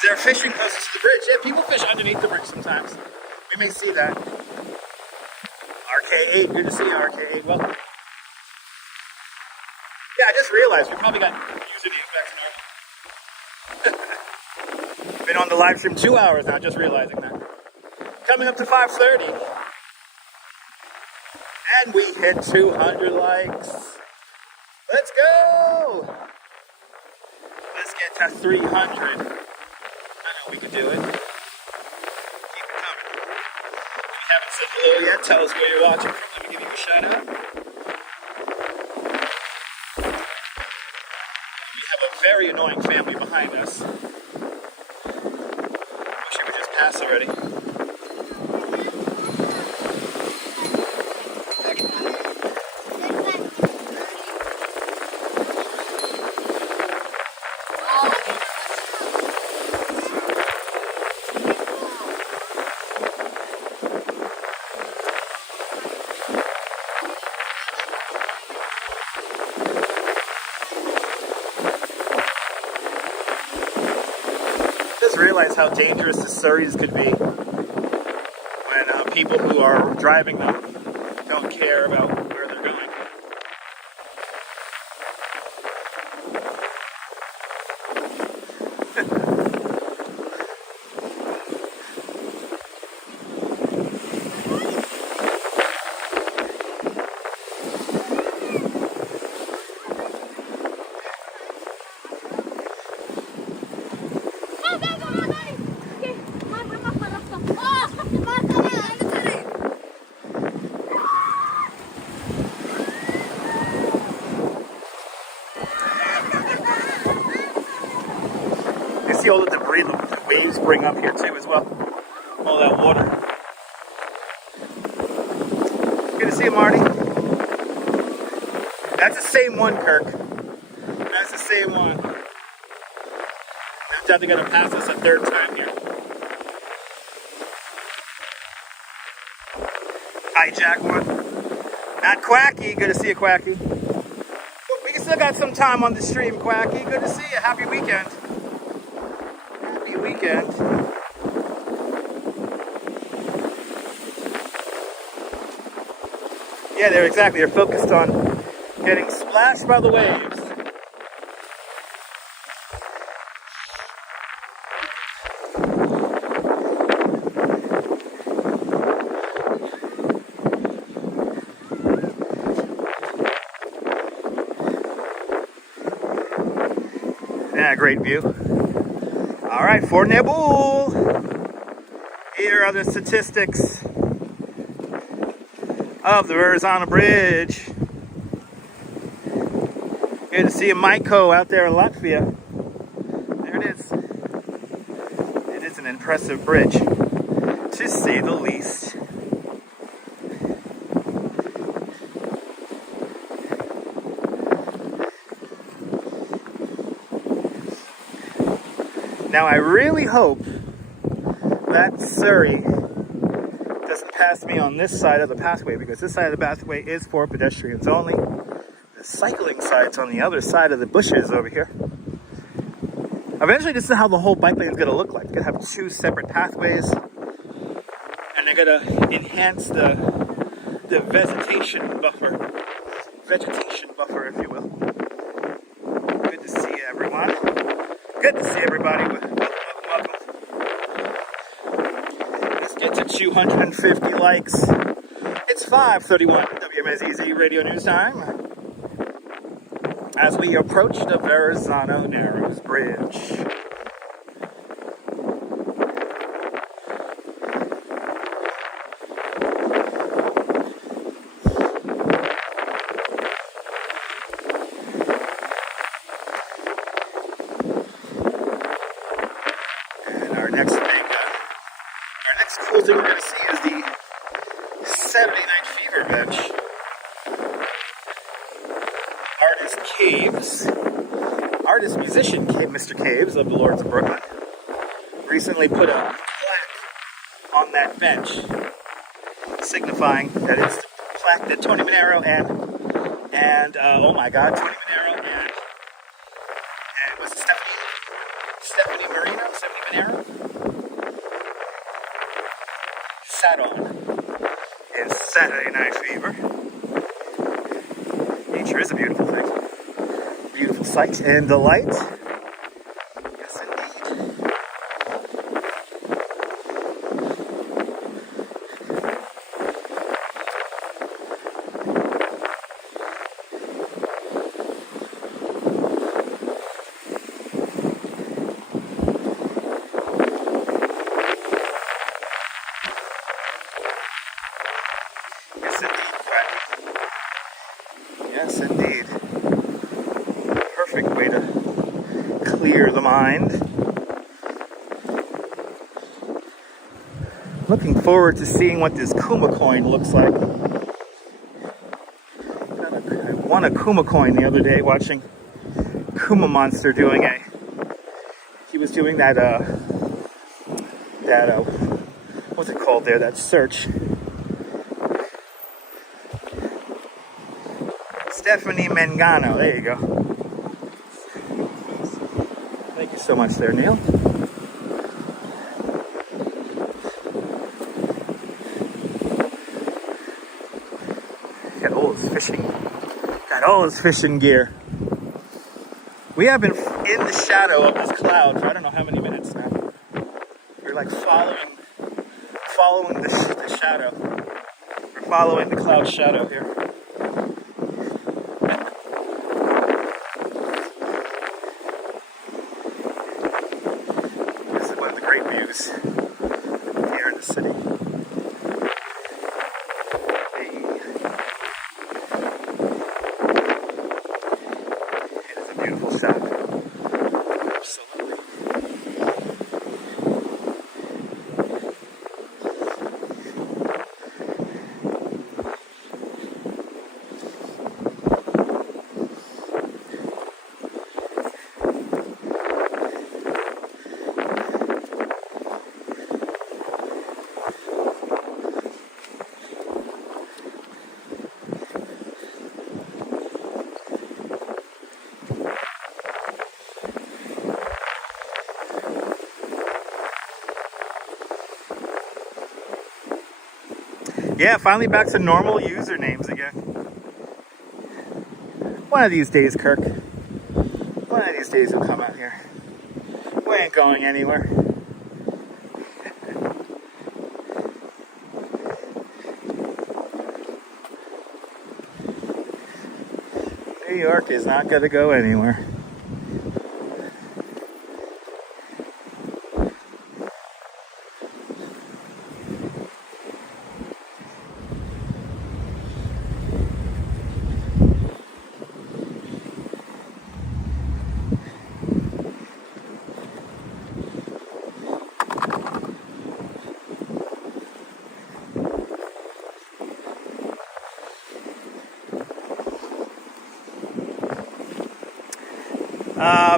They're fishing closest to the bridge. Yeah, people fish underneath the bridge sometimes. We may see that. RK8, good to see you, RK8. Well, yeah, I just realized we probably got usernames back to normal. Been on the live stream 2 hours now, just realizing that. Coming up to 5:30. And we hit 200 likes. Let's go! Let's get to 300. I know we could do it. Keep it coming. If you haven't said hello yet, tell us where you're watching from. Let me give you a shout out. We have a very annoying family behind us. Wish we would just pass already. Realize how dangerous the Surreys could be when people who are driving them don't care about where they're going. All the debris the waves bring up here too as well. All that water. Good to see you, Marty. That's the same one, Kirk. That's the same one. I doubt they're gonna pass us a third time here. Hijack one. Not Quacky. Good to see you, Quacky. We still got some time on the stream, Quacky. Good to see you. Happy weekend. Weekend. Yeah, they're exactly. They're focused on getting splashed by the waves. Yeah, great view. All right, for Nebul, here are the statistics of the Verrazzano Bridge. Good to see you, Maiko, out there in Latvia. There it is. It is an impressive bridge, to say the least. Now, I really hope that Surrey doesn't pass me on this side of the pathway, because this side of the pathway is for pedestrians only. The cycling side's on the other side of the bushes over here. Eventually, this is how the whole bike lane is going to look like. It's going to have two separate pathways, and they're going to enhance the vegetation buffer, if you will. Good to see everyone. Good to see everybody. Welcome. Let's get to 250 likes. It's 5:31 WMSEZ Radio News Time as we approach the Verrazzano Narrows Bridge. We're going to see is the Saturday Night Fever bench. Musician Mr. Caves of the Lords of Brooklyn recently put a plaque on that bench signifying that it's the plaque that Tony Manero and oh my God, Tony Manero and was it Stephanie Marino? Saturday Night Fever. Nature is a beautiful thing. Beautiful sight and delight. Yes, indeed. Yes, indeed. Perfect way to clear the mind. Looking forward to seeing what this Kuma coin looks like. I won a Kuma coin the other day watching Kuma Monster doing he was doing that what's it called there, that search. Stephanie Mangano, there you go. Thank you so much there, Neil. Got all his fishing gear. We have been in the shadow of this cloud for I don't know how many minutes now. We're like following the shadow. We're following the cloud shadow here. Here in the city. It is a beautiful shot. Absolutely. Yeah, finally back to normal usernames again. One of these days, Kirk. One of these days we'll come out here. We ain't going anywhere. New York is not going to go anywhere.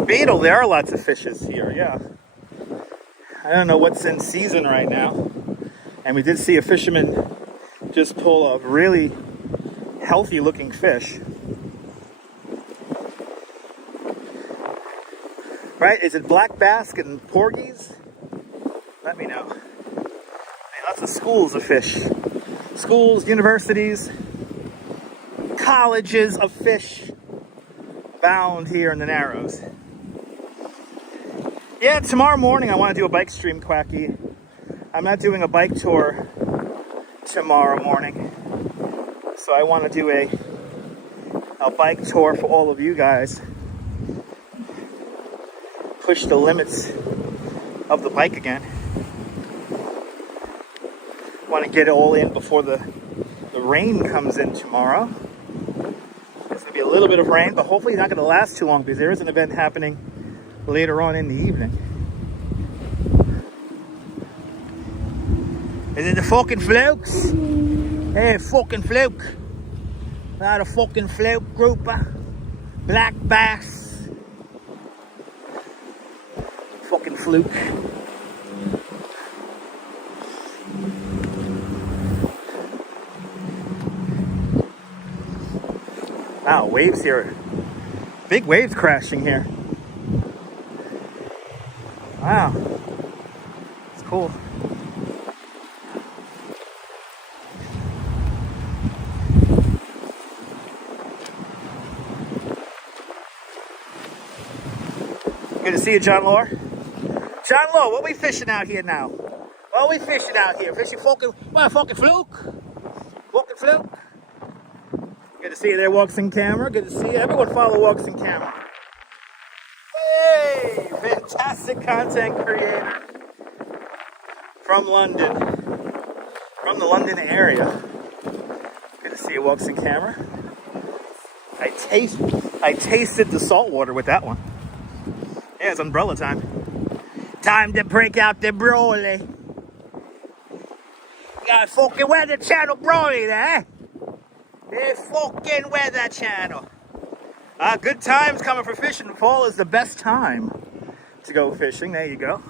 Beetle, there are lots of fishes here, yeah. I don't know what's in season right now. And we did see a fisherman just pull a really healthy looking fish. Right? Is it black bass and porgies? Let me know. Lots of schools of fish. Schools, universities, colleges of fish bound here in the Narrows. Yeah, tomorrow morning I want to do a bike stream, Quacky. I'm not doing a bike tour tomorrow morning. So I want to do a bike tour for all of you guys. Push the limits of the bike again. Want to get it all in before the rain comes in tomorrow. There's going to be a little bit of rain, but hopefully not going to last too long because there is an event happening later on in the evening. Is it the fucking flukes? Hey, fucking fluke. Not a fucking fluke grouper. Black bass. Fucking fluke. Wow, waves here. Big waves crashing here. Wow. It's cool. Good to see you, John Lore. John Lore, what we fishing out here now? What are we fishing out here? Fishing fucking fluke? Fucking fluke? Good to see you there, Walks in Camera. Good to see you. Everyone follow Walks in Camera. Hey, fantastic content creator from London, from the London area. Good to see you, Walks in Camera. I tasted the salt water with that one. Yeah, it's umbrella time. Time to break out the broly. Got fucking Weather Channel broly there. The fucking Weather Channel. Good times coming for fishing. Fall is the best time to go fishing. There you go.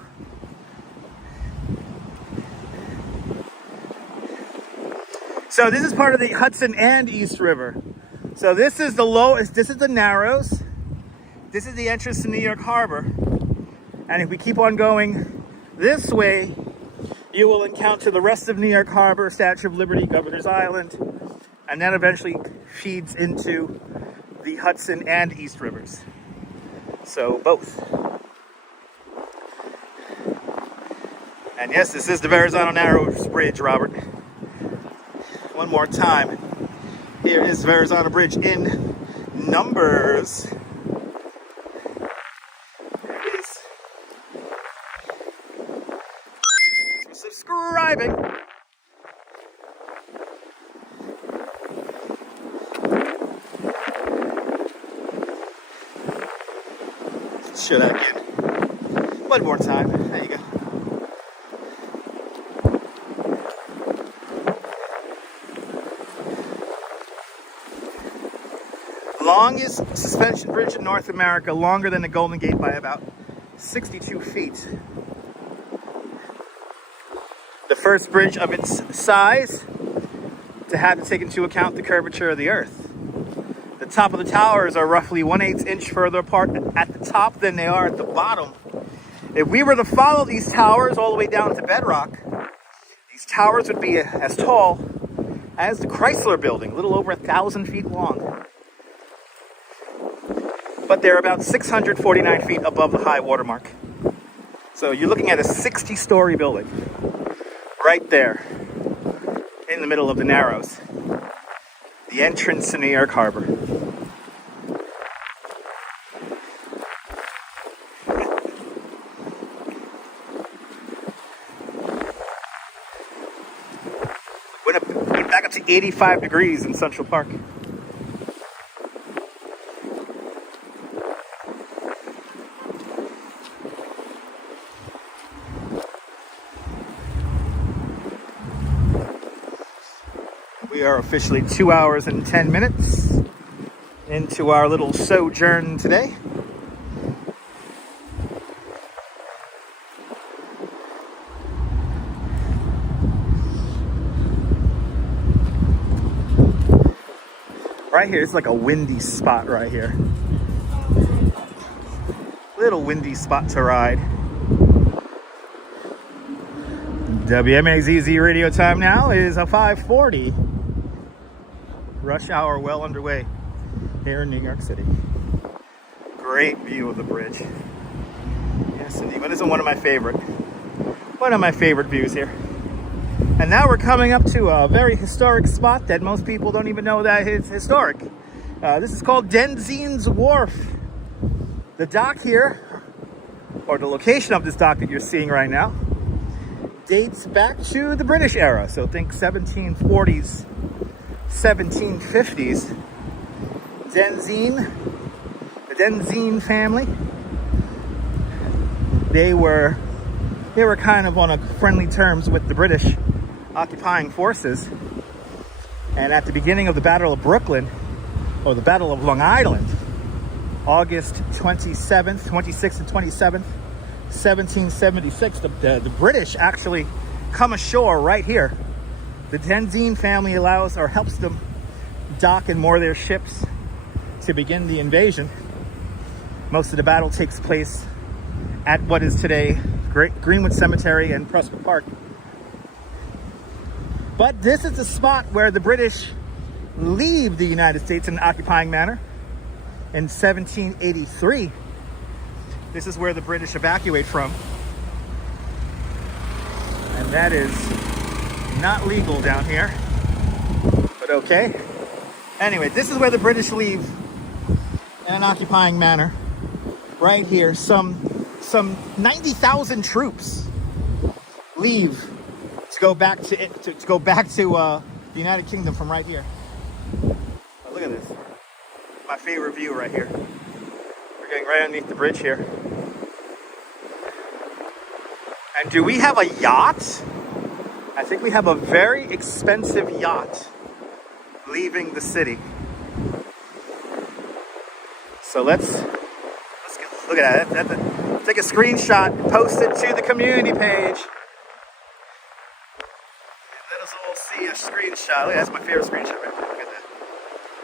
So this is part of the Hudson and East River. So this is the lowest, this is the Narrows. This is the entrance to New York Harbor. And if we keep on going this way, you will encounter the rest of New York Harbor, Statue of Liberty, Governor's Island, and then eventually feeds into the Hudson and East Rivers. So both. And yes, this is the Verrazzano Narrows Bridge, Robert. One more time. Here is Verrazzano Bridge in numbers. There it is. Thanks for subscribing. Let's show that again. One more time. There you go. Longest suspension bridge in North America, longer than the Golden Gate by about 62 feet. The first bridge of its size to have to take into account the curvature of the Earth. The top of the towers are roughly 1/8 inch further apart at the top than they are at the bottom. If we were to follow these towers all the way down to bedrock, these towers would be as tall as the Chrysler Building, a little over 1,000 feet long. But they're about 649 feet above the high water mark. So you're looking at a 60-story building right there in the middle of the Narrows, the entrance to New York Harbor. Went back up to 85 degrees in Central Park. We are officially 2 hours and 10 minutes into our little sojourn today. Right here, it's like a windy spot right here. Little windy spot to ride. WMAZZ radio time now is a 5:40. Rush hour well underway here in New York City. Great view of the bridge. Yes, indeed. But it's one of my favorite views here. And now we're coming up to a very historic spot that most people don't even know that is historic. This is called Denzine's Wharf. The dock here, or the location of this dock that you're seeing right now, dates back to the British era. So think 1740s, 1750s. Denzine, the Denzine family, they were kind of on a friendly terms with the British occupying forces. And at the beginning of the Battle of Brooklyn, or the Battle of Long Island, August 26th and 27th, 1776, the British actually come ashore right here. The Denzine family allows or helps them dock and moor their ships to begin the invasion. Most of the battle takes place at what is today Greenwood Cemetery and Prospect Park. But this is the spot where the British leave the United States in an occupying manner in 1783. This is where the British evacuate from. And that is not legal down here, but okay. Anyway, this is where the British leave in an occupying manner. Right here, some 90,000 troops leave to go back to the United Kingdom from right here. Oh, look at this. My favorite view right here. We're getting right underneath the bridge here. And do we have a yacht? I think we have a very expensive yacht leaving the city. So let's go. Look at that. Take a screenshot, post it to the community page. Let us all see a screenshot. Look, that's my favorite screenshot right there. Look at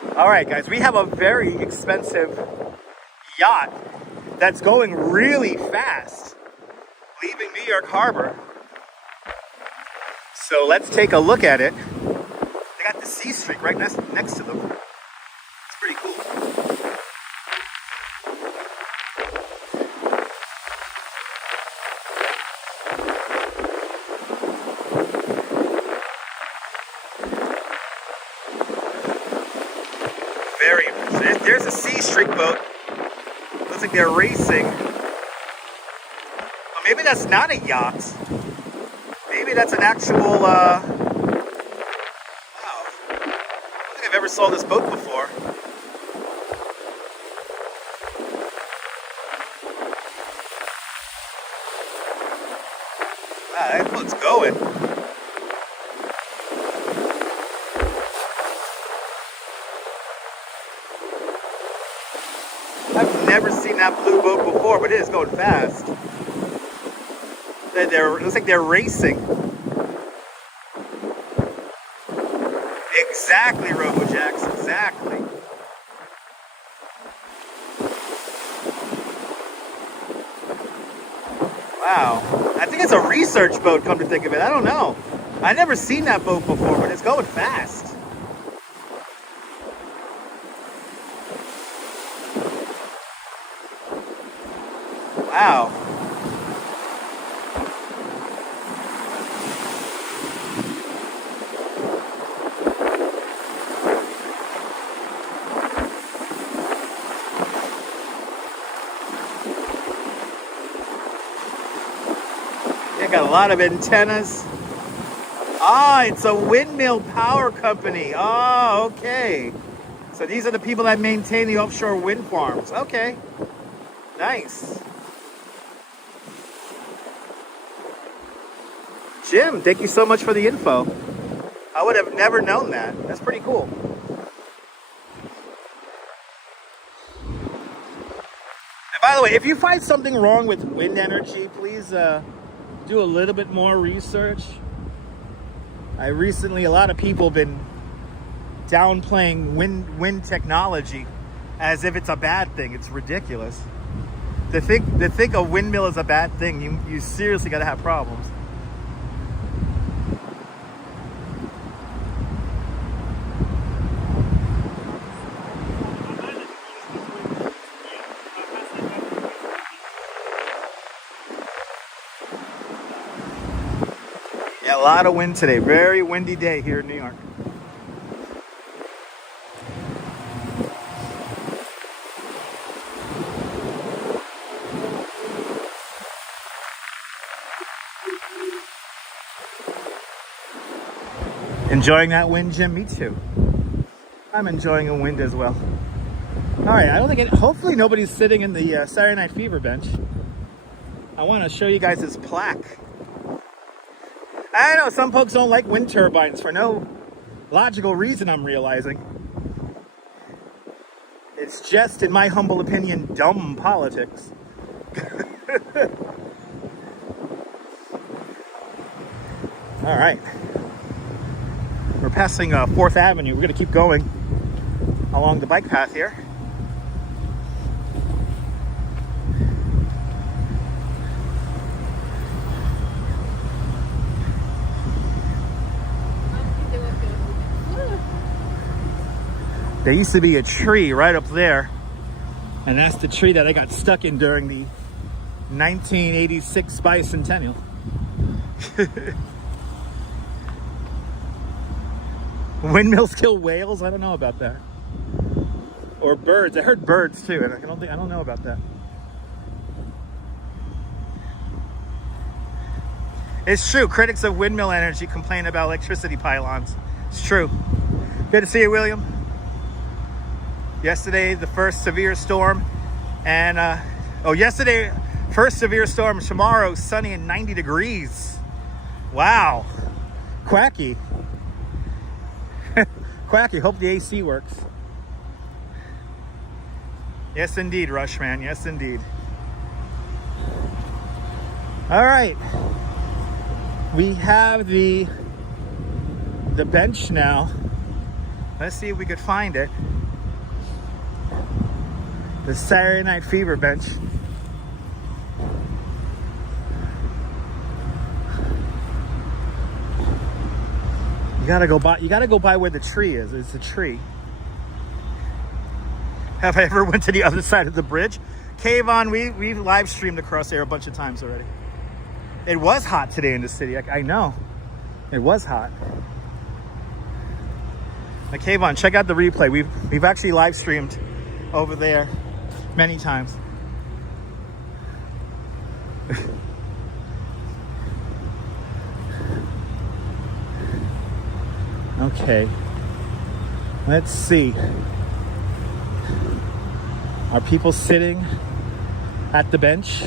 that. All right, guys, we have a very expensive yacht that's going really fast, leaving New York Harbor. So let's take a look at it. They got the C Street right next to them. It's pretty cool. Very impressive. There's a C Street boat. Looks like they're racing. Well, maybe that's not a yacht. Maybe that's an actual, wow. I don't think I've ever saw this boat before. Wow, that boat's going. I've never seen that blue boat before, but it is going fast. It looks like they're racing. Exactly, RoboJax, exactly. Wow. I think it's a research boat, come to think of it. I don't know. I've never seen that boat before, but it's going fast. Wow. They got a lot of antennas. Ah, it's a windmill power company. Oh, okay. So these are the people that maintain the offshore wind farms. Okay. Nice. Jim, thank you so much for the info. I would have never known that. That's pretty cool. And by the way, if you find something wrong with wind energy, please do a little bit more research. A lot of people have been downplaying wind technology as if it's a bad thing. It's ridiculous. To think a windmill is a bad thing, you seriously got to have problems. Yeah, a lot of wind today. Very windy day here in New York. Enjoying that wind, Jim? Me too. I'm enjoying a wind as well. All right, I don't think hopefully nobody's sitting in the Saturday Night Fever bench. I want to show you guys this plaque. I know some folks don't like wind turbines for no logical reason, I'm realizing. It's just, in my humble opinion, dumb politics. All right. We're passing 4th Avenue. We're going to keep going along the bike path here. There used to be a tree right up there, and that's the tree that I got stuck in during the 1986 bicentennial. Windmills kill whales? I don't know about that. Or birds. I heard birds too, and I don't know about that. It's true. Critics of windmill energy complain about electricity pylons. It's true. Good to see you, William. Yesterday, the first severe storm, and yesterday, first severe storm. Tomorrow, sunny and 90 degrees. Wow. Quacky. Quacky. Hope the AC works. Yes, indeed, Rushman. Yes, indeed. All right. We have the bench now. Let's see if we could find it. The Saturday Night Fever bench. You gotta go by where the tree is. It's a tree. Have I ever went to the other side of the bridge? Kayvon, we've live streamed across there a bunch of times already. It was hot today in the city. I know. It was hot. Like, Kayvon, check out the replay. We've actually live streamed over there many times. Okay. Let's see. Are people sitting at the bench?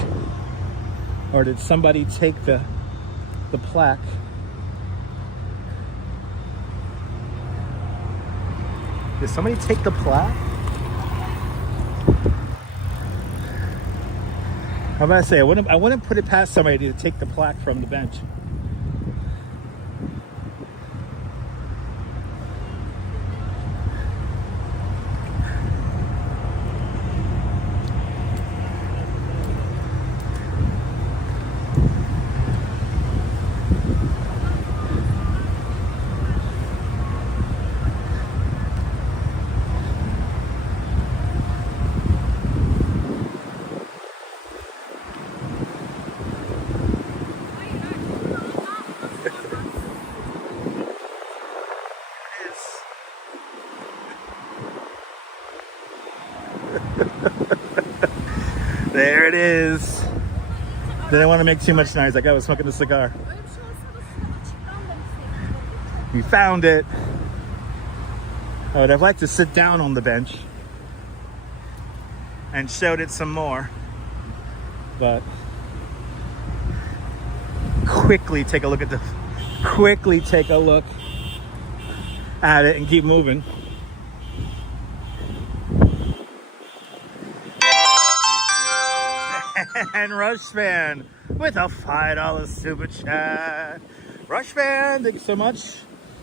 Or did somebody take the plaque? Did somebody take the plaque? I'm about to say, I wouldn't put it past somebody to take the plaque from the bench. There it is. Didn't want to make too much noise. Like I was smoking a cigar. We found it. I would have liked to sit down on the bench and showed it some more, but quickly take a look at it and keep moving. And Rushman with a $5 super chat. Rushman, thank you so much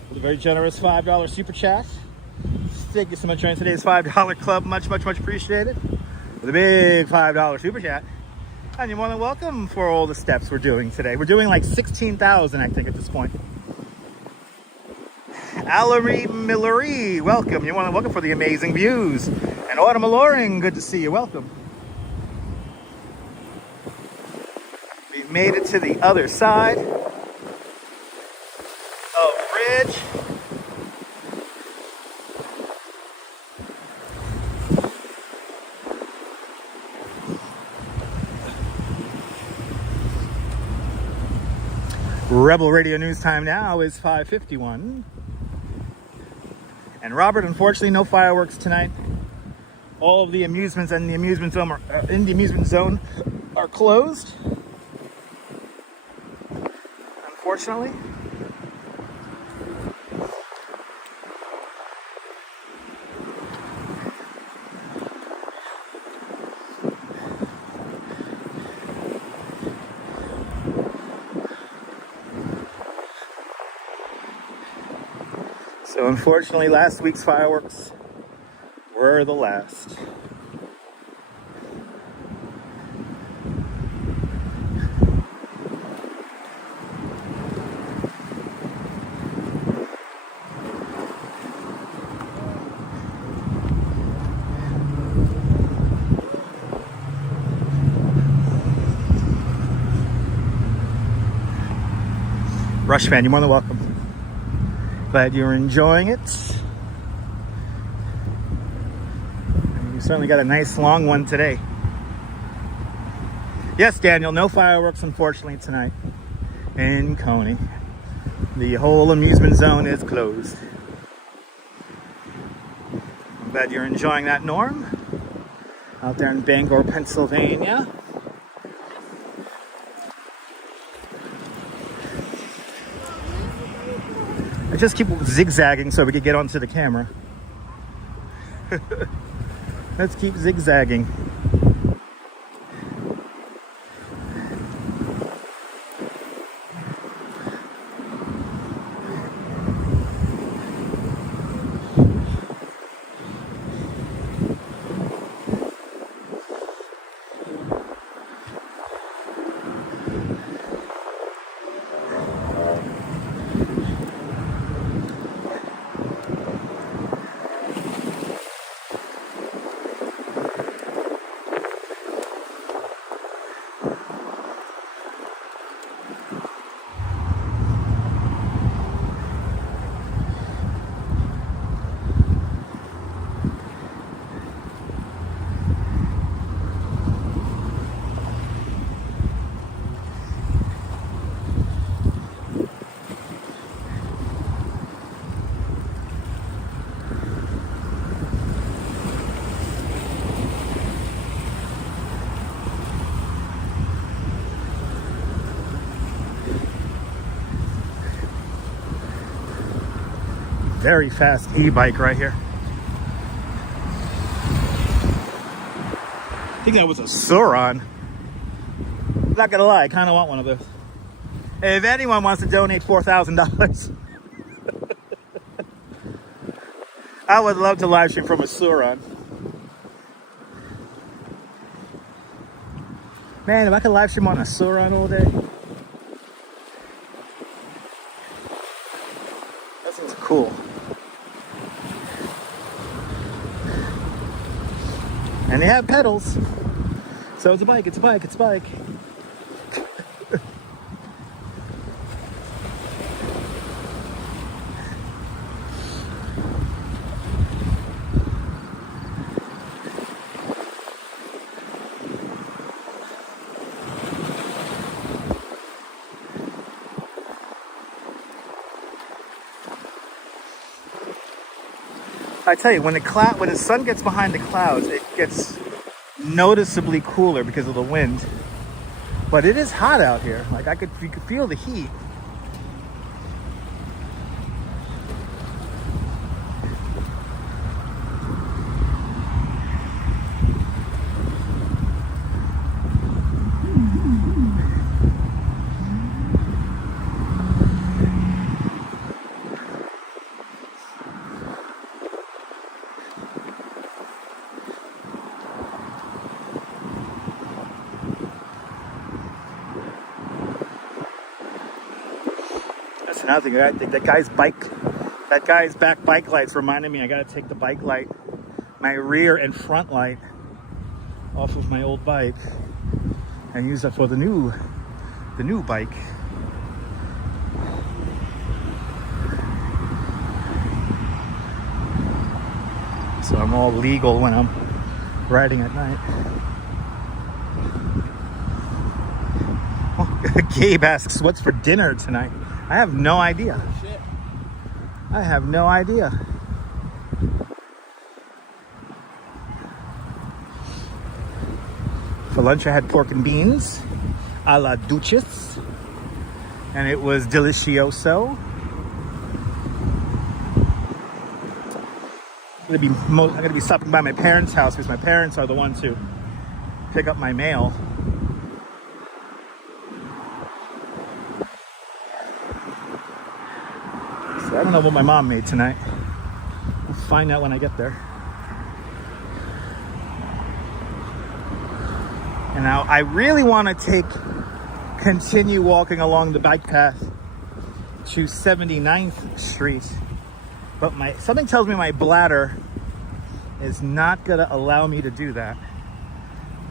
for the very generous $5 super chat. Thank you so much for joining today's $5 club. Much, much, much appreciated. With a big $5 super chat. And you're more than welcome for all the steps we're doing today. We're doing like 16,000, I think, at this point. Allery Millery, welcome. You're more than welcome for the amazing views. And Autumn Alluring, good to see you. Welcome. We've made it to the other side of the bridge. Rebel Radio News time now is 5:51. And Robert, unfortunately, no fireworks tonight. All of the amusements in the amusement zone are closed. Unfortunately. So unfortunately, last week's fireworks were the last. Rush fan, you're more than welcome. Glad you're enjoying it. And you certainly got a nice long one today. Yes, Daniel, no fireworks unfortunately tonight in Coney. The whole amusement zone is closed. I'm glad you're enjoying that, Norm. Out there in Bangor, Pennsylvania. I just keep zigzagging so we can get onto the camera. Let's keep zigzagging. Very fast e-bike right here. I think that was a Sauron. Not gonna lie, I kind of want one of those. If anyone wants to donate $4,000, I would love to live stream from a Sauron. Man, if I could live stream on a Sauron all day. That seems cool. And they have pedals. So it's a bike, it's a bike, it's a bike. I tell you, when the sun gets behind the clouds, it gets noticeably cooler because of the wind. But it is hot out here. Like you could feel the heat. Another thing, I think that guy's back bike lights reminded me I gotta take the bike light, my rear and front light off of my old bike and use that for the new bike. So I'm all legal when I'm riding at night. Gabe asks, what's for dinner tonight? I have no idea. Shit. I have no idea. For lunch I had pork and beans a la Duchess. And it was delicioso. I'm gonna be stopping by my parents' house because my parents are the ones who pick up my mail. I don't know what my mom made tonight. We'll find out when I get there. And now I really want to continue walking along the bike path to 79th Street. But something tells me my bladder is not going to allow me to do that.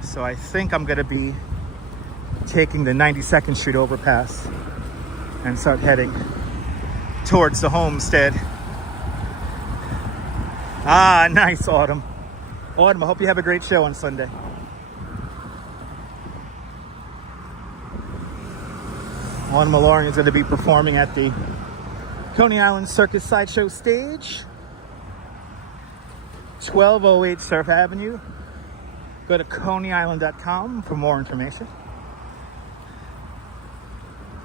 So I think I'm going to be taking the 92nd Street overpass and start heading towards the homestead. Ah, nice, Autumn. Autumn, I hope you have a great show on Sunday. Autumn Mallory is going to be performing at the Coney Island Circus Sideshow stage, 1208 Surf Avenue. Go to coneyisland.com for more information.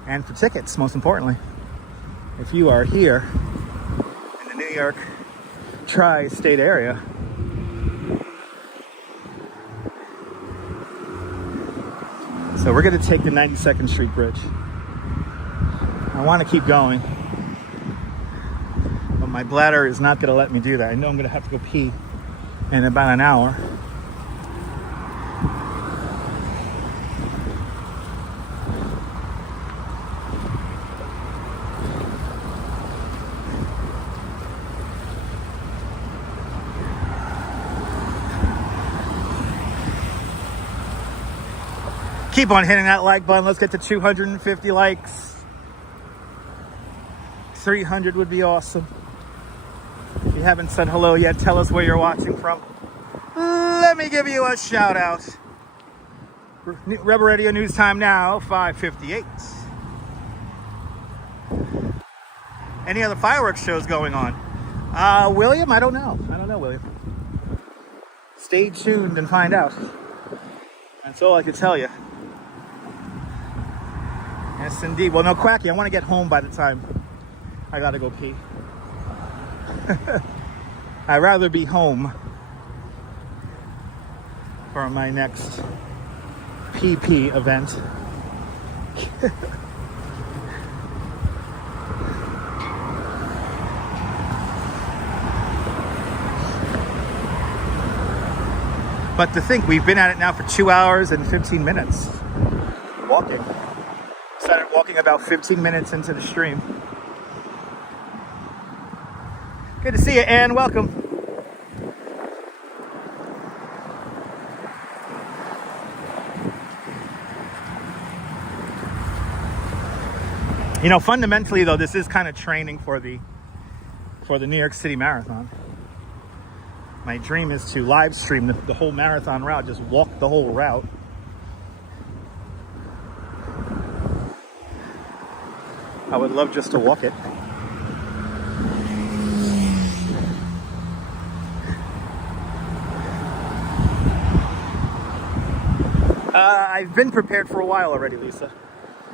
And for tickets, most importantly. If you are here in the New York tri-state area, so we're going to take the 92nd Street Bridge. I want to keep going, but my bladder is not going to let me do that. I know I'm going to have to go pee in about an hour. Keep on hitting that like button. Let's get to 250 likes. 300 would be awesome. If you haven't said hello yet, tell us where you're watching from. Let me give you a shout out. Rebel Radio News time now, 5:58. Any other fireworks shows going on? William? I don't know. William. Stay tuned and find out. That's all I can tell you. Yes, indeed. Well, no, Quacky, I want to get home by the time I gotta go pee. I'd rather be home for my next PP event. But to think we've been at it now for 2 hours and 15 minutes walking. Started walking about 15 minutes into the stream. Good to see you, Ann. Welcome. You know, fundamentally though, this is kind of training for the New York City Marathon. My dream is to live stream the whole marathon route, just walk the whole route. I would love just to walk it. I've been prepared for a while already, Lisa.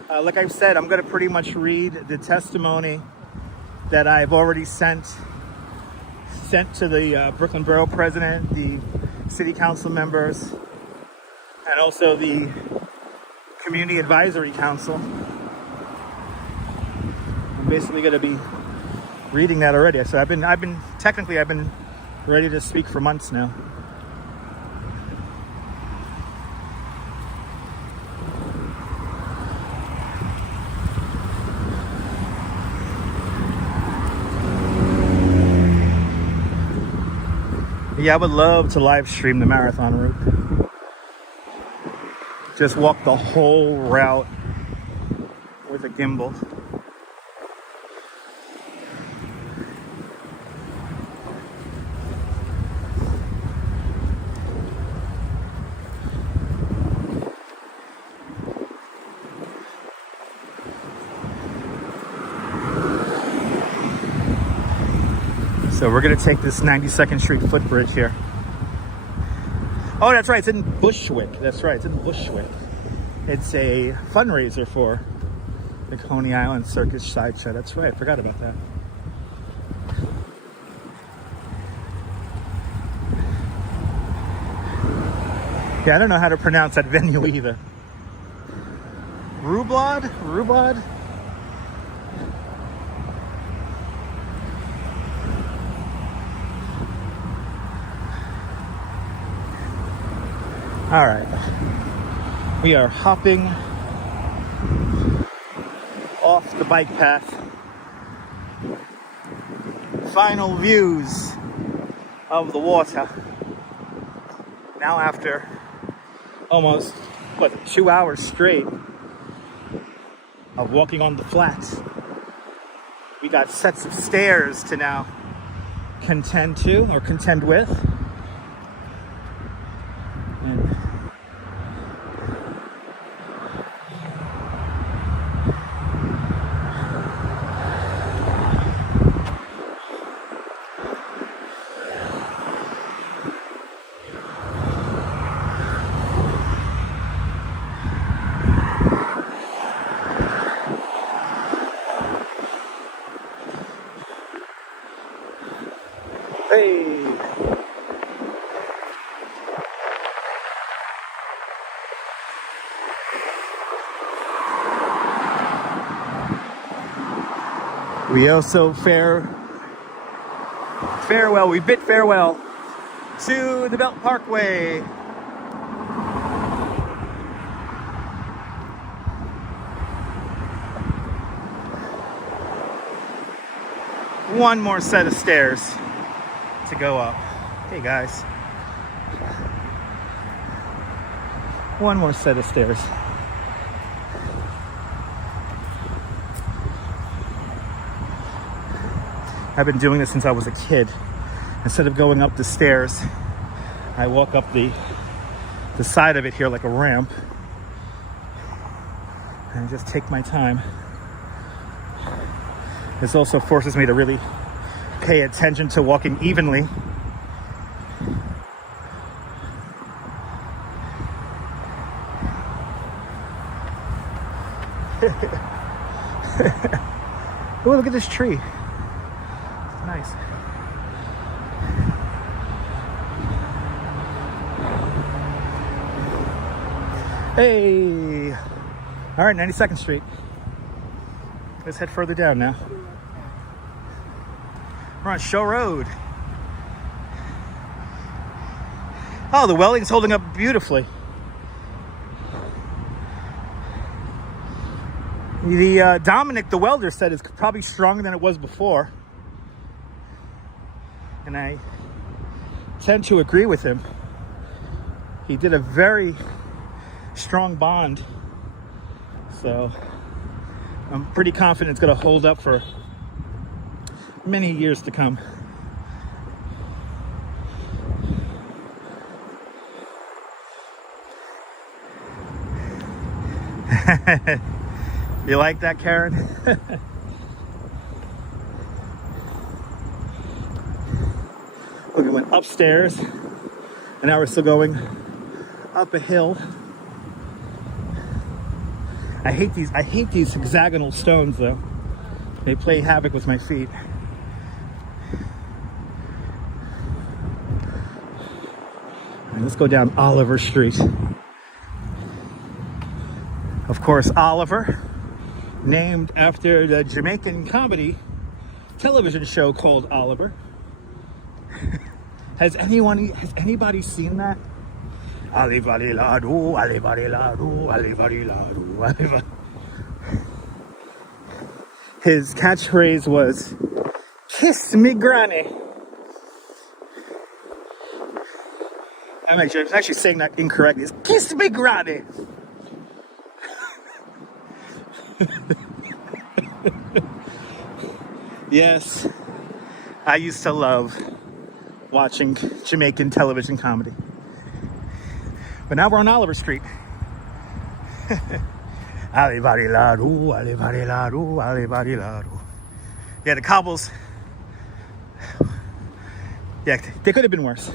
Like I've said, I'm going to pretty much read the testimony that I've already sent to the Brooklyn Borough President, the City Council members, and also the Community Advisory Council. I'm basically going to be reading that already. So I've been ready to speak for months now. Yeah, I would love to live stream the marathon route. Just walk the whole route with a gimbal. So we're going to take this 92nd Street footbridge here. Oh, that's right. It's in Bushwick. That's right. It's in Bushwick. It's a fundraiser for the Coney Island Circus Sideshow. That's right. I forgot about that. Yeah, I don't know how to pronounce that venue either. Rublad? All right, we are hopping off the bike path. Final views of the water. Now after almost, 2 hours straight of walking on the flats. We got sets of stairs to now contend with. And hey. We also we bid farewell to the Belt Parkway. One more set of stairs to go up. Hey guys. One more set of stairs. I've been doing this since I was a kid. Instead of going up the stairs, I walk up the side of it here like a ramp and just take my time. This also forces me to really pay attention to walking evenly. Oh, look at this tree. Nice. Hey. All right, 92nd Street. Let's head further down now. We're on Show Road. Oh, the welding's holding up beautifully. The Dominic, the welder, said it's probably stronger than it was before. And I tend to agree with him. He did a very strong bond. So I'm pretty confident it's going to hold up for many years to come. You like that, Karen? Look, we went upstairs and now we're still going up a hill. I hate these hexagonal stones though. They play havoc with my feet. And let's go down Oliver Street. Of course, Oliver, named after the Jamaican comedy television show called Oliver. Has anybody seen that? His catchphrase was, "Kiss me, granny." I'm actually saying that incorrectly. It's "Kiss me, granny." Yes, I used to love watching Jamaican television comedy. But now we're on Oliver Street. Yeah, the cobbles. Yeah, they could have been worse.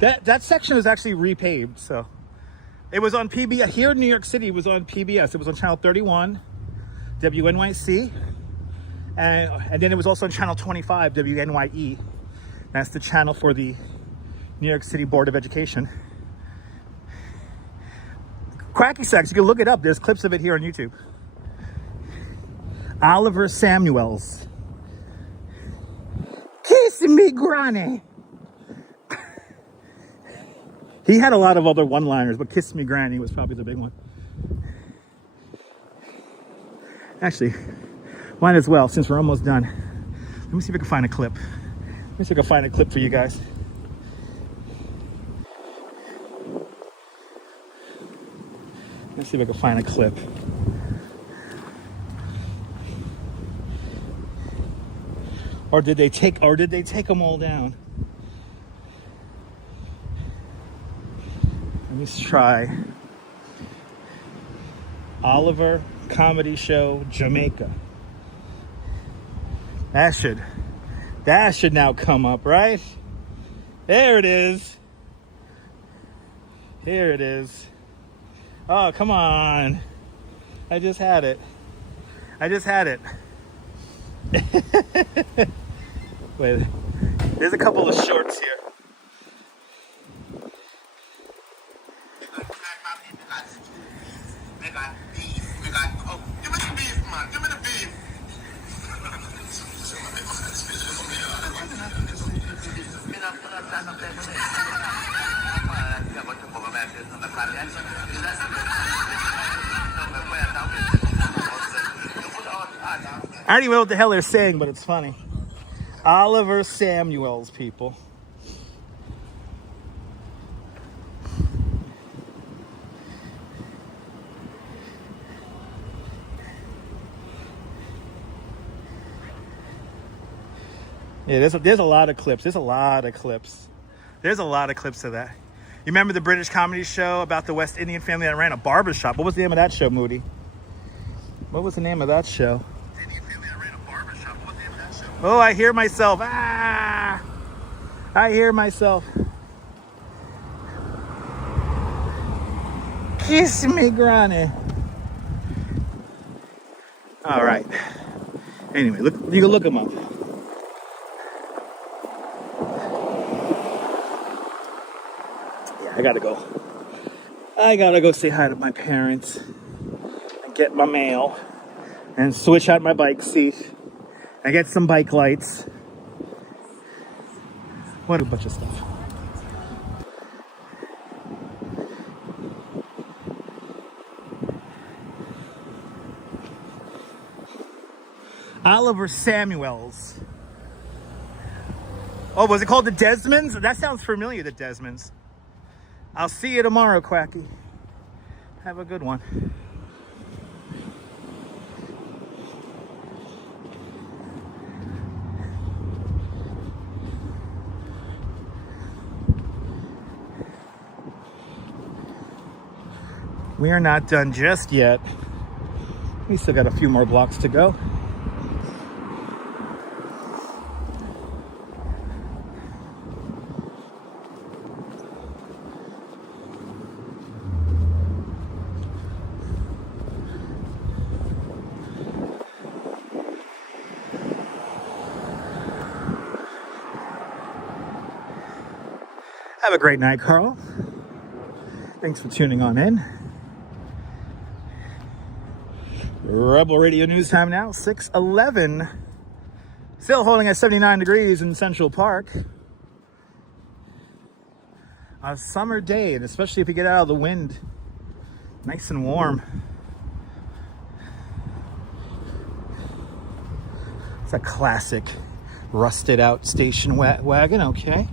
That section was actually repaved, so it was on PBS here in New York City. It was on PBS. It was on Channel 31, WNYC, and then it was also on Channel 25, WNYE. That's the channel for the New York City Board of Education. Cracky Sex, you can look it up. There's clips of it here on YouTube. Oliver Samuels. Kiss me, granny. He had a lot of other one-liners, but "Kiss me, granny" was probably the big one. Actually, might as well, since we're almost done. Let me see if I can find a clip. Let me see if I can find a clip for you guys. Let's see if I can find a clip. Or did they take them all down? Let me try. Oliver Comedy Show, Jamaica. That should now come up, right? There it is. Here it is. Oh, come on. I just had it. Wait, there's a couple of shorts here. I don't even know what the hell they're saying, but it's funny. Oliver Samuels, people. Yeah, there's a lot of clips. There's a lot of clips of that. You remember the British comedy show about the West Indian family that ran a barbershop? What was the name of that show, Moody? What was the name of that show? Indian family that ran a barbershop. What was the name of that show? Oh, I hear myself. Ah! I hear myself. Kiss me, granny. All right. Anyway, look. You can look them up. I gotta go say hi to my parents and get my mail and switch out my bike seat and get some bike lights. What a bunch of stuff. Oliver Samuels. Oh, was it called the Desmonds? That sounds familiar, the Desmonds. I'll see you tomorrow, Quacky. Have a good one. We are not done just yet. We still got a few more blocks to go. Have a great night, Carl. Thanks for tuning on in. Rebel Radio News time now, 6:11. Still holding at 79 degrees in Central Park. A summer day, and especially if you get out of the wind, nice and warm. It's a classic rusted out station wagon, okay.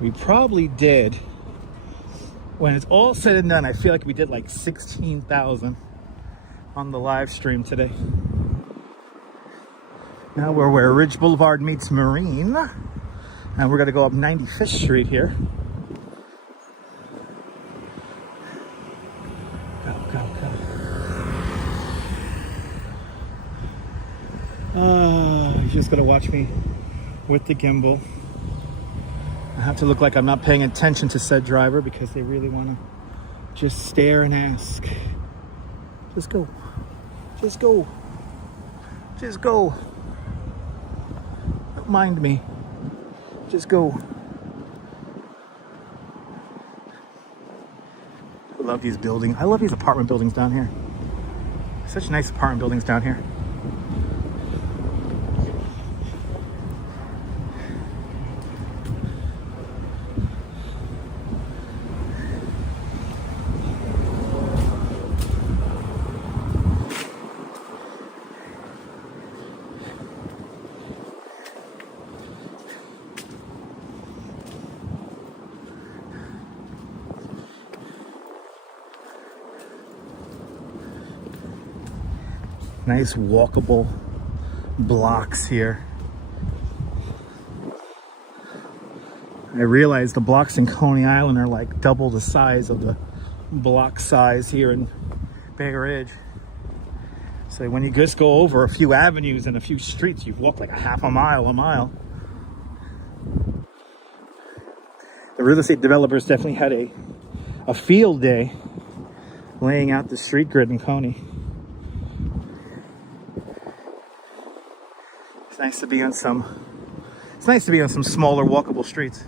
We probably did, when it's all said and done, I feel like we did like 16,000 on the live stream today. Now we're where Ridge Boulevard meets Marine. And we're going to go up 95th Street here. Go. You're just going to watch me with the gimbal. I have to look like I'm not paying attention to said driver because they really want to just stare and ask. Just go. Don't mind me. Just go. I love these buildings. I love these apartment buildings down here. Such nice apartment buildings down here. Nice walkable blocks here. I realize the blocks in Coney Island are like double the size of the block size here in Bay Ridge. So when you just go over a few avenues and a few streets, you've walked like a half a mile. The real estate developers definitely had a field day laying out the street grid in Coney. It's nice to be on some smaller walkable streets.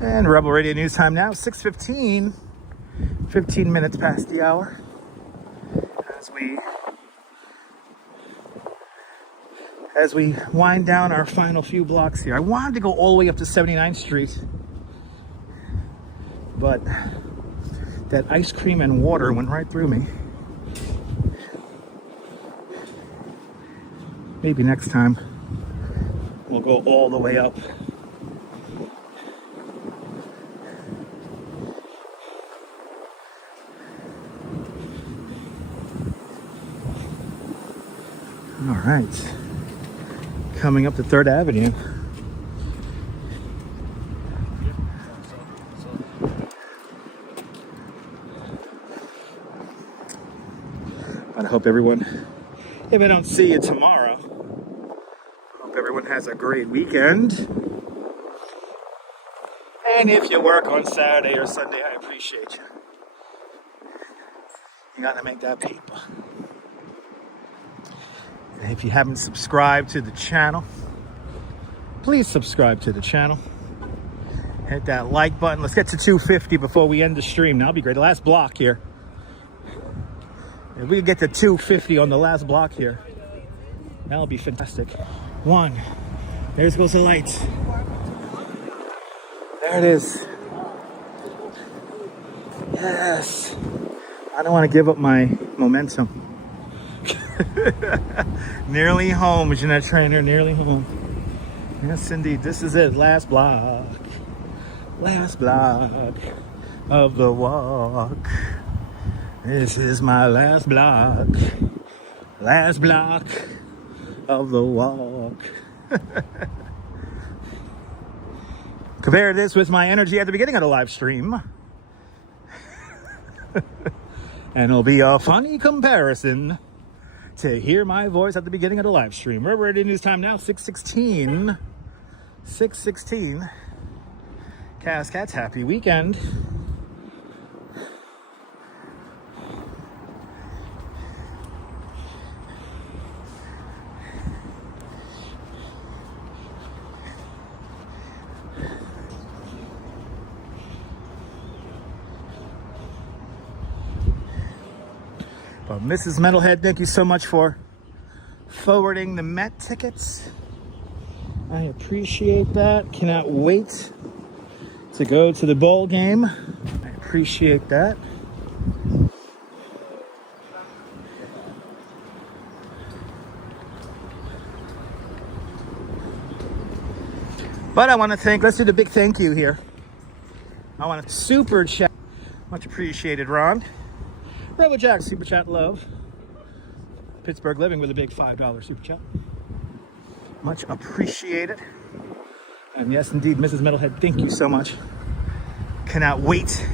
And Rebel Radio News time now, 6:15, 15 minutes past the hour. As we wind down our final few blocks here. I wanted to go all the way up to 79th Street, but that ice cream and water went right through me. Maybe next time we'll go all the way up. All right. Coming up to 3rd Avenue. But I hope everyone, if I don't see you tomorrow, I hope everyone has a great weekend. And if you work on Saturday or Sunday, I appreciate you. You gotta make that paper. And if you haven't subscribed to the channel, please subscribe to the channel. Hit that like button. Let's get to 250 before we end the stream. That'll be great. The last block here. If we can get to 250 on the last block here, that'll be fantastic. One. There goes the lights. There it is. Yes. I don't want to give up my momentum. Nearly home, Jeanette Trainer, nearly home. Yes, indeed. This is it. Last block. Last block of the walk. This is my last block. Last block of the walk. Compare this with my energy at the beginning of the live stream. And it'll be a funny comparison to hear my voice at the beginning of the live stream. We're ready. News time now, 6:16. 6:16. Cats, happy weekend. But Mrs. Metalhead, thank you so much for forwarding the Met tickets. I appreciate that. Cannot wait to go to the bowl game. I appreciate that. But I want to thank, let's do the big thank you here. I want to super chat. Much appreciated, Ron. Rebel Jack, super chat love. Pittsburgh Living with a big $5 super chat. Much appreciated. And yes, indeed, Mrs. Metalhead, thank you so much. Cannot wait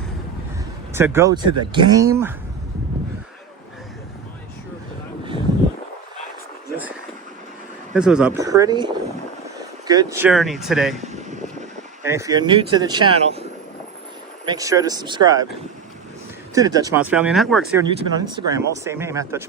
to go to the game. This was a pretty good journey today. And if you're new to the channel, make sure to subscribe to the Dutch Mouse Family Networks here on YouTube and on Instagram, all same name at Dutch